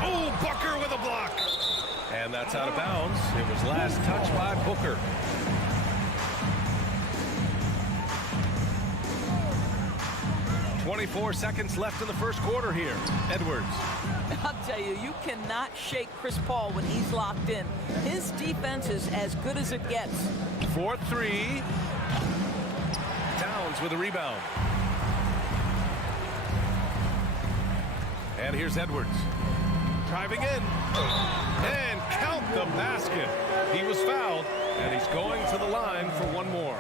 Oh, Booker with a block. And that's out of bounds. It was last touched by Booker. 24 seconds left in the first quarter here. Edwards. I'll tell you, you cannot shake Chris Paul when he's locked in. His defense is as good as it gets. 4-3. Towns with a rebound. And here's Edwards. Driving in. And count the basket. He was fouled, and he's going to the line for one more.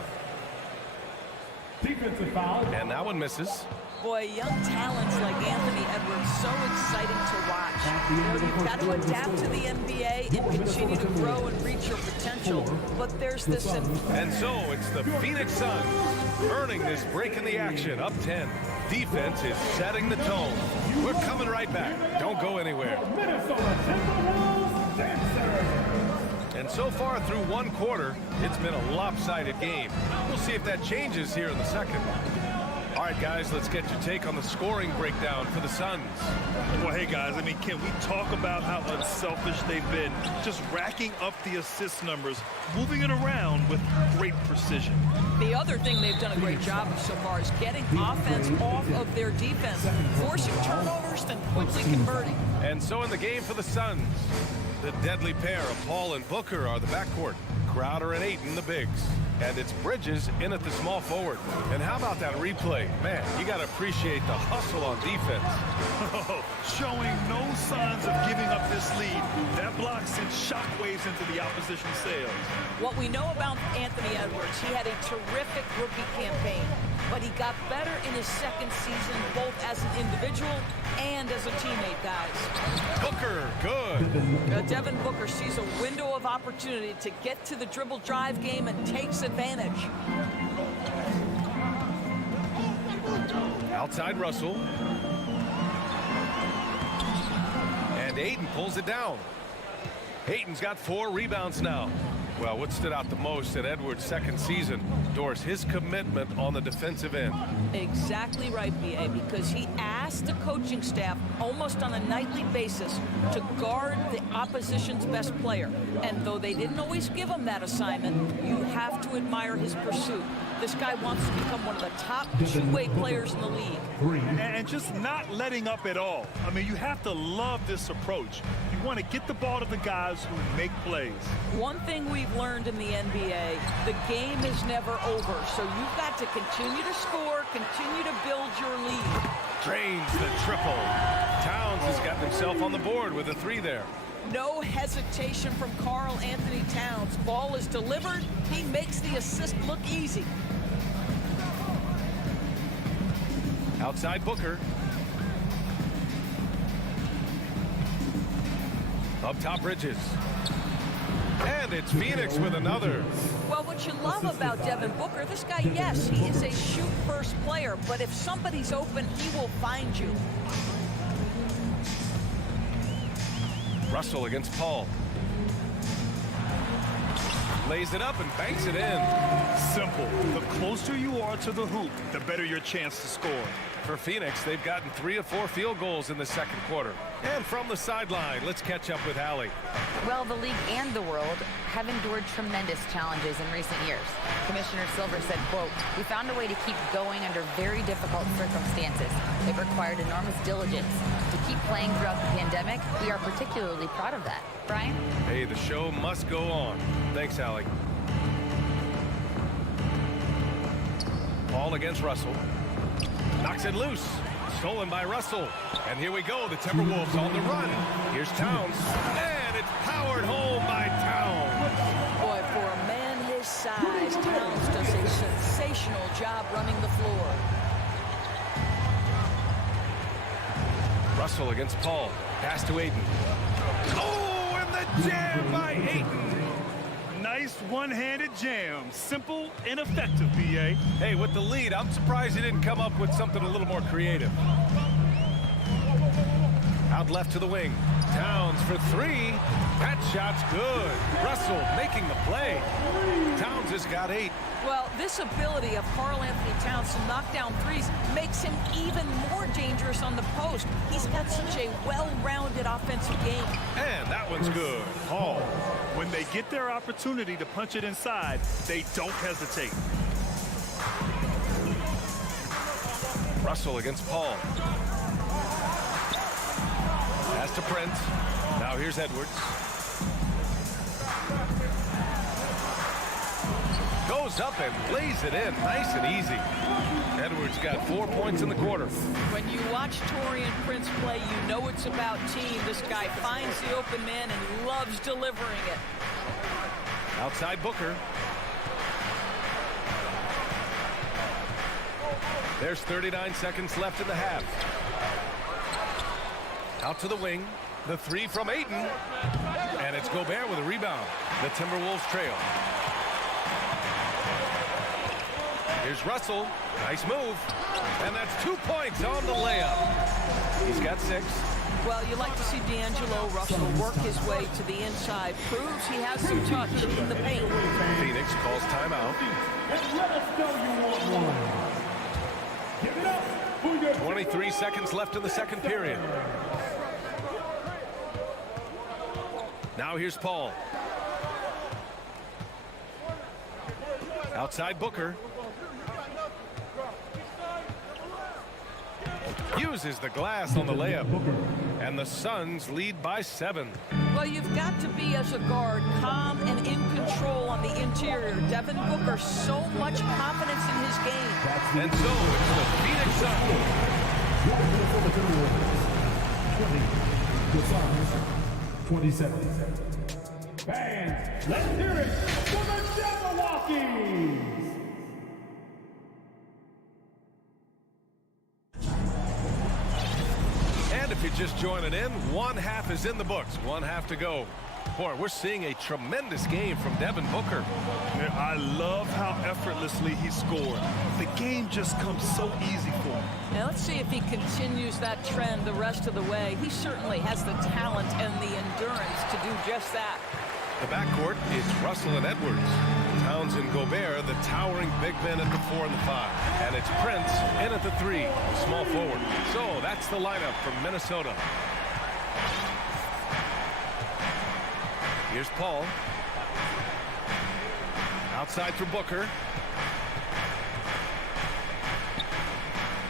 Defensive foul. And that one misses. Boy, young talents like Anthony Edwards, so exciting to watch. You know, you've got to adapt to the NBA and continue to grow and reach your potential. But there's this. And so it's the Phoenix Suns earning this break in the action, up 10. Defense is setting the tone. We're coming right back. Don't go anywhere. And so far through one quarter, it's been a lopsided game. We'll see if that changes here in the second. All right, guys, let's get your take on the scoring breakdown for the Suns. Well, hey, guys, I mean, can we talk about how unselfish they've been? Just racking up the assist numbers, moving it around with great precision. The other thing they've done a great job of so far is getting offense off of their defense, forcing turnovers, then quickly converting. And so in the game for the Suns, the deadly pair of Paul and Booker are the backcourt. Crowder and Ayton, the bigs. And it's Bridges in at the small forward. And how about that replay? Man, you got to appreciate the hustle on defense. Showing no signs of giving up this lead. That block sent shockwaves into the opposition's sails. What we know about Anthony Edwards, he had a terrific rookie campaign, but he got better in his second season, both as an individual and as a teammate, guys. Booker, good. Devin Booker sees a window of opportunity to get to the dribble drive game and takes advantage. Outside Russell. And Ayton pulls it down. Ayton's got 4 rebounds now. Well, what stood out the most in Edwards' second season, Doris, his commitment on the defensive end. Exactly right, B.A., because he asked the coaching staff almost on a nightly basis to guard the opposition's best player. And though they didn't always give him that assignment, you have to admire his pursuit. This guy wants to become one of the top two-way players in the league. And just not letting up at all. I mean, you have to love this approach. You want to get the ball to the guys who make plays. One thing we've learned in the NBA, the game is never over. So you've got to continue to score, continue to build your lead. Drains the triple. Towns has got himself on the board with a 3 there. No hesitation from Karl Anthony Towns. Ball is delivered. He makes the assist look easy. Outside Booker. Up top Bridges. And it's Phoenix with another. Well, what you love about Devin Booker, this guy, yes, he is a shoot-first player, but if somebody's open, he will find you. Russell against Paul. Lays it up and banks it in. Simple. The closer you are to the hoop, the better your chance to score. For Phoenix, they've gotten 3 of 4 field goals in the second quarter. And from the sideline, let's catch up with Allie. Well, the league and the world have endured tremendous challenges in recent years. Commissioner Silver said, quote, "We found a way to keep going under very difficult circumstances. It required enormous diligence. To keep playing throughout the pandemic, we are particularly proud of that." Brian? Hey, the show must go on. Thanks, Allie. Ball against Russell. Knocks it loose. Stolen by Russell. And here we go. The Timberwolves on the run. Here's Towns. And it's powered home by Towns. Boy, for a man his size, Towns does a sensational job running the floor. Russell against Paul. Pass to Ayton. Oh, and the jam by Ayton. Nice one-handed jam. Simple and effective, B.A. Hey, with the lead, I'm surprised he didn't come up with something a little more creative. Out left to the wing. Towns for 3. That shot's good. Russell making the play. Towns has got 8. Well, this ability of Karl Anthony Towns to knock down threes makes him even more dangerous on the post. He's got such a well-rounded offensive game. And that one's good. Paul. When they get their opportunity to punch it inside, they don't hesitate. Russell against Paul. Pass to Prince. Now here's Edwards. Goes up and lays it in nice and easy. Edwards got 4 points in the quarter. When you watch Taurean Prince play, you know it's about team. This guy finds the open man and loves delivering it. Outside Booker. There's 39 seconds left in the half. Out to the wing. The three from Ayton. And it's Gobert with a rebound. The Timberwolves trail. Here's Russell. Nice move. And that's 2 points on the layup. He's got 6. Well, you like to see D'Angelo Russell work his way to the inside. Proves he has some touch in the paint. Phoenix calls timeout. And let us know you want one. Give it up for your 23 seconds left in the second period. Now here's Paul. Outside Booker. Uses the glass on the layup. And the Suns lead by 7. Well, you've got to be, as a guard, calm and in control on the interior. Devin Booker, so much confidence in his game. And so it's the Phoenix Suns. 27. Fans, let's hear it for the Jabberwockies! And if you're just joining in, one half is in the books. One half to go. Boy, we're seeing a tremendous game from Devin Booker. I love how effortlessly he scored. The game just comes so easy for him. Now let's see if he continues that trend the rest of the way. He certainly has the talent and the endurance to do just that. The backcourt is Russell and Edwards. Towns and Gobert, the towering big men at the 4 and the 5. And it's Prince in at the 3, small forward. So that's the lineup from Minnesota. Here's Paul. Outside for Booker.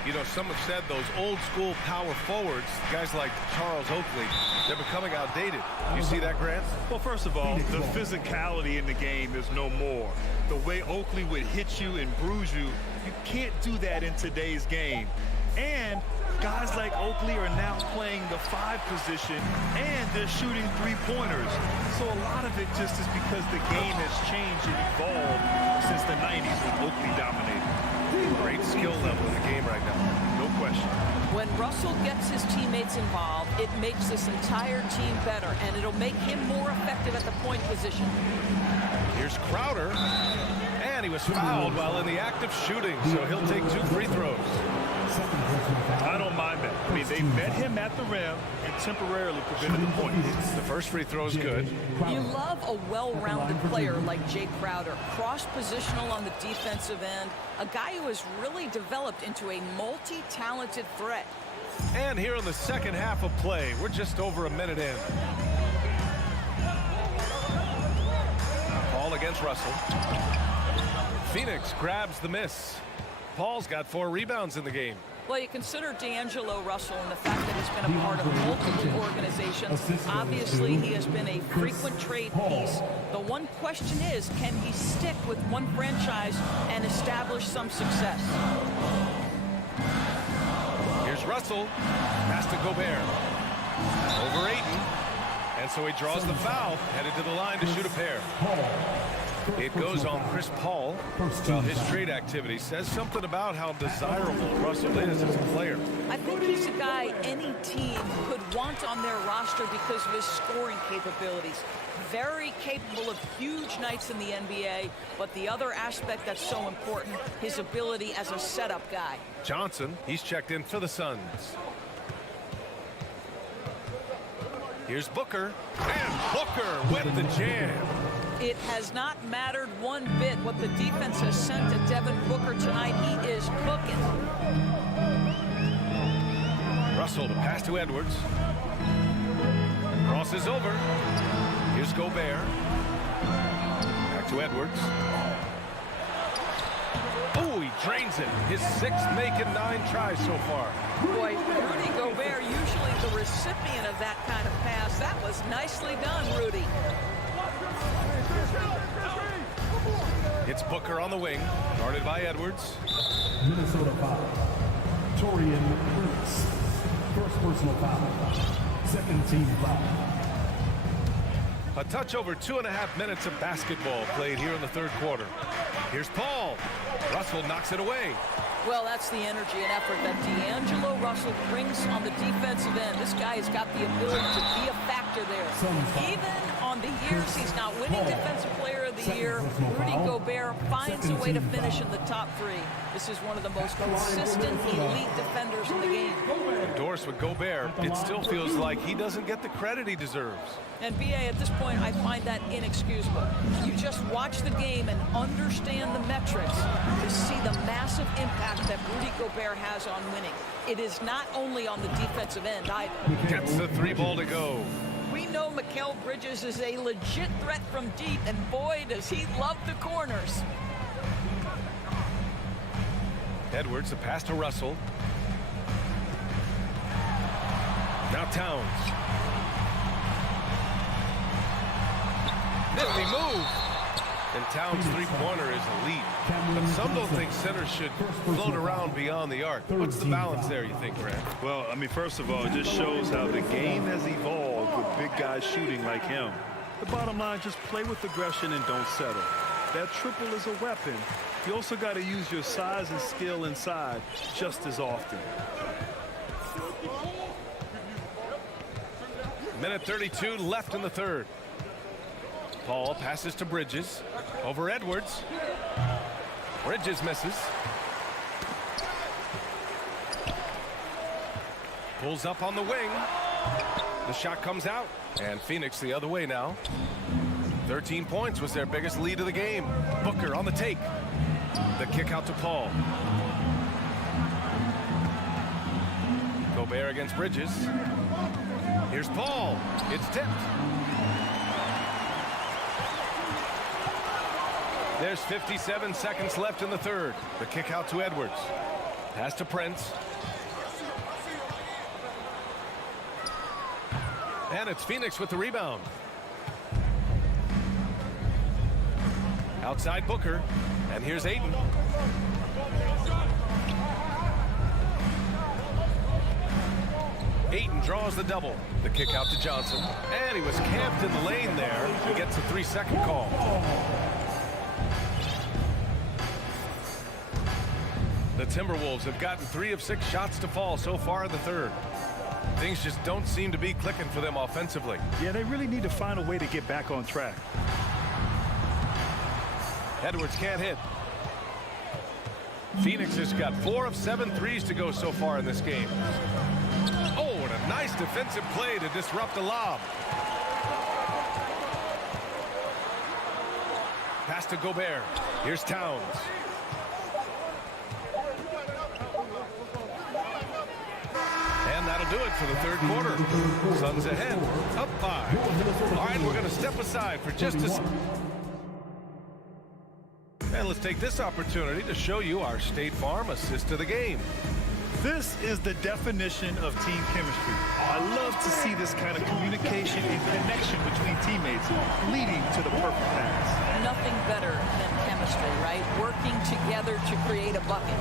You know, some have said those old school power forwards, guys like Charles Oakley, they're becoming outdated. You see that, Grant? Well, first of all, the physicality in the game is no more. The way Oakley would hit you and bruise you, you can't do that in today's game. And guys like Oakley are now playing the 5 position, and they're shooting 3-pointers. So a lot of it just is because the game has changed and evolved since the 90s when Oakley dominated. Great skill level in the game right now. No question. When Russell gets his teammates involved, it makes this entire team better, and it'll make him more effective at the point position. Here's Crowder. And he was fouled while in the act of shooting, so he'll take 2 free throws. I don't mind that. I mean, they met him at the rim and temporarily prevented the point. The first free throw is good. You love a well-rounded player like Jay Crowder, cross-positional on the defensive end, a guy who has really developed into a multi-talented threat. And here in the second half of play, we're just over a minute in. Paul against Russell. Phoenix grabs the miss. Paul's got 4 rebounds in the game. Well, you consider D'Angelo Russell and the fact that he's been a part of multiple organizations. Obviously, he has been a frequent trade piece. The one question is, can he stick with one franchise and establish some success? Here's Russell. Pass to Gobert. Over Ayton. And so he draws the foul, headed to the line to shoot a pair. It goes on Chris Paul. Well, his trade activity says something about how desirable Russell is as a player. I think he's a guy any team could want on their roster because of his scoring capabilities. Very capable of huge nights in the NBA, but the other aspect that's so important, his ability as a setup guy. Johnson, he's checked in for the Suns. Here's Booker. And Booker with the jam. It has not mattered one bit what the defense has sent to Devin Booker tonight. He is cooking. Russell to pass to Edwards. Crosses over. Here's Gobert. Back to Edwards. Oh, he drains it. His 6th make in 9 tries so far. Boy, Rudy Gobert, usually the recipient of that kind of pass. That was nicely done, Rudy. It's Booker on the wing, guarded by Edwards. Minnesota foul. Torian Prince. First personal foul. Second team foul. A touch over 2.5 minutes of basketball played here in the 3rd quarter. Here's Paul. Russell knocks it away. Well, that's the energy and effort that D'Angelo Russell brings on the defensive end. This guy has got the ability to be a factor there. Even on the years he's not winning Defensive Player of the Year, Rudy Gobert finds a way to finish in the top 3. This is one of the most consistent elite defenders in the game. Endorsed with Gobert, it still feels like he doesn't get the credit he deserves. And BA, at this point, I find that inexcusable. You just watch the game and understand the metrics to see the massive impact that Rudy Gobert has on winning. It is not only on the defensive end either. Gets the 3 ball to go. We know Mikal Bridges is a legit threat from deep, and boy, does he love the corners. Edwards, the pass to Russell. Now Towns. Nifty move. And Towns' 3-pointer is elite. But some don't think centers should float around beyond the arc. What's the balance there, you think, Grant? Well, I mean, first of all, it just shows how the game has evolved with big guys shooting like him. The bottom line, just play with aggression and don't settle. That triple is a weapon. You also got to use your size and skill inside just as often. Minute 32 left in the 3rd. Paul passes to Bridges. Over Edwards. Bridges misses. Pulls up on the wing. The shot comes out. And Phoenix the other way now. 13 points was their biggest lead of the game. Booker on the take. The kick out to Paul. Gobert against Bridges. Here's Paul. It's tipped. There's 57 seconds left in the 3rd. The kick out to Edwards. Pass to Prince. And it's Phoenix with the rebound. Outside Booker. And here's Ayton. Ayton draws the double. The kick out to Johnson. And he was camped in the lane there. He gets a 3-second call. The Timberwolves have gotten 3 of 6 shots to fall so far in the 3rd. Things just don't seem to be clicking for them offensively. Yeah, they really need to find a way to get back on track. Edwards can't hit. Phoenix has got 4 of 7 threes to go so far in this game. Oh, and a nice defensive play to disrupt the lob. Pass to Gobert. Here's Towns. And that'll do it for the 3rd quarter. Suns ahead, up 5. All right, we're going to step aside for just a second. And let's take this opportunity to show you our State Farm assist to the game. This is the definition of team chemistry. I love to see this kind of communication and connection between teammates leading to the perfect pass. Nothing better than chemistry, right? Working together to create a bucket.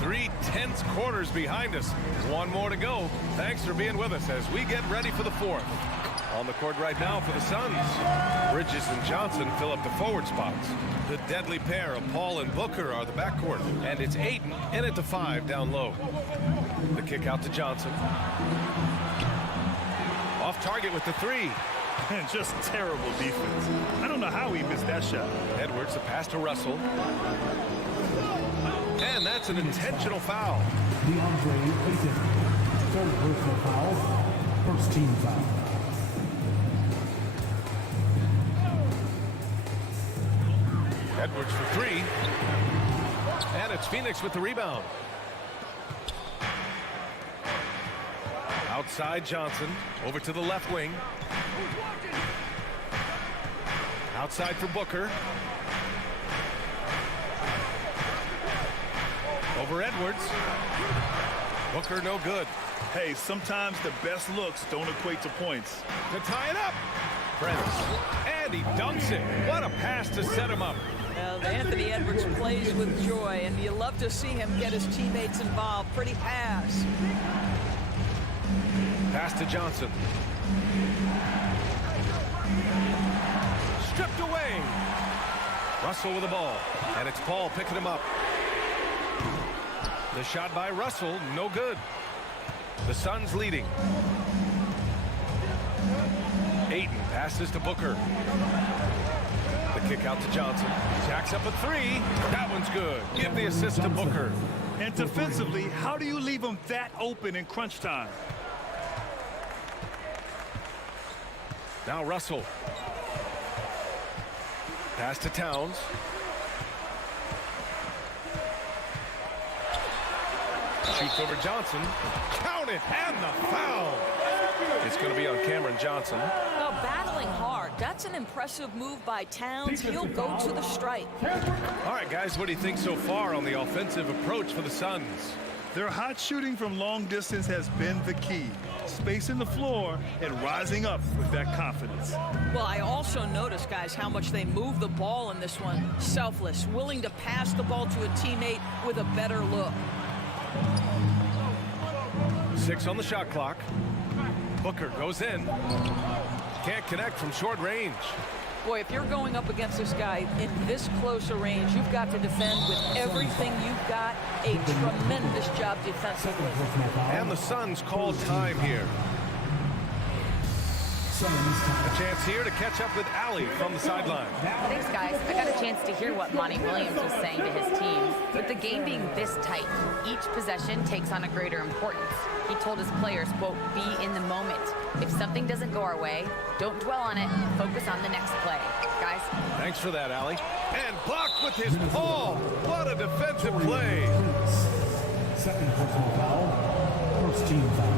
3 tense quarters behind us. 1 more to go. Thanks for being with us as we get ready for the 4th. On the court right now for the Suns. Bridges and Johnson fill up the forward spots. The deadly pair of Paul and Booker are the backcourt. And it's Ayton in at the 5 down low. The kick out to Johnson. Off target with the 3. And just terrible defense. I don't know how he missed that shot. Edwards, the pass to Russell. And that's an intentional foul. DeAndre Ayton. 3rd personal foul. 1st team foul. Edwards for 3. And it's Phoenix with the rebound. Outside Johnson. Over to the left wing. Outside for Booker. Over Edwards. Booker no good. Hey, sometimes the best looks don't equate to points. To tie it up. Prince. And he dunks it. What a pass to set him up. Well, Anthony Edwards plays with joy, and you love to see him get his teammates involved. Pretty pass. Pass to Johnson. Stripped away. Russell with the ball. And it's Paul picking him up. The shot by Russell, no good. The Suns leading. Ayton passes to Booker. The kick out to Johnson. Jacks up a three. That one's good. Give the assist to Booker. And defensively, how do you leave him that open in crunch time? Now Russell. Pass to Towns. Shoots over Johnson. Count it, and the foul. It's going to be on Cameron Johnson. Well, battling hard. That's an impressive move by Towns. He'll go to the strike. All right, guys, what do you think so far on the offensive approach for the Suns? Their hot shooting from long distance has been the key. Spacing the floor and rising up with that confidence. Well, I also noticed, guys, how much they move the ball in this one. Selfless, willing to pass the ball to a teammate with a better look. 6 on the shot clock. Booker goes in. Can't connect from short range. Boy, if you're going up against this guy in this close a range, you've got to defend with everything you've got. A tremendous job defensively. And the Suns call time here. A chance here to catch up with Allie from the sideline. Thanks, guys. I got a chance to hear what Monty Williams was saying to his team. With the game being this tight, each possession takes on a greater importance. He told his players, quote, be in the moment. If something doesn't go our way, don't dwell on it. Focus on the next play. Guys. Thanks for that, Allie. And blocked with his paw. What a defensive play. Second personal foul. First team foul.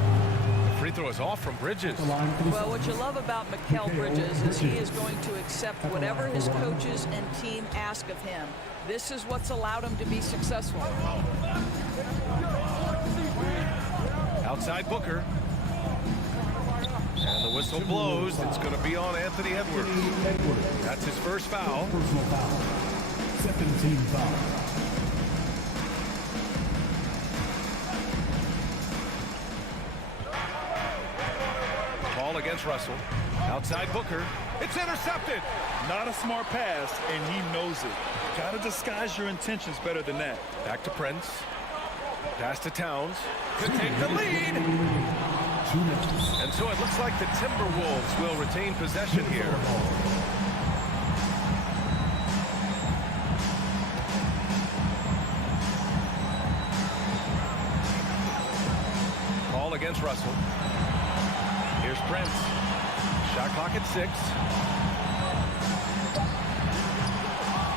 Free throw is off from Bridges. Well, what you love about Mikal Bridges is he is going to accept whatever his coaches and team ask of him. This is what's allowed him to be successful. Outside Booker. And the whistle blows. It's going to be on Anthony Edwards. That's his first foul. Personal foul. Second team foul. Ball against Russell. Outside Booker. It's intercepted. Not a smart pass, and he knows it. Got to disguise your intentions better than that. Back to Prince. Pass to Towns. To take the lead. And so it looks like the Timberwolves will retain possession here. Ball against Russell. Here's Prince. Shot clock at 6.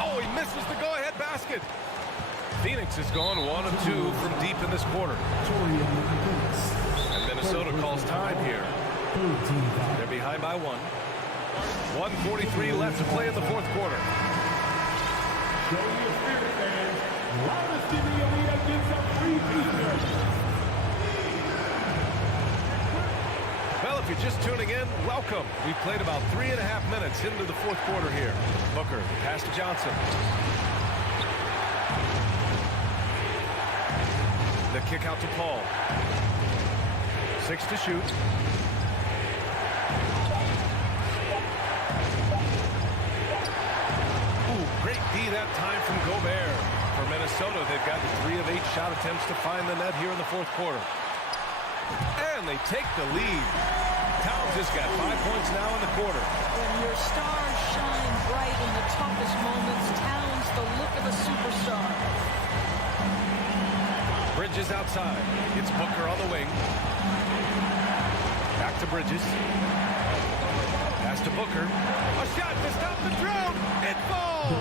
Oh, he misses the go-ahead basket. Phoenix has gone 1 of 2 from deep in this quarter. And Minnesota calls time here. They're behind by 1. 1:43 left to play in the fourth quarter. Show your spirit, fans. Loudest in the arena gets a free pizza. Well, if you're just tuning in, welcome. We've played about 3.5 minutes into the fourth quarter here. Booker, pass to Johnson. The kick out to Paul. 6 to shoot. Ooh, great D that time from Gobert. For Minnesota, they've gotten 3 of 8 shot attempts to find the net here in the fourth quarter. And they take the lead. Towns has got 5 points now in the quarter. When your stars shine bright in the toughest moments, Towns the look of a superstar. Bridges outside. It's Booker on the wing. Back to Bridges. Pass to Booker. A shot to stop the drought. It falls.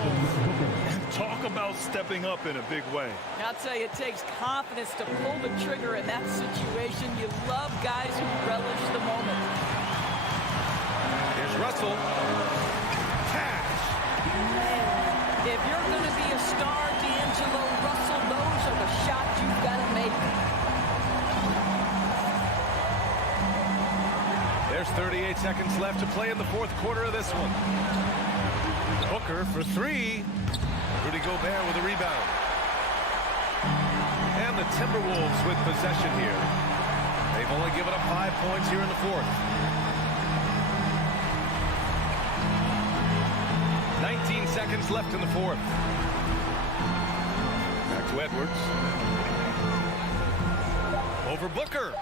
Talk about stepping up in a big way. I'll tell you, it takes confidence to pull the trigger in that situation. You love guys who relish the moment. Here's Russell. Cash. Man, if you're going to be a star, D'Angelo Russell, those are the shots seconds left to play in the fourth quarter of this one. Booker for three. Rudy Gobert with a rebound. And the Timberwolves with possession here. They've only given up 5 points here in the fourth. 19 seconds left in the fourth. Back to Edwards. Over Booker.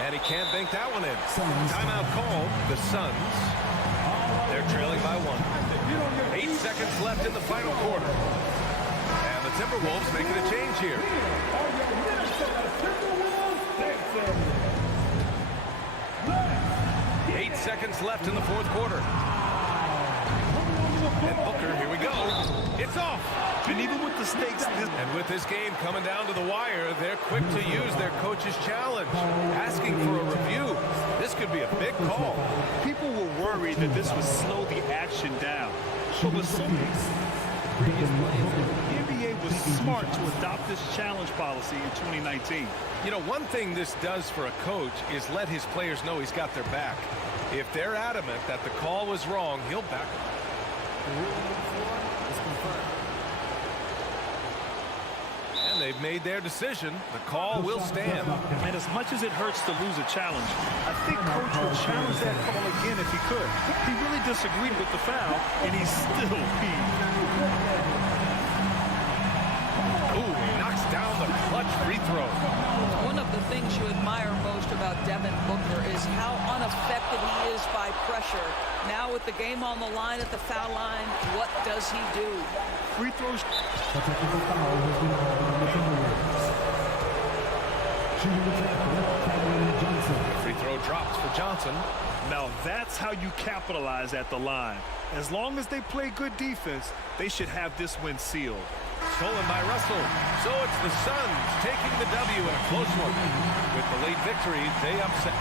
And he can't bank that one in. Timeout called. The Suns. They're trailing by 1. 8 seconds left in the final quarter. And the Timberwolves making a change here. 8 seconds left in the fourth quarter. And Booker, here we go. It's off. And even with the stakes, and with this game coming down to the wire, they're quick to use their coach's challenge, asking for a review. This could be a big call. people were worried that this would slow the action down. But with so many previous plays, the NBA was smart to adopt this challenge policy in 2019. You know, one thing this does for a coach is let his players know he's got their back. If they're adamant that the call was wrong, he'll back them. The ruling on the floor is confirmed. And they've made their decision. The call will stand. And as much as it hurts to lose a challenge, I think Coach would challenge that call again if he could. He really disagreed with the foul, and he still peeved. Ooh, he knocks down the clutch free throw. One of the things you admire most about Devin Booker is how unaffected he is by pressure. Now with the game on the line at the foul line, what does he do? Free throws. A technical foul has been called on the Timberwolves. Shooting the tackle, Johnson. Free throw drops for Johnson. Now that's how you capitalize at the line. As long as they play good defense, they should have this win sealed. Stolen by Russell. So it's the Suns taking the W in a close one. With the late victory, they upset.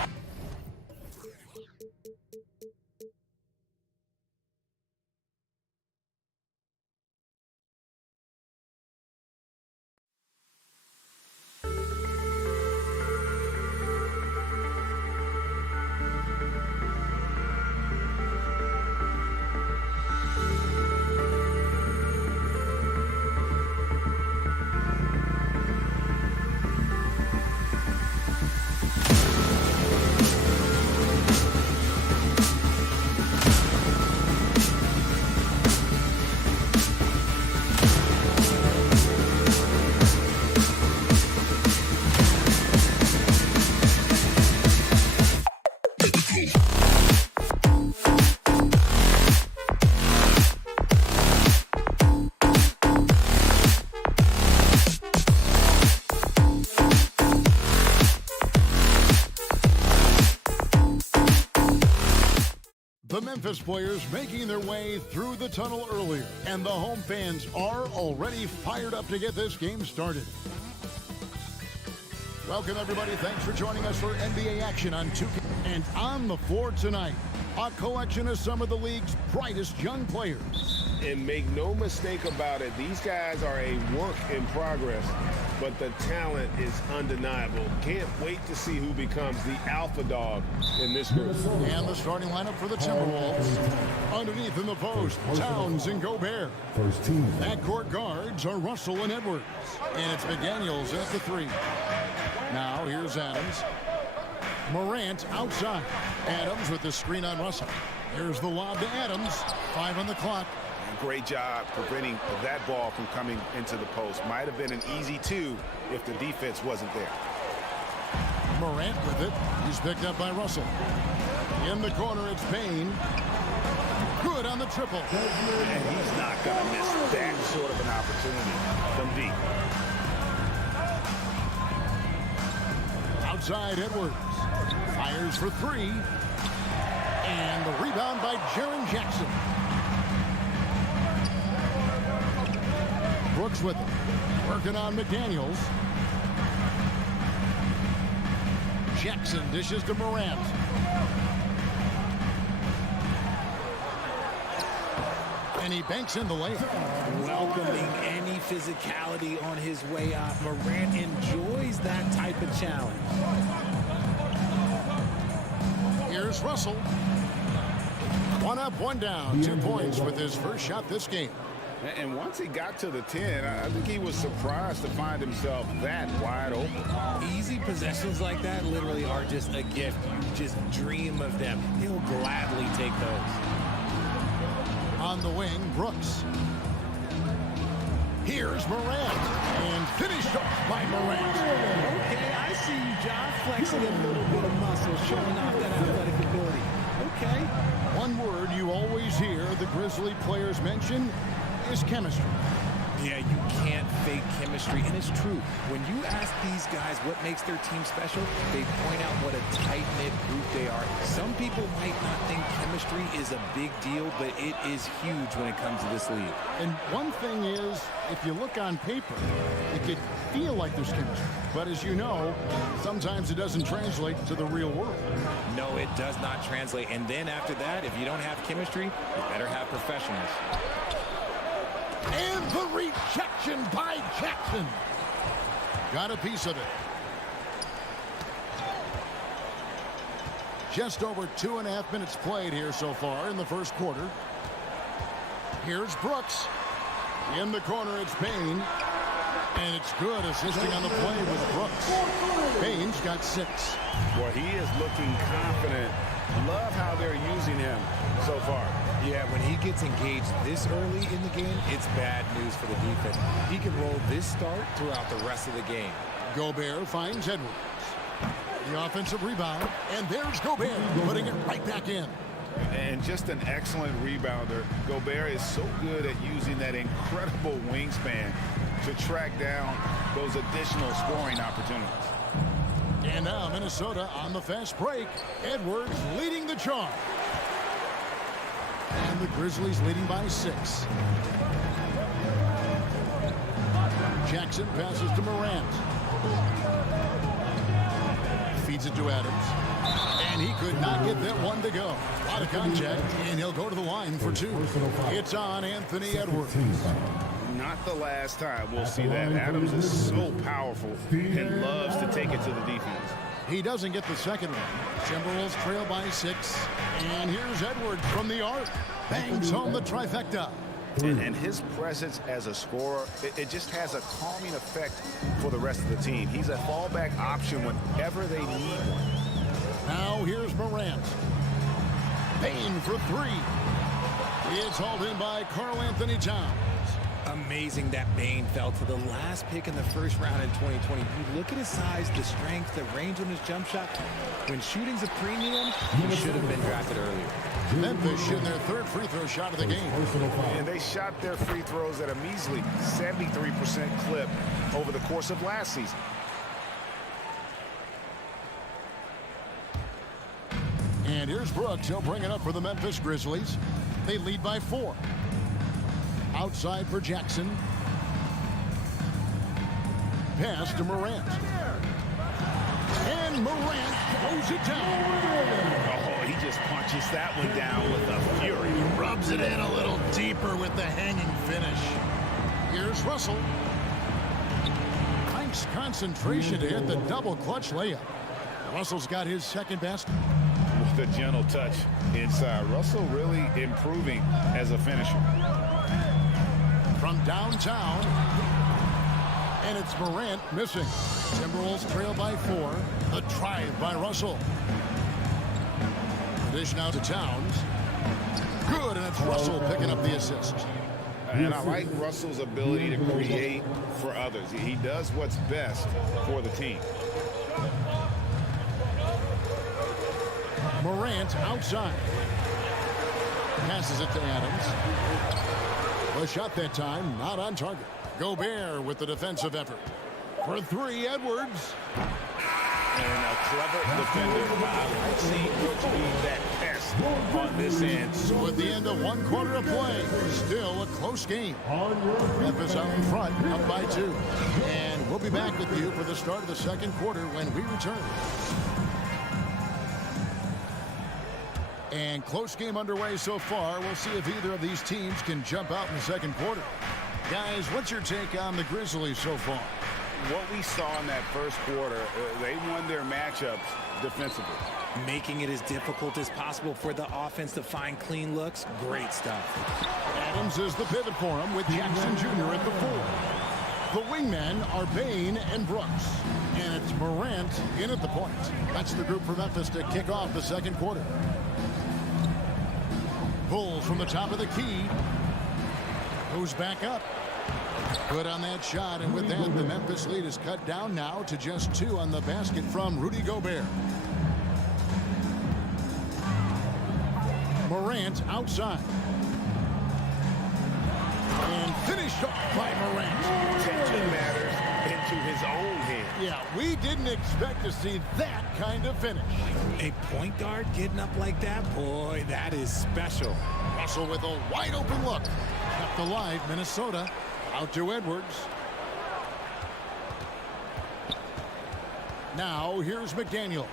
The Memphis players making their way through the tunnel earlier, and the home fans are already fired up to get this game started. Welcome, everybody. Thanks for joining us for NBA action on 2K. And on the floor tonight, a collection of some of the league's brightest young players. And make no mistake about it, these guys are a work in progress, but the talent is undeniable. Can't wait to see who becomes the alpha dog in this group. And the starting lineup for the Timberwolves. Underneath in the post, Towns and Gobert. First team. Backcourt guards are Russell and Edwards. And it's McDaniels at the three. Now here's Adams. Morant outside. Adams with the screen on Russell. Here's the lob to Adams. 5 on the clock. Great job preventing that ball from coming into the post. Might have been an easy 2 if the defense wasn't there. Morant with it. He's picked up by Russell. In the corner, it's Payne. Good on the triple. And he's not going to miss that sort of an opportunity from deep. Outside, Edwards. Fires for 3. And the rebound by Jaren Jackson. Brooks with it. Working on McDaniels. Jackson dishes to Morant. And he banks in the layup. Welcoming any physicality on his way out. Morant enjoys that type of challenge. Here's Russell. One up, one down. 2 points with his first shot this game. And once he got to the 10, I think he was surprised to find himself that wide open. Easy possessions like that literally are just a gift. You just dream of them. He'll gladly take those. On the wing, Brooks. Here's Morant. And finished off by Morant. Okay, I see you, John, flexing a little bit of muscle, showing off that athletic ability. Okay. One word you always hear the Grizzly players mention is chemistry. Yeah, you can't fake chemistry, and it's true. When you ask these guys what makes their team special, they point out what a tight-knit group they are. Some people might not think chemistry is a big deal, but it is huge when it comes to this league. And one thing is, if you look on paper, it could feel like there's chemistry. But as you know, sometimes it doesn't translate to the real world. No, it does not translate. And then after that, if you don't have chemistry, you better have professionals. And the rejection by Jackson. Got a piece of it. Just over 2.5 minutes played here so far in the first quarter. Here's Brooks. In the corner, it's Payne. And it's good, assisting on the play with Brooks. Payne's got 6. Well, he is looking confident. Love how they're using him so far. Yeah, when he gets engaged this early in the game, it's bad news for the defense. He can roll this start throughout the rest of the game. Gobert finds Edwards. The offensive rebound, and there's Gobert putting it right back in. And just an excellent rebounder. Gobert is so good at using that incredible wingspan to track down those additional scoring opportunities. And now Minnesota on the fast break. Edwards leading the charge. And the Grizzlies leading by 6. Jackson passes to Morant. Feeds it to Adams. And he could not get that one to go. A lot of contact, and he'll go to the line for 2. It's on Anthony Edwards. Not the last time we'll see that. Adams is so powerful and loves to take it to the defense. He doesn't get the second one. Timberwolves trail by 6. And here's Edwards from the arc. Bangs home the trifecta. And his presence as a scorer, it just has a calming effect for the rest of the team. He's a fallback option whenever they need one. Now here's Morant. Payne for 3. It's hauled in by Karl Anthony Towns. Amazing that Bane fell to the last pick in the first round in 2020. You look at his size, the strength, the range on his jump shot. When shooting's a premium, he should have been drafted earlier. Memphis shooting their 3rd free throw shot of the game. And they shot their free throws at a measly 73% clip over the course of last season. And here's Brooks. He'll bring it up for the Memphis Grizzlies. They lead by 4. Outside for Jackson. Pass to Morant. And Morant throws it down. Oh, he just punches that one down with a fury. Rubs it in a little deeper with the hanging finish. Here's Russell. Nice concentration to hit the double clutch layup. Russell's got his 2nd basket. With a gentle touch inside. Russell really improving as a finisher. From downtown, and it's Morant missing. Timberwolves trail by 4. The drive by Russell. The dish now to Towns. Good, and it's Russell picking up the assist. And I like Russell's ability to create for others. He does what's best for the team. Morant outside. Passes it to Adams. A shot that time, not on target. Gobert with the defensive effort. For 3, Edwards. And a clever defender. I like seeing Coach be that pest on this end. So at the end of 1 quarter of play, still a close game. Memphis out in front, up by 2. And we'll be back with you for the start of the 2nd quarter when we return. And close game underway so far. We'll see if either of these teams can jump out in the 2nd quarter. Guys, what's your take on the Grizzlies so far? what we saw in that first quarter, they won their matchups defensively. Making it as difficult as possible for the offense to find clean looks. Great stuff. Adams is the pivot for him with Jackson Jr. at the 4. The wingmen are Bain and Brooks. And it's Morant in at the point. That's the group for Memphis to kick off the second quarter. Bulls from the top of the key. Moves back up. Good on that shot, and with that, the Memphis lead is cut down now to just 2 on the basket from Rudy Gobert. Morant outside. And finished off by Morant. Taking matters into his own hands. Yeah, we didn't expect to see that kind of finish. A point guard getting up like that, boy, that is special. Russell with a wide open look. Kept alive, Minnesota. Out to Edwards. Now here's McDaniels.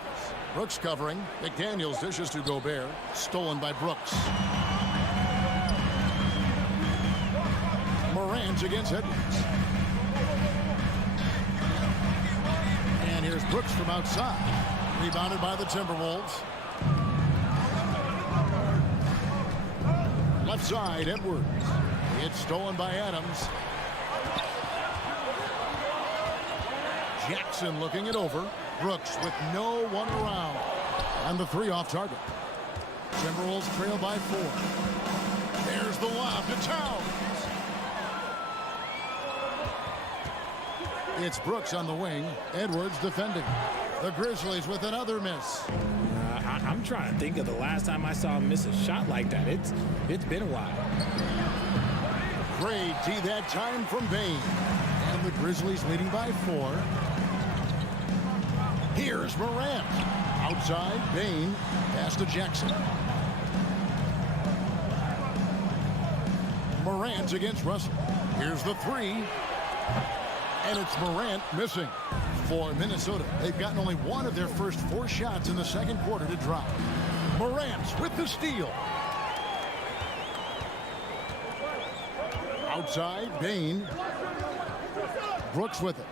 Brooks covering. McDaniels dishes to Gobert. Stolen by Brooks. Morant against Edwards. And here's Brooks from outside. Rebounded by the Timberwolves. Left side, Edwards. It's stolen by Adams. Jackson looking it over. Brooks with no one around. And the 3 off target. Timberwolves trail by 4. There's the lob to Towns. It's Brooks on the wing. Edwards defending. The Grizzlies with another miss. I'm trying to think of the last time I saw him miss a shot like that. It's been a while. Great D that time from Bain. And the Grizzlies leading by 4. Here's Morant. Outside, Bain. Pass to Jackson. Morant against Russell. Here's the 3. And it's Morant missing. For Minnesota, they've gotten only 1 of their first 4 shots in the second quarter to drop. Morant with the steal. Outside, Bain. Brooks with it.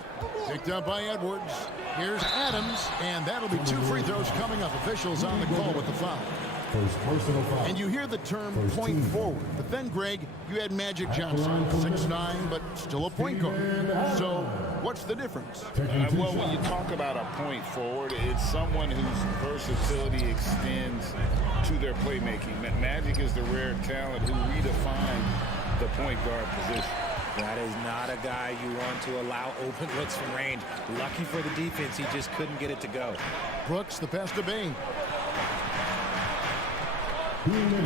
Picked up by Edwards. Here's Adams, and that'll be 2 free throws coming up. Officials on the call with the foul. And you hear the term point forward, but then, Greg, you had Magic Johnson, 6'9", but still a point guard. So what's the difference? Well, when you talk about a point forward, it's someone whose versatility extends to their playmaking. Magic is the rare talent who redefined the point guard position. That is not a guy you want to allow open looks from range. Lucky for the defense, he just couldn't get it to go. Brooks, the pass to Bain.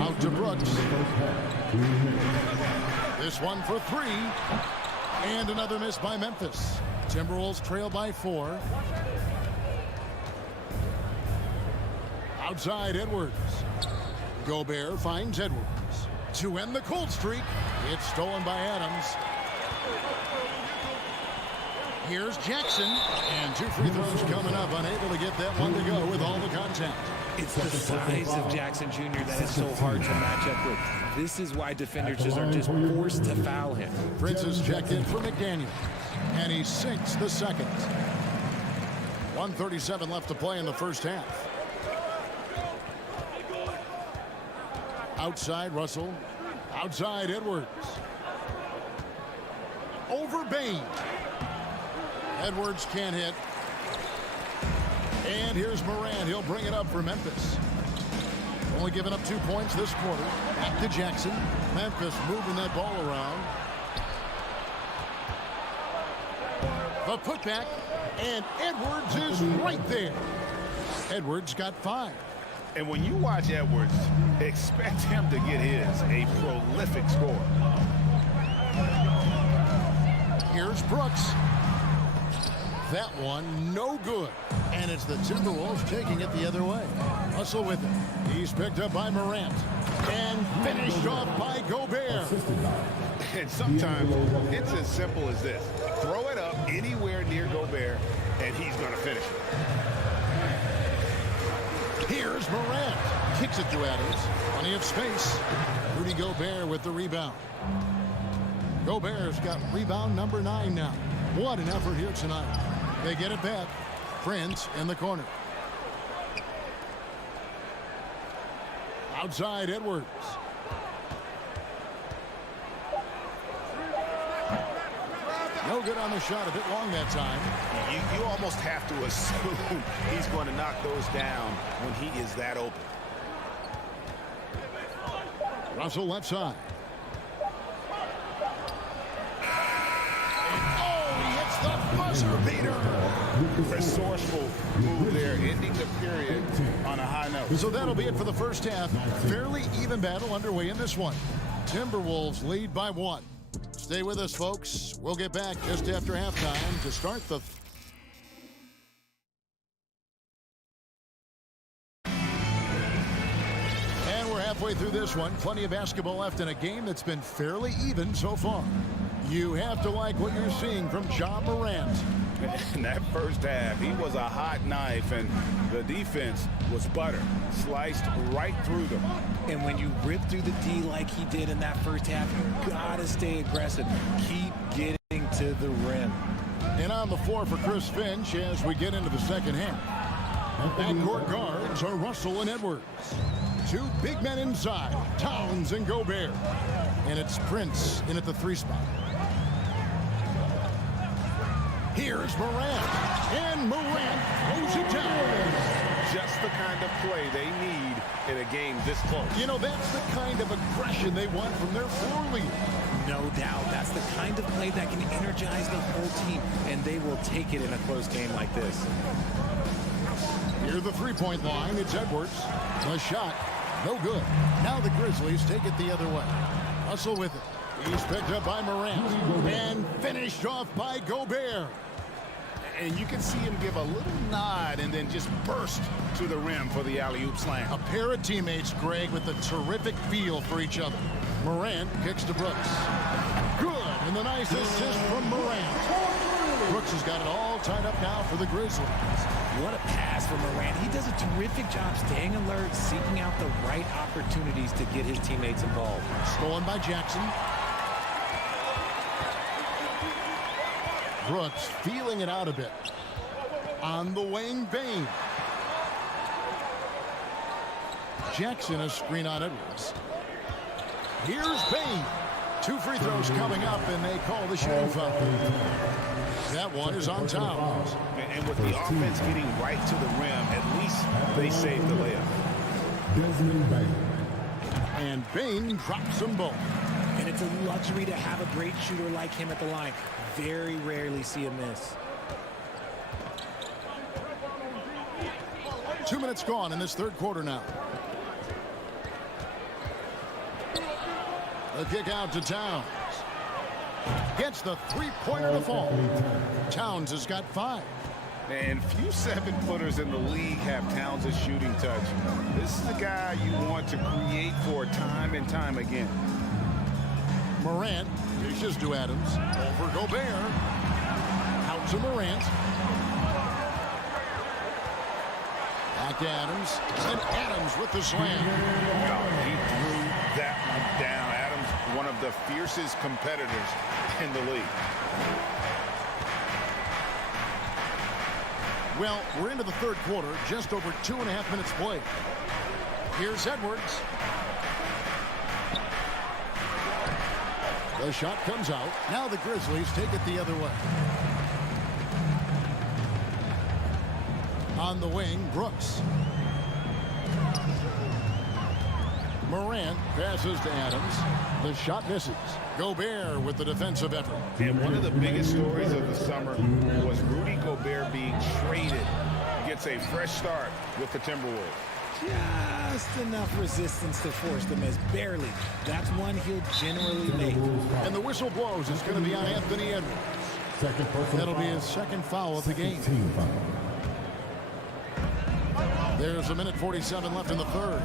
Out to Brooks. This one for 3. And another miss by Memphis. Timberwolves trail by 4. Outside, Edwards. Gobert finds Edwards. To end the cold streak, it's stolen by Adams. Here's Jackson, and 2 free throws coming up, unable to get that one to go with all the contact. It's the size of Jackson Jr. that is so hard to match up with. This is why defenders are just forced to foul him. Prince is checked in for McDaniel, and he sinks the second. 1:37 left to play in the first half. Outside, Russell. Outside, Edwards. Over Bain. Edwards can't hit. And here's Morant. He'll bring it up for Memphis. Only giving up 2 points this quarter. Back to Jackson. Memphis moving that ball around. The putback. And Edwards is right there. Edwards got 5. And when you watch Edwards, expect him to get his, a prolific scorer. Here's Brooks. That one, no good. And it's the Timberwolves taking it the other way. Russell with it. He's picked up by Morant. And finished off by Gobert. And sometimes it's as simple as this. Throw it up anywhere near Gobert, and he's going to finish it. Here's Morant. Kicks it to Adams. Plenty of space. Rudy Gobert with the rebound. Gobert's got rebound number 9 now. What an effort here tonight. They get it back. Prince in the corner. Outside Edwards. No good on the shot. A bit long that time. You almost have to assume he's going to knock those down when he is that open. Russell left side. The buzzer beater. Resourceful move there, ending the period on a high note. So that'll be it for the first half. Fairly even battle underway in this one. Timberwolves lead by 1. Stay with us, folks. We'll get back just after halftime to start the... And we're halfway through this one. Plenty of basketball left in a game that's been fairly even so far. You have to like what you're seeing from Ja Morant. In that first half, he was a hot knife, and the defense was butter. Sliced right through them. And when you rip through the D like he did in that first half, you gotta stay aggressive. Keep getting to the rim. And on the floor for Chris Finch as we get into the second half. Backcourt guards are Russell and Edwards. 2 big men inside, Towns and Gobert. And it's Prince in at the 3 spot. Here's Morant, and Morant throws it down. Just the kind of play they need in a game this close. You know, that's the kind of aggression they want from their floor leader. No doubt. That's the kind of play that can energize the whole team, and they will take it in a close game like this. Near the 3-point line, it's Edwards. The shot, no good. Now the Grizzlies take it the other way. Russell with it. He's picked up by Morant and finished off by Gobert. And you can see him give a little nod and then just burst to the rim for the alley-oop slam. A pair of teammates, Greg, with a terrific feel for each other. Morant kicks to Brooks. Good, and the nice assist from Morant. Brooks has got it all tied up now for the Grizzlies. What a pass from Morant. He does a terrific job staying alert, seeking out the right opportunities to get his teammates involved. Stolen by Jackson. Brooks feeling it out a bit. On the wing, Bain. Jackson a screen on Edwards. Here's Bain. 2 free throws coming up, and they call the shooting foul. That one is on Towns. And with the offense getting right to the rim, at least they saved the layup. And Bain drops them both. And it's a luxury to have a great shooter like him at the line. Very rarely see him miss. 2 minutes gone in this third quarter now. The kick out to Towns. Gets the 3-pointer to fall. Towns has got 5. And few 7-footers in the league have Towns' shooting touch. This is the guy you want to create for time and time again. Morant dishes to Adams. Over Gobert. Out to Morant. Back to Adams. And Adams with the slam. He threw that one down. Adams, one of the fiercest competitors in the league. Well, we're into the third quarter. Just over 2.5 minutes played. Here's Edwards. The shot comes out. Now the Grizzlies take it the other way. On the wing, Brooks. Morant passes to Adams. The shot misses. Gobert with the defensive effort. And one of the biggest stories of the summer was Rudy Gobert being traded. Gets a fresh start with the Timberwolves. Just enough resistance to force the miss. Barely. That's one he'll generally make. And the whistle blows. It's going to be on Anthony Edwards. That'll be his second foul of the game. There's 1:47 left in the third.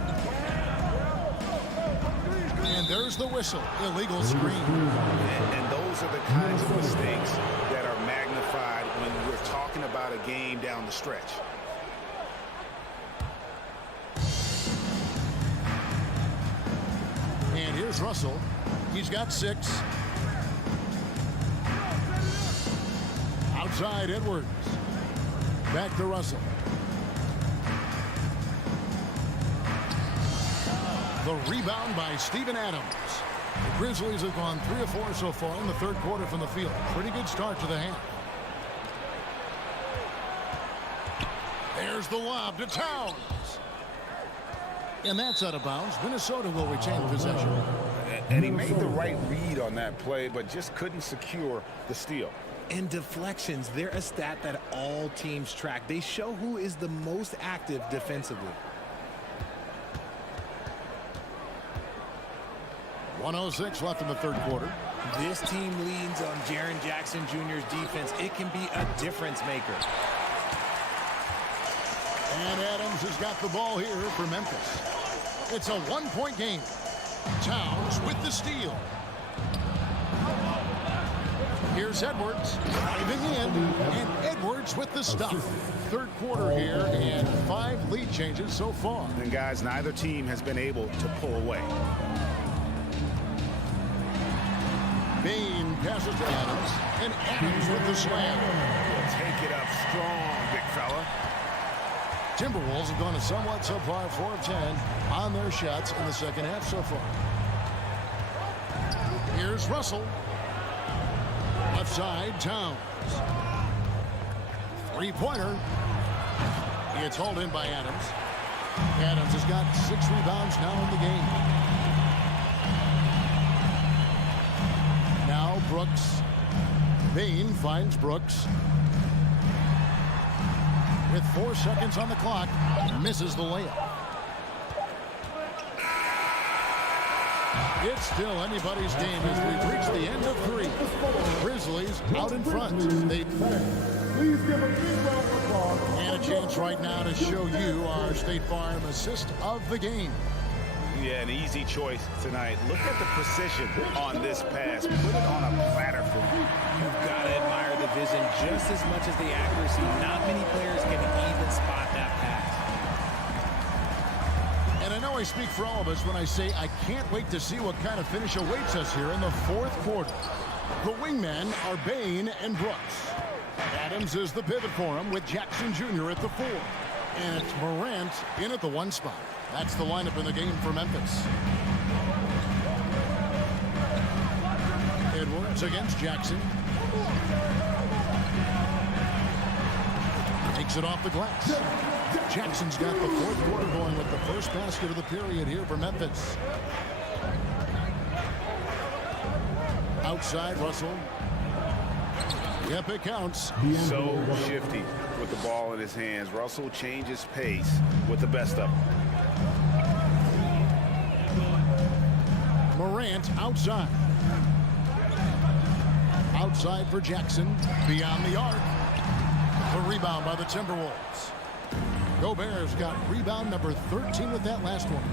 And there's the whistle. Illegal screen. And those are the kinds of mistakes that are magnified when we're talking about a game down the stretch. And here's Russell. He's got 6. Outside Edwards. Back to Russell. The rebound by Steven Adams. The Grizzlies have gone 3 of 4 so far in the third quarter from the field. Pretty good start to the half. There's the lob to Towns. And that's out of bounds. Minnesota will retain possession. And he made the right read on that play, but just couldn't secure the steal. And deflections, they're a stat that all teams track. They show who is the most active defensively. 1:06 left in the third quarter. This team leans on Jaren Jackson Jr.'s defense. It can be a difference maker. And Adams has got the ball here for Memphis. It's a one-point game. Towns with the steal. Here's Edwards driving in, and Edwards with the stop. Third quarter here, and 5 lead changes so far. And guys, neither team has been able to pull away. Bain passes to Adams, and Adams with the slam. Take it up strong, big fella. Timberwolves have gone a somewhat subpar 4 of 10 on their shots in the second half so far. Here's Russell. Left side, Towns. Three-pointer. It's hauled in by Adams. Adams has got 6 rebounds now in the game. Now Brooks. Bain finds Brooks. With 4 seconds on the clock, misses the layup. It's still anybody's game as we've reached the end of 3. Grizzlies out in front. Please give a big round of applause. And a chance right now to show you our State Farm assist of the game. Yeah, an easy choice tonight. Look at the precision on this pass. Put it on a platter for you. You've got to admire the vision just as much as the accuracy. Not many players can even spot that pass. And I know I speak for all of us when I say I can't wait to see what kind of finish awaits us here in the fourth quarter. The wingmen are Bain and Brooks. Adams is the pivot for him with Jackson Jr. at the 4. And it's Morant in at the 1 spot. That's the lineup in the game for Memphis. Edwards against Jackson. Takes it off the glass. Jackson's got the fourth quarter going with the first basket of the period here for Memphis. Outside Russell. Yep, it counts. So shifty with the ball in his hands. Russell changes pace with the best of them. Morant outside. Outside for Jackson. Beyond the arc. The rebound by the Timberwolves. Gobert's got rebound number 13 with that last one.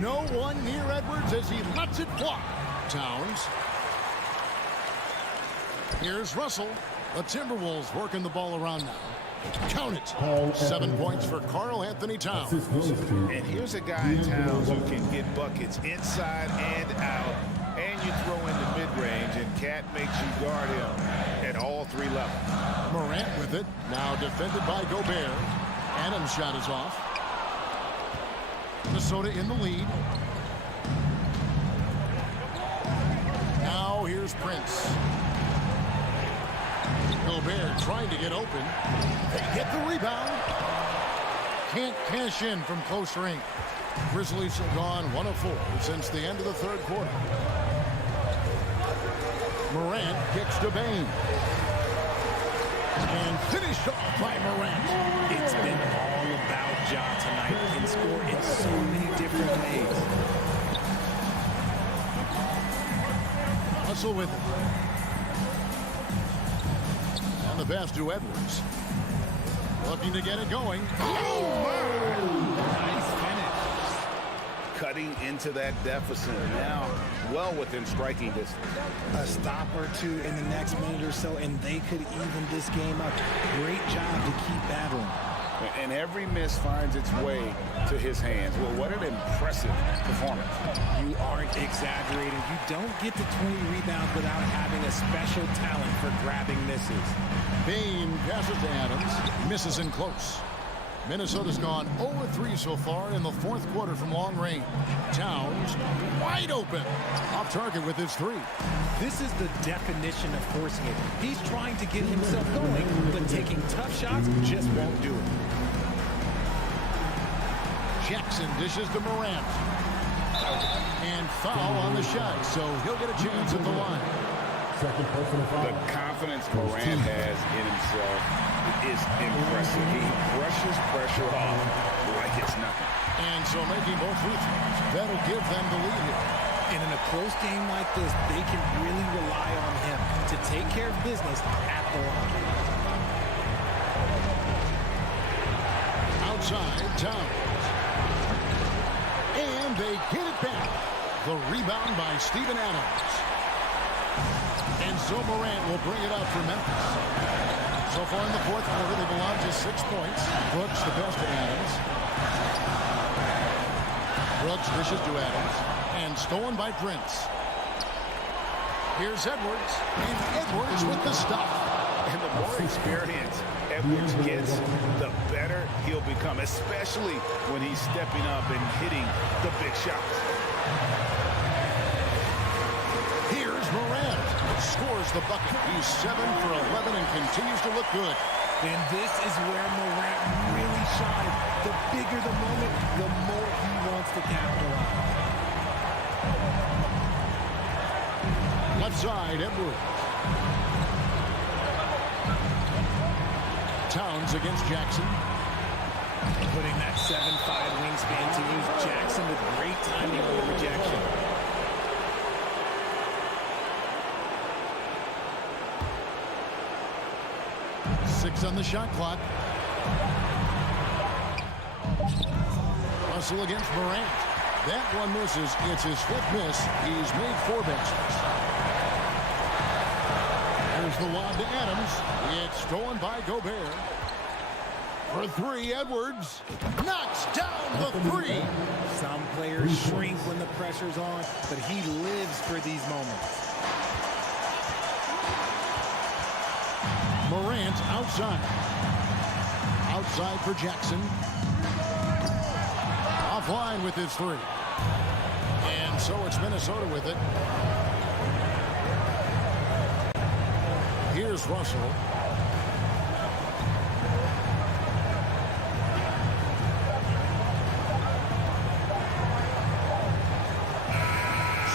No one near Edwards as he lets it fly. Towns. Here's Russell. The Timberwolves working the ball around now. Count it. 7 points for Karl Anthony Towns. And here's a guy in Towns who can get buckets inside and out. And you throw in the mid-range, and Cat makes you guard him at all 3 levels. Morant with it. Now defended by Gobert. Adams' shot is off. Minnesota in the lead. Now here's Prince. Gobert trying to get open. They get the rebound. Can't cash in from close range. Grizzlies have gone 1 of 4 since the end of the third quarter. Morant kicks to Bain. And finished off by Morant. It's been all about Ja tonight. He can score in so many different ways. Russell with it. And the pass to Edwards. Looking to get it going. Nice finish. Cutting into that deficit. Now well within striking distance. A stop or 2 in the next minute or so, and they could even this game up. Great job to keep battling. And every miss finds its way to his hands. Well, what an impressive performance. You aren't exaggerating. You don't get to 20 rebounds without having a special talent for grabbing misses. Bain passes to Adams. Misses in close. Minnesota's gone 0-3 so far in the fourth quarter from long range. Towns wide open. Off target with his three. This is the definition of forcing it. He's trying to get himself going, but taking tough shots just won't do it. Jackson dishes to Morant. And foul on the shot, so he'll get a chance at the line. The confidence Morant has in himself is impressive. He brushes pressure off like it's nothing. And so making both free throws, that'll give them the lead here. And in a close game like this, they can really rely on him to take care of business at the line. Outside, Towns. And they get it back. The rebound by Steven Adams. And so Morant will bring it up for Memphis. So far in the fourth quarter, they've allowed just 6 points. Brooks the best to Adams. Brooks dishes to Adams. And stolen by Prince. Here's Edwards. And Edwards with the stop. And the more experience Edwards gets, the better he'll become, especially when he's stepping up and hitting the big shots. Here's Morant. Scores the bucket. He's 7 for 11 and continues to look good. And this is where Morant really shines. The bigger the moment, the more he wants to capitalize. Left side, Edwards. Towns against Jackson. Putting that 7'5" wingspan to use. Jackson with great timing on the rejection. Six on the shot clock. Russell against Morant. That one misses. It's his fifth miss. He's made 4 baskets. There's the lob to Adams. It's stolen by Gobert. For 3, Edwards knocks down the 3. Some players shrink when the pressure's on, but he lives for these moments. Morant outside. Outside for Jackson. Offline with his 3. And so it's Minnesota with it. Here's Russell.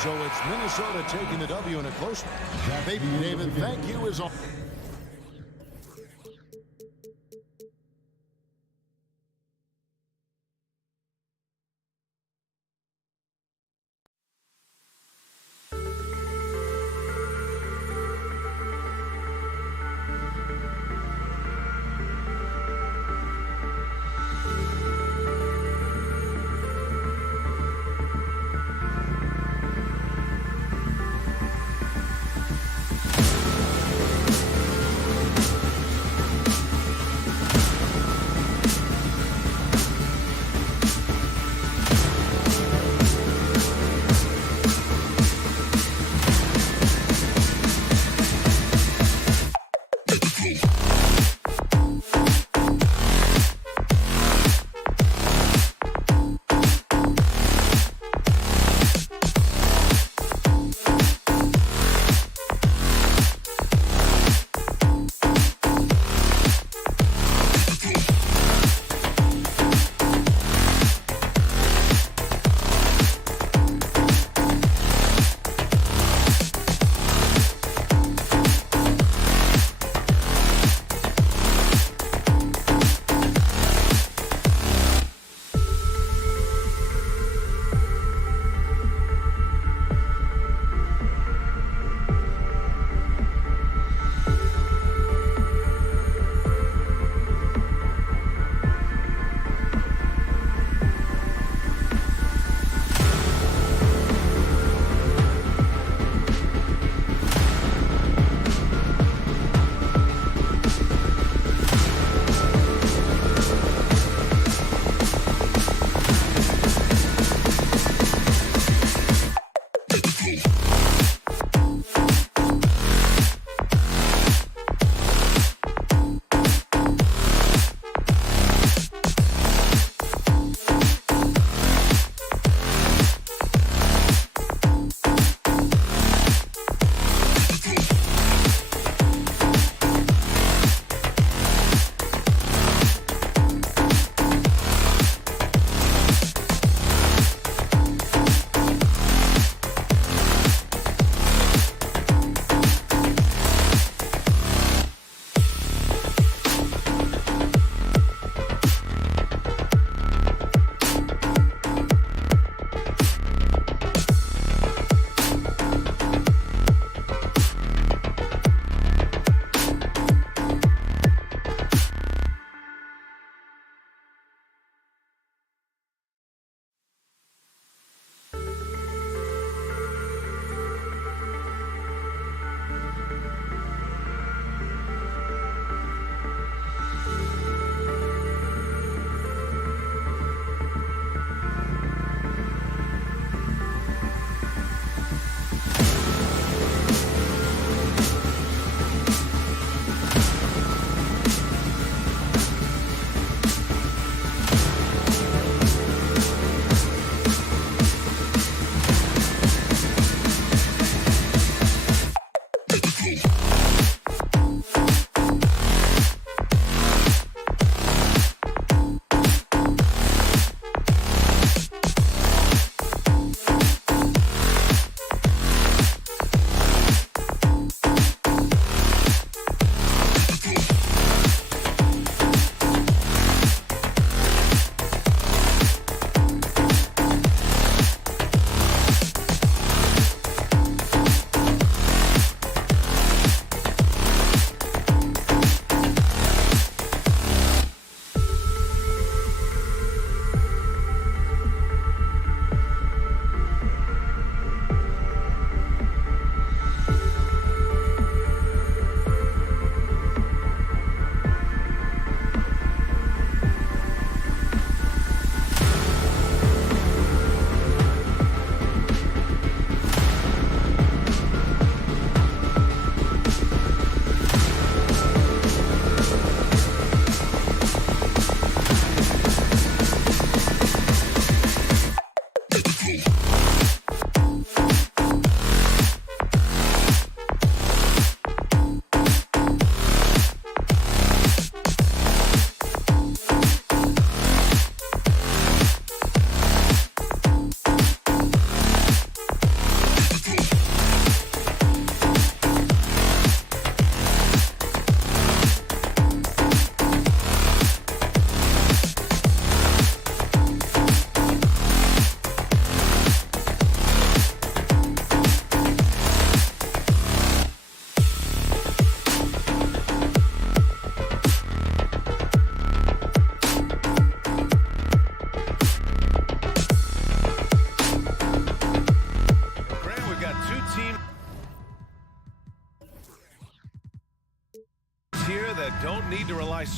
So it's Minnesota taking the W in a close one. Baby David, thank you as always.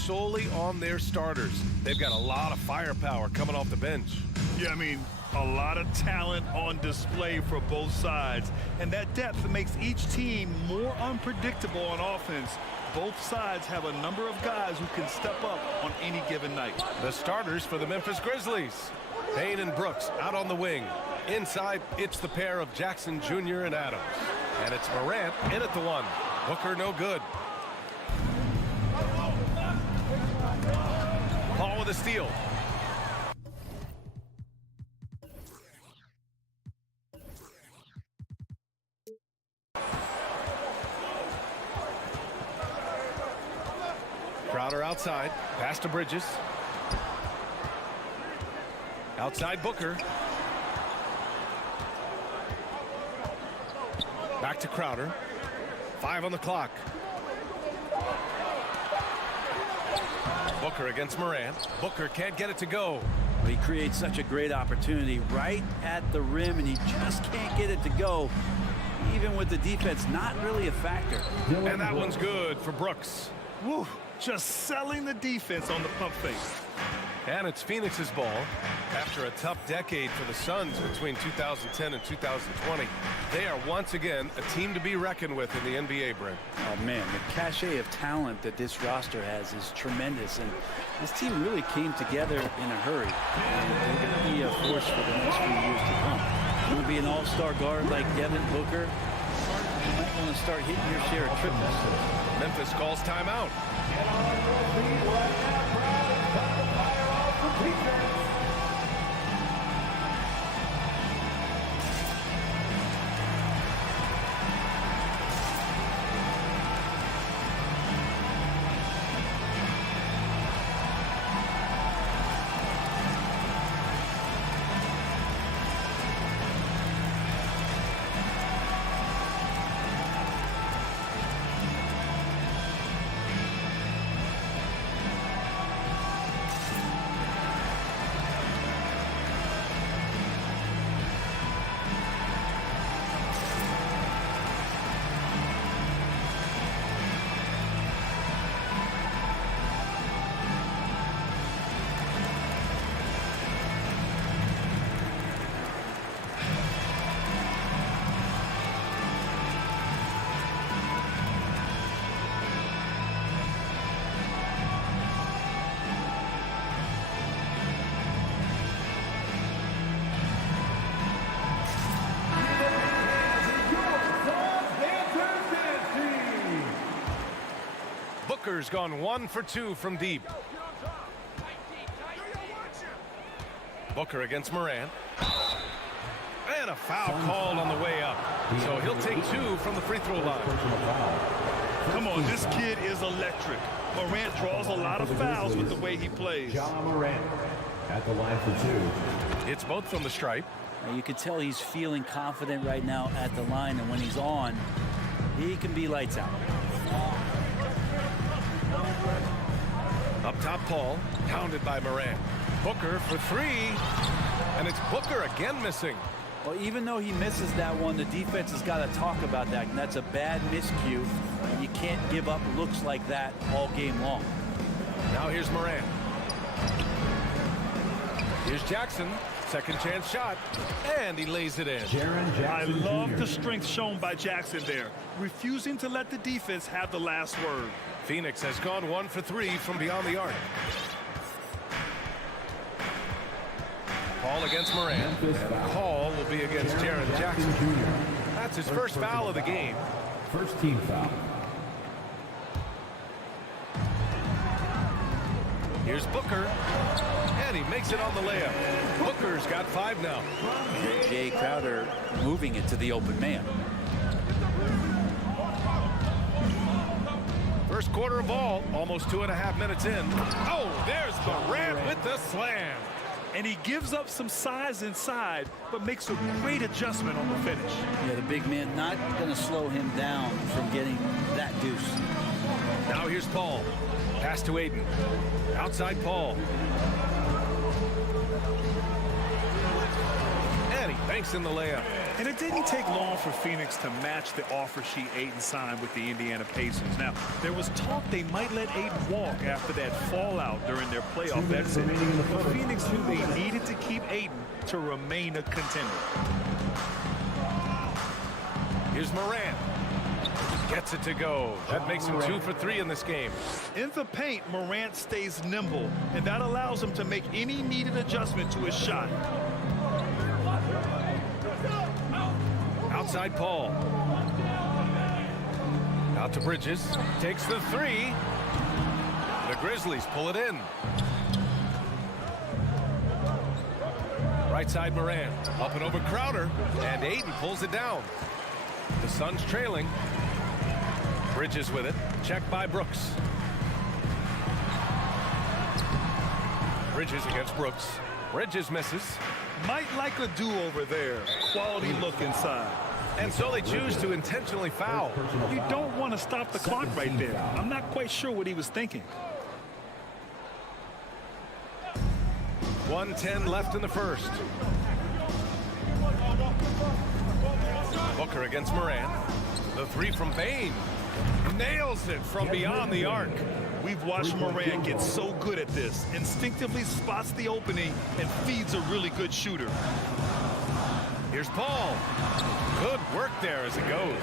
solely on their starters. They've got a lot of firepower coming off the bench. Yeah, I mean, a lot of talent on display for both sides. And that depth makes each team more unpredictable on offense. Both sides have a number of guys who can step up on any given night. The starters for the Memphis Grizzlies. Payne and Brooks out on the wing. Inside, it's the pair of Jackson Jr. and Adams. And it's Morant in at the one. Booker no good. Paul with a steal. Crowder outside. Pass to Bridges. Outside Booker. Back to Crowder. 5 on the clock. Booker against Morant. Booker can't get it to go. He creates such a great opportunity right at the rim, and he just can't get it to go. Even with the defense not really a factor. And that one's good for Brooks. Woo, just selling the defense on the pump fake. And it's Phoenix's ball. After a tough decade for the Suns between 2010 and 2020, they are once again a team to be reckoned with in the NBA, Brent. Oh, man, the cachet of talent that this roster has is tremendous, and this team really came together in a hurry. And they're going to be a force for the next few years to come. You want to be an all-star guard like Devin Booker, you might want to start hitting your share of triples. Memphis calls timeout. Booker's gone 1 for 2 from deep. Booker against Morant. And a foul called on the way up. So he'll take 2 from the free throw line. Come on, this kid is electric. Morant draws a lot of fouls with the way he plays. Ja Morant at the line for 2. It's both from the stripe. Now you can tell he's feeling confident right now at the line, and when he's on, he can be lights out. Up top, Paul, pounded by Morant. Booker for 3, and it's Booker again missing. Well, even though he misses that one, the defense has got to talk about that, and that's a bad miscue, and you can't give up looks like that all game long. Now here's Morant. Here's Jackson, second chance shot, and he lays it in. I love the strength shown by Jackson there, refusing to let the defense have the last word. Phoenix has gone 1 for 3 from beyond the arc. Paul against Morant, and the call will be against Jaren Jackson. That's his first foul of the game. First team foul. Here's Booker, and he makes it on the layup. Booker's got 5 now. And Jay Crowder moving it to the open man. First quarter of ball, almost 2.5 minutes in. Oh, there's Morant with the slam. And he gives up some size inside, but makes a great adjustment on the finish. Yeah, the big man not going to slow him down from getting that deuce. Now here's Paul. Pass to Aiden. Outside Paul. And and he banks in the layup. And it didn't take long for Phoenix to match the offer sheet Ayton signed with the Indiana Pacers. Now, there was talk they might let Ayton walk after that fallout during their playoff exit. But Phoenix knew they needed to keep Ayton to remain a contender. Here's Morant. Gets it to go. That makes him 2 for 3 in this game. In the paint, Morant stays nimble, and that allows him to make any needed adjustment to his shot. Outside Paul. Out to Bridges. Takes the 3. The Grizzlies pull it in. Right side Morant. Up and over Crowder. And Ayton pulls it down. The Suns trailing. Bridges with it. Checked by Brooks. Bridges against Brooks. Bridges misses. Might like a do-over there. Quality look inside. And so they choose to intentionally foul. You don't want to stop the clock right there. I'm not quite sure what he was thinking. 1:10 left in the first. Booker against Morant. The 3 from Bane. Nails it from beyond the arc. We've watched Morant get so good at this. Instinctively spots the opening and feeds a really good shooter. Here's Paul. Good work there as it goes.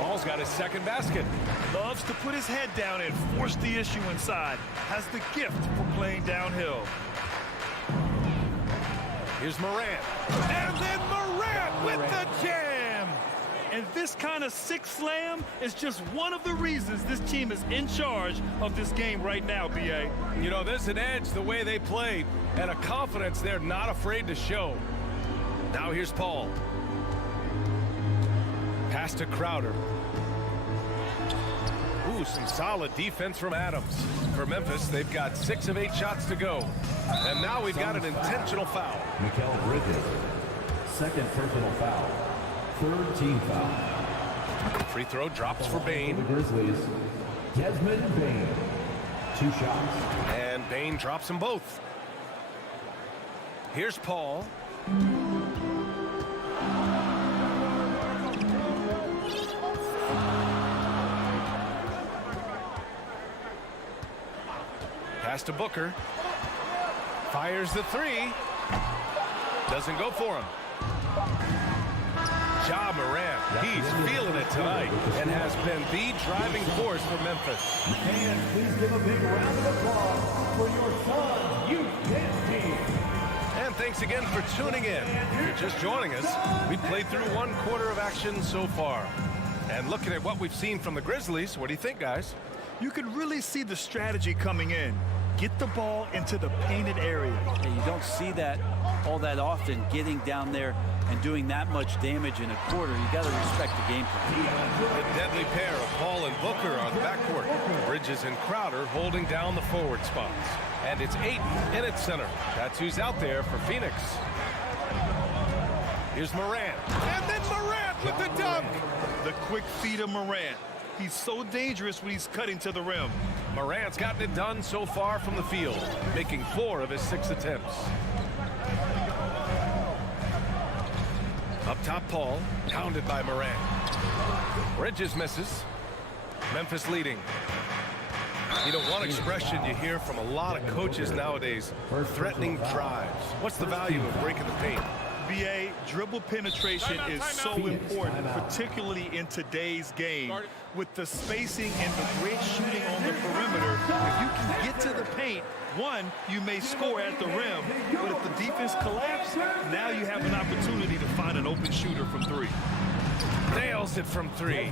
Paul's got his second basket. Loves to put his head down and force the issue inside. Has the gift for playing downhill. Here's Morant. And then Morant with the jam. And this kind of sick slam is just one of the reasons this team is in charge of this game right now, B.A. You know, there's an edge the way they played and a confidence they're not afraid to show. Now here's Paul. Pass to Crowder. Ooh, some solid defense from Adams. For Memphis, they've got 6 of 8 shots to go. And now we've got an intentional foul. Mikal Bridges, second personal foul. Third team foul. Free throw drops for Bane. The Grizzlies, Desmond Bane. 2 shots. And Bane drops them both. Here's Paul. Pass to Booker. Fires the 3. Doesn't go for him. Ja Morant, he's feeling it tonight and has been the driving force for Memphis. And please give a big round of applause for your Suns Youth Dance Team. And thanks again for tuning in. If you're just joining us, we played through 1 quarter of action so far. And looking at what we've seen from the Grizzlies, what do you think, guys? You can really see the strategy coming in. Get the ball into the painted area. Yeah, you don't see that all that often, getting down there and doing that much damage in a quarter. You got to respect the game plan. The deadly pair of Paul and Booker on the backcourt. Bridges and Crowder holding down the forward spots. And it's Ayton in its center. That's who's out there for Phoenix. Here's Morant. And then Morant with the dunk. The quick feed of Morant. He's so dangerous when he's cutting to the rim. Morant's gotten it done so far from the field, making 4 of his 6 attempts. Up top, Paul, pounded by Morant. Bridges misses. Memphis leading. You know, one expression you hear from a lot of coaches nowadays, threatening drives. What's the value of breaking the paint? BA, dribble penetration is so important, particularly in today's game. With the spacing and the great shooting on the perimeter, if you can get to the paint, one, you may score at the rim, but if the defense collapses, now you have an opportunity to find an open shooter from 3. Nails it from 3.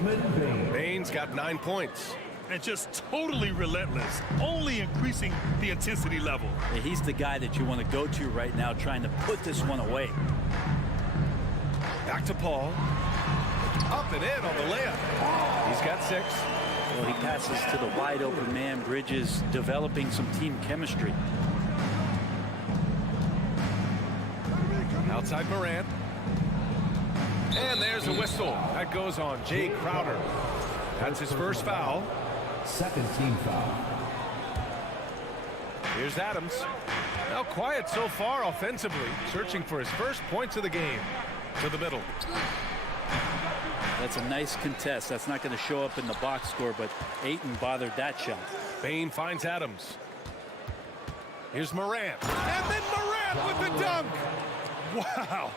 Bane's got 9 points. And just totally relentless, only increasing the intensity level. Yeah, he's the guy that you want to go to right now, trying to put this one away. Back to Paul. Up and in on the layup. He's got 6. Well, he passes to the wide open man. Bridges developing some team chemistry. Outside Morant. And there's a whistle. That goes on Jay Crowder. That's his first foul. Second team foul. Here's Adams. Well, quiet so far offensively, searching for his first points of the game. To the middle. That's a nice contest. That's not going to show up in the box score, but Ayton bothered that shot. Bain finds Adams. Here's Morant. And then Morant with the dunk. Wow.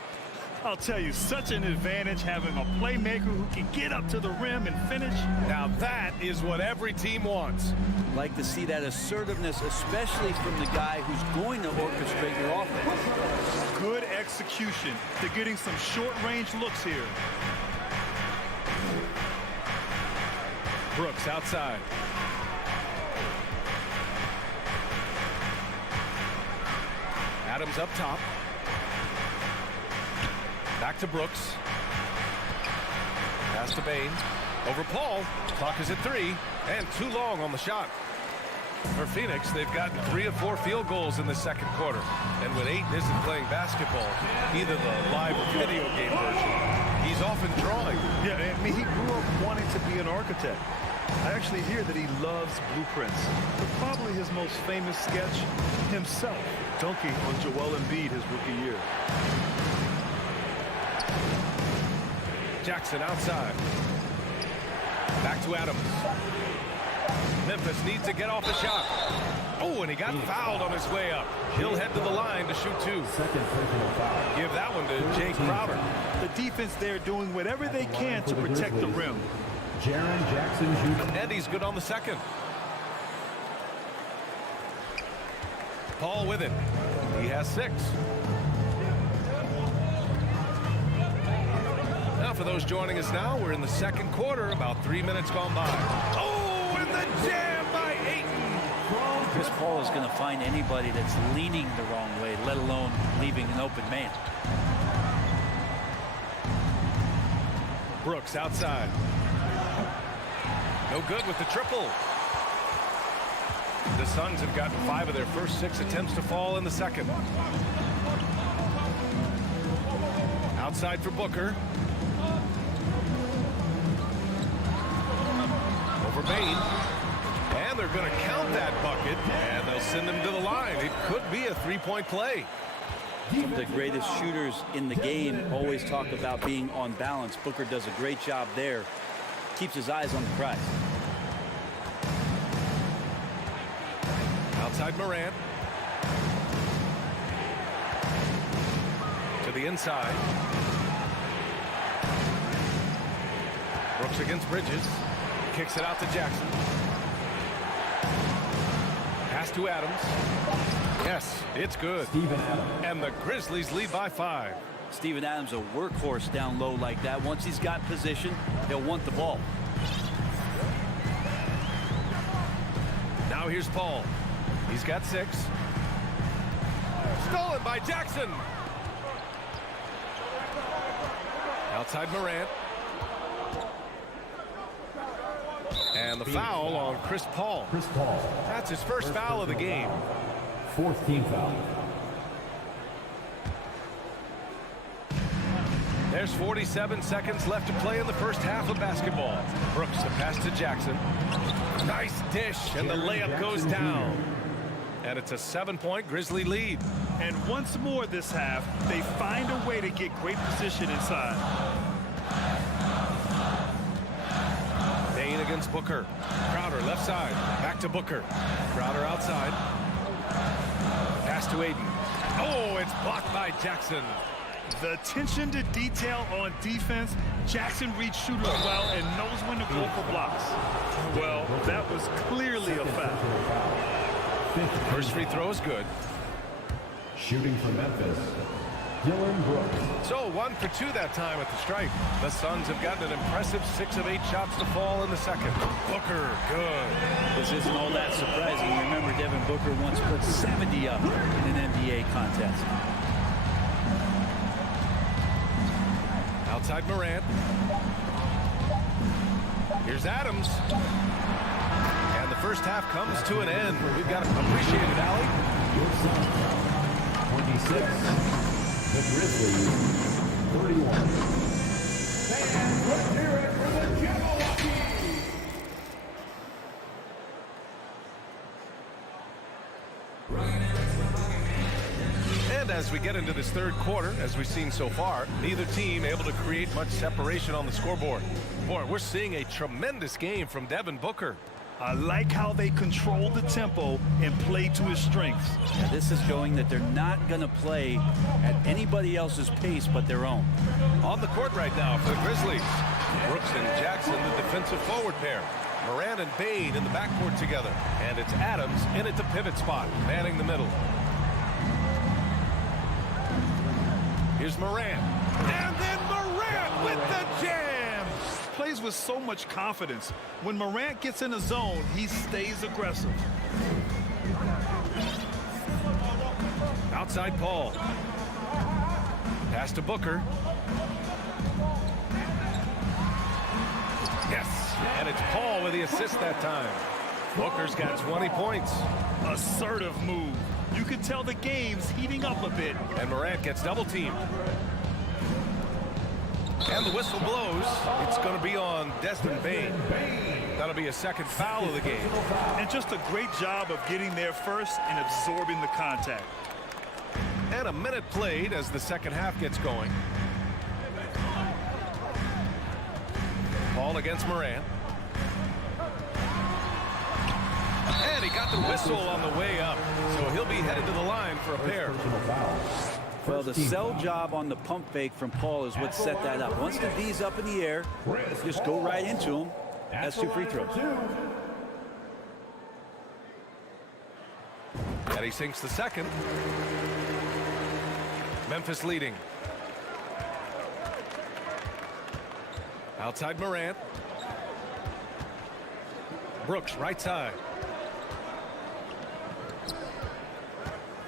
I'll tell you, such an advantage having a playmaker who can get up to the rim and finish. Now that is what every team wants. Like to see that assertiveness, especially from the guy who's going to orchestrate your offense. Good execution. They're getting some short-range looks here. Brooks outside. Adams up top. Back to Brooks. Pass to Bain. Over Paul. Clock is at 3. And too long on the shot. For Phoenix, they've gotten 3 of 4 field goals in the second quarter. And when Ayton isn't playing basketball, either the live or video game version, he's often drawing. Yeah, I mean, he grew up wanting to be an architect. I actually hear that he loves blueprints. But probably his most famous sketch, himself dunking on Joel Embiid his rookie year. Jackson outside. Back to Adams. Memphis needs to get off the shot. Oh, and he got fouled on his way up. He'll head to the line to shoot 2. Give that one to Jake Crowder. The defense there doing whatever they can to protect the rim. Jaren Jackson Jr. And he's good on the second. Paul with it. He has 6. Now for those joining us now, we're in the second quarter, about 3 minutes gone by. Oh, and the jam by Ayton. Chris Paul is going to find anybody that's leaning the wrong way, let alone leaving an open man. Brooks outside. No good with the triple. The Suns have gotten 5 of their first 6 attempts to fall in the second. Outside for Booker. Over Bain. And they're going to count that bucket, and they'll send him to the line. It could be a 3-point play. Some of the greatest shooters in the game always talk about being on balance. Booker does a great job there. Keeps his eyes on the prize. Outside Morant. To the inside. Brooks against Bridges. Kicks it out to Jackson. Pass to Adams. Yes, it's good. And the Grizzlies lead by 5. Steven Adams, a workhorse down low like that. Once he's got position, he'll want the ball. Now here's Paul. He's got 6. Stolen by Jackson. Outside Morant. And the foul on Chris Paul. That's his first foul of the game. 4th team foul. There's 47 seconds left to play in the first half of basketball. Brooks, the pass to Jackson. Nice dish, and the layup goes down. And it's a 7-point Grizzly lead. And once more this half, they find a way to get great position inside. Bain against Booker. Crowder left side. Back to Booker. Crowder outside. Pass to Ayton. Oh, it's blocked by Jackson. The attention to detail on defense. Jackson reads shooters well and knows when to go for blocks. Well, that was clearly a foul. First free throw is good. Shooting for Memphis, Dylan Brooks. So 1 for 2 that time at the stripe. The Suns have gotten an impressive 6 of 8 shots to fall in the second. Booker, good. This isn't all that surprising. Remember, Devin Booker once put 70 up in an NBA contest. Outside Morant. Here's Adams. And the first half comes to an end. We've got to appreciate it, Allie. 26. The Grizzlies, 31. And let's hear it for the Jabberwocky. And as we get into this third quarter, as we've seen so far, neither team able to create much separation on the scoreboard. Boy, we're seeing a tremendous game from Devin Booker. I like how they control the tempo and play to his strengths. Now, this is showing that they're not going to play at anybody else's pace but their own. On the court right now for the Grizzlies. Brooks and Jackson, the defensive forward pair. Moran and Bain in the backcourt together. And it's Adams in at the pivot spot, manning the middle. Here's Moran. And then Morant with the jam. Plays with so much confidence. When Morant gets in the zone, he stays aggressive. Outside Paul. Pass to Booker. Yes, and it's Paul with the assist that time. Booker's got 20 points. Assertive move. You can tell the game's heating up a bit. And Morant gets double teamed. And the whistle blows. It's going to be on Desmond Bain. That'll be a second foul of the game. And just a great job of getting there first and absorbing the contact. And a minute played as the second half gets going. Paul against Moran. And he got the whistle on the way up. So he'll be headed to the line for a pair. Well, the sell job on the pump fake from Paul is what set that up. Once the D's up in the air, just go right into him. That's 2 free throws. And he sinks the second. Memphis leading. Outside Morant. Brooks right side.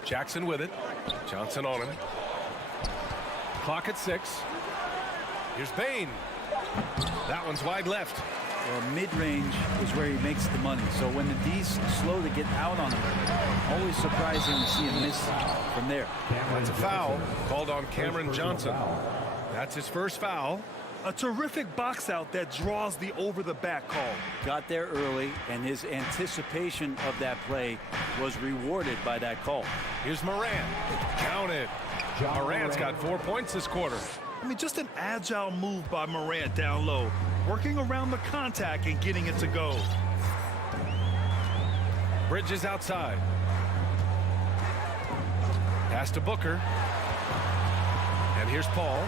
Jackson with it. Johnson on him. Clock at 6. Here's Bain. That one's wide left. Well, mid-range is where he makes the money. So when the D's slow to get out on him, always surprising to see him miss from there. That's a foul called on Cameron Johnson. That's his first foul. A terrific box out that draws the over-the-back call. Got there early, and his anticipation of that play was rewarded by that call. Here's Moran. Counted. Morant's got 4 points this quarter. I mean, just an agile move by Morant down low, working around the contact and getting it to go. Bridges outside. Pass to Booker. And here's Paul.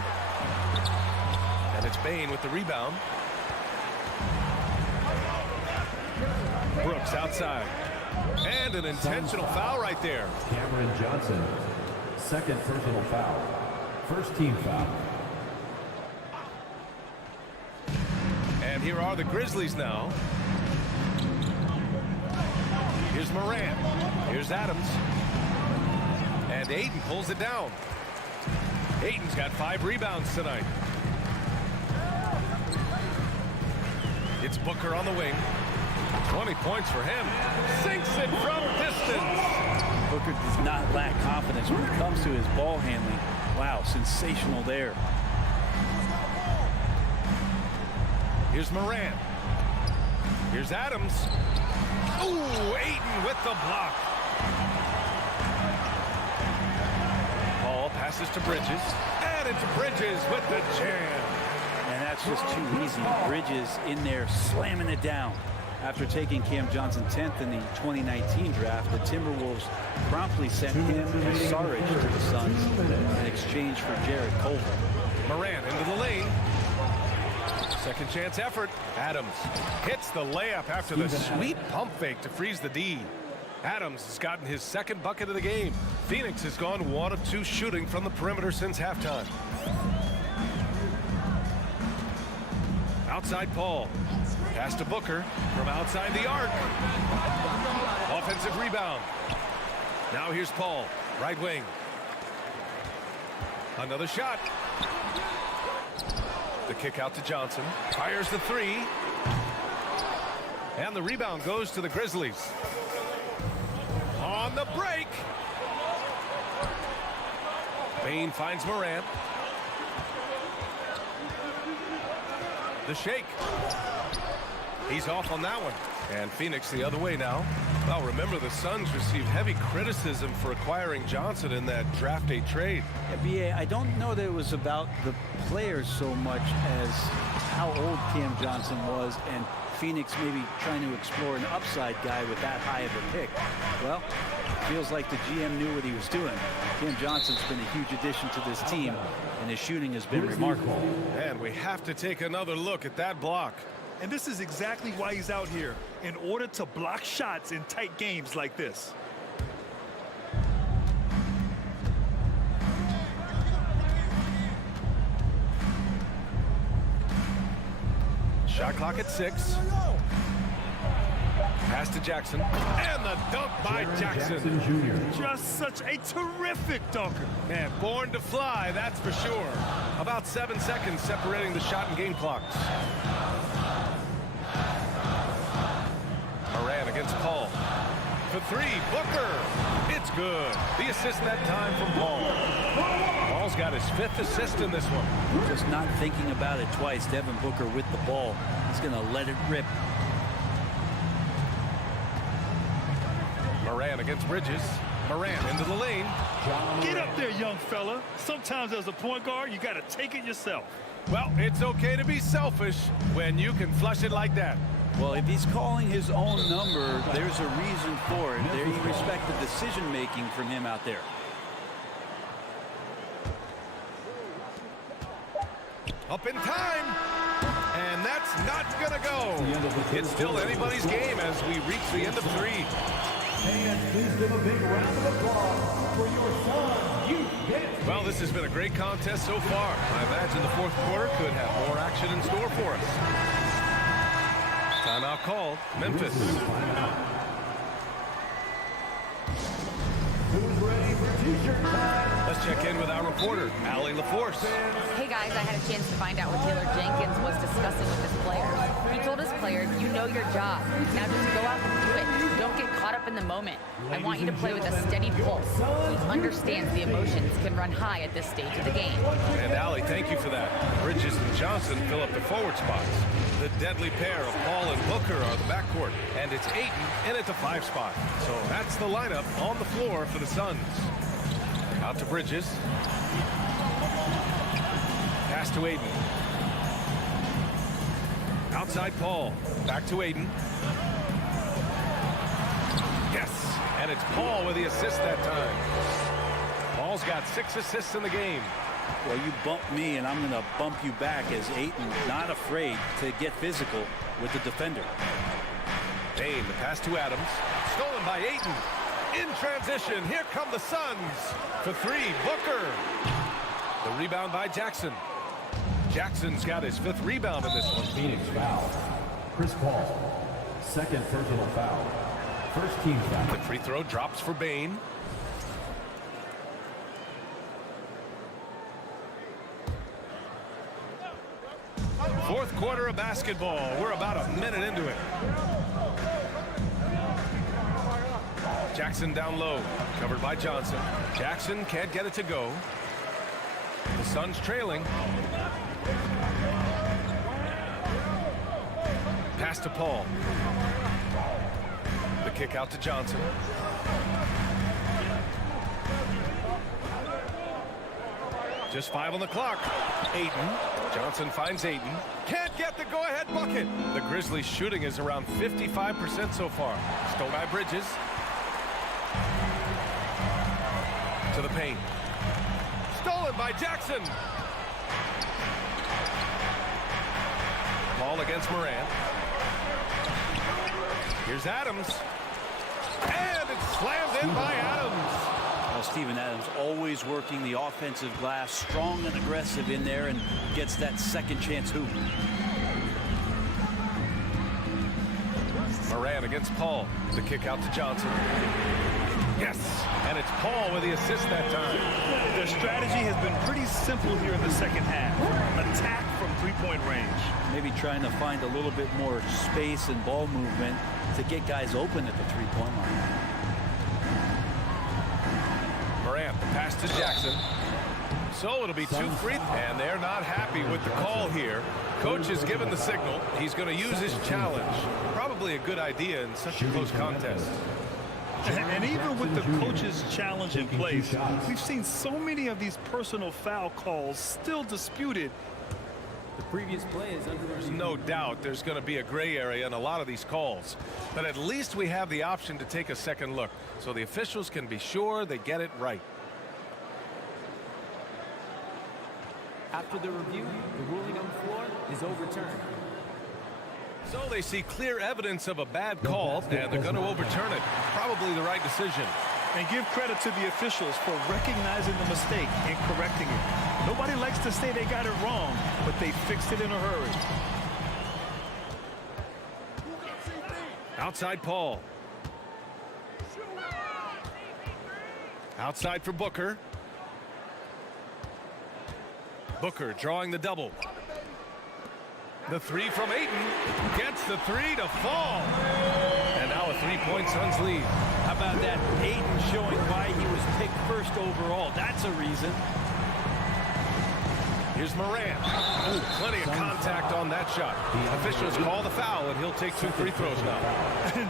And it's Bain with the rebound. Brooks outside. And an intentional foul right there. Cameron Johnson, second personal foul. First team foul. And here are the Grizzlies now. Here's Moran. Here's Adams. And Ayton pulls it down. Ayton's got 5 rebounds tonight. It's Booker on the wing. 20 points for him. Sinks it from distance. Booker does not lack confidence when it comes to his ball handling. Wow, sensational there. Here's Moran. Here's Adams. Ooh, Ayton with the block. Paul passes to Bridges. And it's Bridges with the jam. And that's just too easy. Bridges in there slamming it down. After taking Cam Johnson 10th in the 2019 draft, the Timberwolves promptly sent him and Saric to the Suns in exchange for Jared Culver. Moran into the lane. Second chance effort. Adams hits the layup after the sweet pump fake to freeze the D. Adams has gotten his second bucket of the game. Phoenix has gone 1 of 2 shooting from the perimeter since halftime. Outside Paul. Pass to Booker from outside the arc. Offensive rebound. Now here's Paul, right wing. Another shot. The kick out to Johnson. Fires the 3. And the rebound goes to the Grizzlies. On the break. Bain finds Morant. The shake. He's off on that one. And Phoenix the other way now. Well, remember, the Suns received heavy criticism for acquiring Johnson in that draft day trade. Yeah, B.A., I don't know that it was about the players so much as how old Cam Johnson was, and Phoenix maybe trying to explore an upside guy with that high of a pick. Well, feels like the GM knew what he was doing. Cam Johnson's been a huge addition to this team, and his shooting has been remarkable. And we have to take another look at that block. And this is exactly why he's out here, in order to block shots in tight games like this. Shot clock at 6. Pass to Jackson. And the dunk by Jackson. Just such a terrific dunker. Man, born to fly, that's for sure. About 7 seconds separating the shot and game clocks. Moran against Paul. For 3, Booker. It's good. The assist that time from Paul. Paul's got his 5th assist in this one. Just not thinking about it twice. Devin Booker with the ball. He's going to let it rip. Moran against Bridges. Moran into the lane. Get up there, young fella. Sometimes as a point guard, you got to take it yourself. Well, it's okay to be selfish when you can flush it like that. Well, if he's calling his own number, there's a reason for it. There you respect the decision-making from him out there. Up in time. And that's not going to go. It's still anybody's game as we reach the end of 3. And please give a big round of applause for your son, Youth Dance. Well, this has been a great contest so far. I imagine the 4th quarter could have more action in store for us. Timeout called. Memphis. Who's ready for t-shirt time? Let's check in with our reporter, Allie LaForce. Hey guys, I had a chance to find out what Taylor Jenkins was discussing with his players. He told his players, you know your job. Now just go out and do it. Don't get caught up in the moment. I want you to play with a steady pulse. He understands the emotions can run high at this stage of the game. And Allie, thank you for that. Bridges and Johnson fill up the forward spots. The deadly pair of Paul and Booker are the backcourt. And it's Ayton in at the 5 spot. So that's the lineup on the floor for the Suns. Out to Bridges. Pass to Ayton. Outside Paul. Back to Ayton. Yes. And it's Paul with the assist that time. Paul's got 6 assists in the game. Well, you bump me, and I'm going to bump you back as Ayton not afraid to get physical with the defender. Bain, the pass to Adams. Stolen by Ayton. In transition, here come the Suns. For 3, Booker. The rebound by Jackson. Jackson's got his 5th rebound in this one. Phoenix foul. Chris Paul. 2nd personal foul. First team foul. The free throw drops for Bain. Fourth quarter of basketball. We're about a minute into it. Jackson down low, covered by Johnson. Jackson can't get it to go. The Suns trailing. Pass to Paul. The kick out to Johnson. Just 5 on the clock. Ayton. Johnson finds Ayton. Can't get the go-ahead bucket. The Grizzlies shooting is around 55% so far. Stolen by Bridges. To the paint. Stolen by Jackson. Ball against Moran. Here's Adams. And it's slammed in by Adams. Well, Steven Adams always working the offensive glass, strong and aggressive in there, and gets that second chance hoop. Moran against Paul. The kick out to Johnson. Yes, and it's Paul with the assist that time. Their strategy has been pretty simple here in the second half. Attack from 3-point range. Maybe trying to find a little bit more space and ball movement to get guys open at the 3-point line. Moran, the pass to Jackson. So it'll be 2 free, and they're not happy with the call here. Coach has given the signal. He's going to use his challenge. Probably a good idea in such a close contest. And even with the coach's challenge in place, we've seen so many of these personal foul calls still disputed. The previous play is under review. No doubt there's going to be a gray area in a lot of these calls. But at least we have the option to take a second look, so the officials can be sure they get it right. After the review, the ruling on the floor is overturned. So they see clear evidence of a bad call, and they're going to overturn it. Probably the right decision. And give credit to the officials for recognizing the mistake and correcting it. Nobody likes to say they got it wrong, but they fixed it in a hurry. Outside Paul. Outside for Booker. Booker drawing the double. The three from Ayton gets the three to fall. And now a 3-point Suns lead. How about that? Ayton showing why he was picked first overall. That's a reason. Here's Morant. Ooh, plenty of contact on that shot. Officials call the foul, and he'll take 2 free throws now.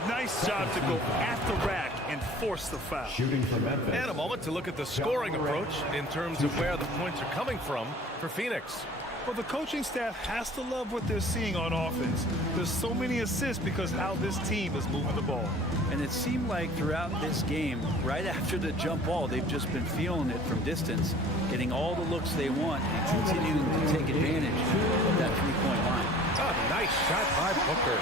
Nice job to go at the rack and force the foul. Shooting for Memphis. And a moment to look at the scoring approach in terms of where the points are coming from for Phoenix. Well, the coaching staff has to love what they're seeing on offense. There's so many assists because how this team is moving the ball. And it seemed like throughout this game, right after the jump ball, they've just been feeling it from distance, getting all the looks they want and continuing to take advantage of that three-point line. A nice shot by Booker.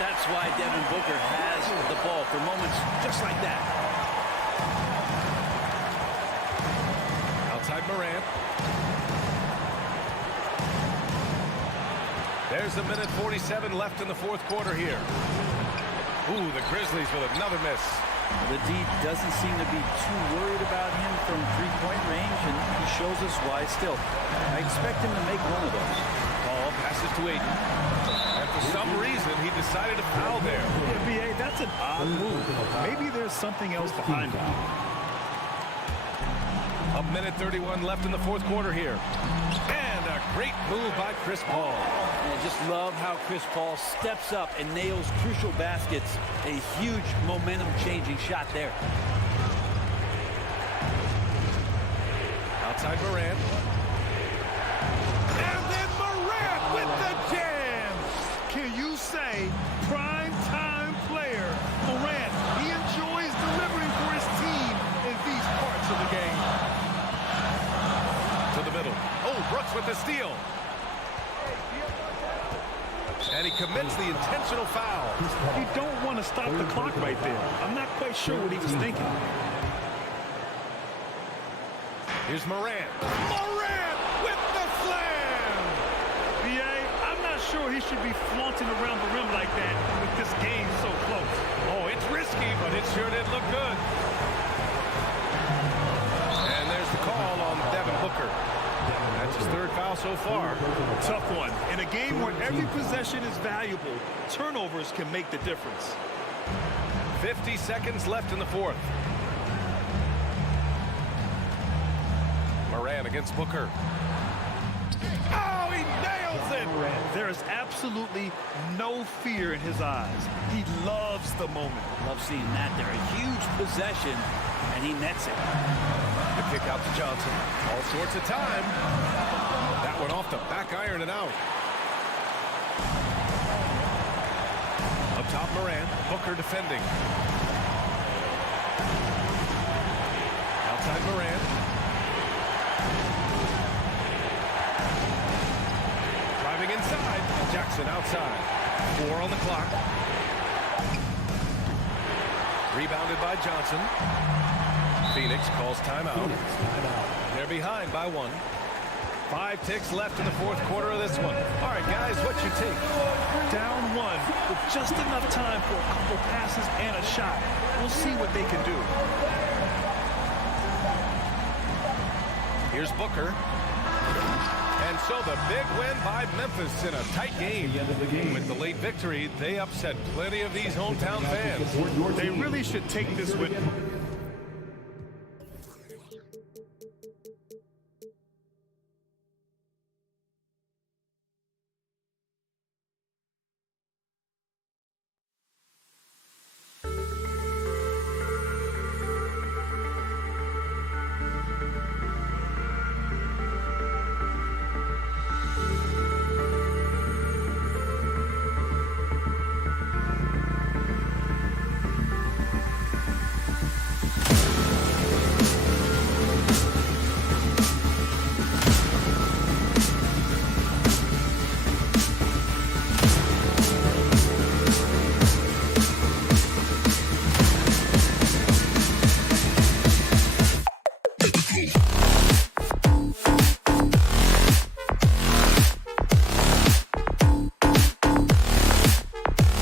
That's why Devin Booker has the ball for moments just like that. Outside Morant. There's a minute 47 left in the fourth quarter here. Ooh, the Grizzlies with another miss. The D doesn't seem to be too worried about him from three-point range, and he shows us why still. I expect him to make one of those. Ball passes to Ayton. And for some reason, he decided to foul there. Yeah, B.A., that's an odd move. Maybe there's something else behind it. A minute 31 left in the fourth quarter here. And a great move by Chris Paul. I just love how Chris Paul steps up and nails crucial baskets. A huge momentum-changing shot there. Outside Morant. And then Morant with the jam. Can you say prime-time player? Morant, he enjoys delivering for his team in these parts of the game. To the middle. Oh, Brooks with the steal. And he commits the intentional foul. You don't want to stop the clock right there. I'm not quite sure what he was thinking. Here's Morant. Morant with the slam! B.A., I'm not sure he should be flaunting around the rim like that with this game so close. Oh, it's risky, but it sure did look good. And there's the call on Devin Booker. That's his third foul so far. Tough one. In a game where every possession is valuable, turnovers can make the difference. 50 seconds left in the fourth. Morant against Booker. Oh, he nails it! There is absolutely no fear in his eyes. He loves the moment. Love seeing that there. A huge possession, and he nets it. The kick out to Johnson. All sorts of time. That one off the back iron and out. Up top, Morant. Booker defending. Outside Morant. Driving inside. Jackson outside. 4 on the clock. Rebounded by Johnson. Phoenix calls timeout. They're behind by 1. 5 ticks left in the fourth quarter of this one. All right, guys, what's your take? Down 1 with just enough time for a couple passes and a shot. We'll see what they can do. Here's Booker. And so the big win by Memphis in a tight game. With the late victory, they upset plenty of these hometown fans. They really should take this with them.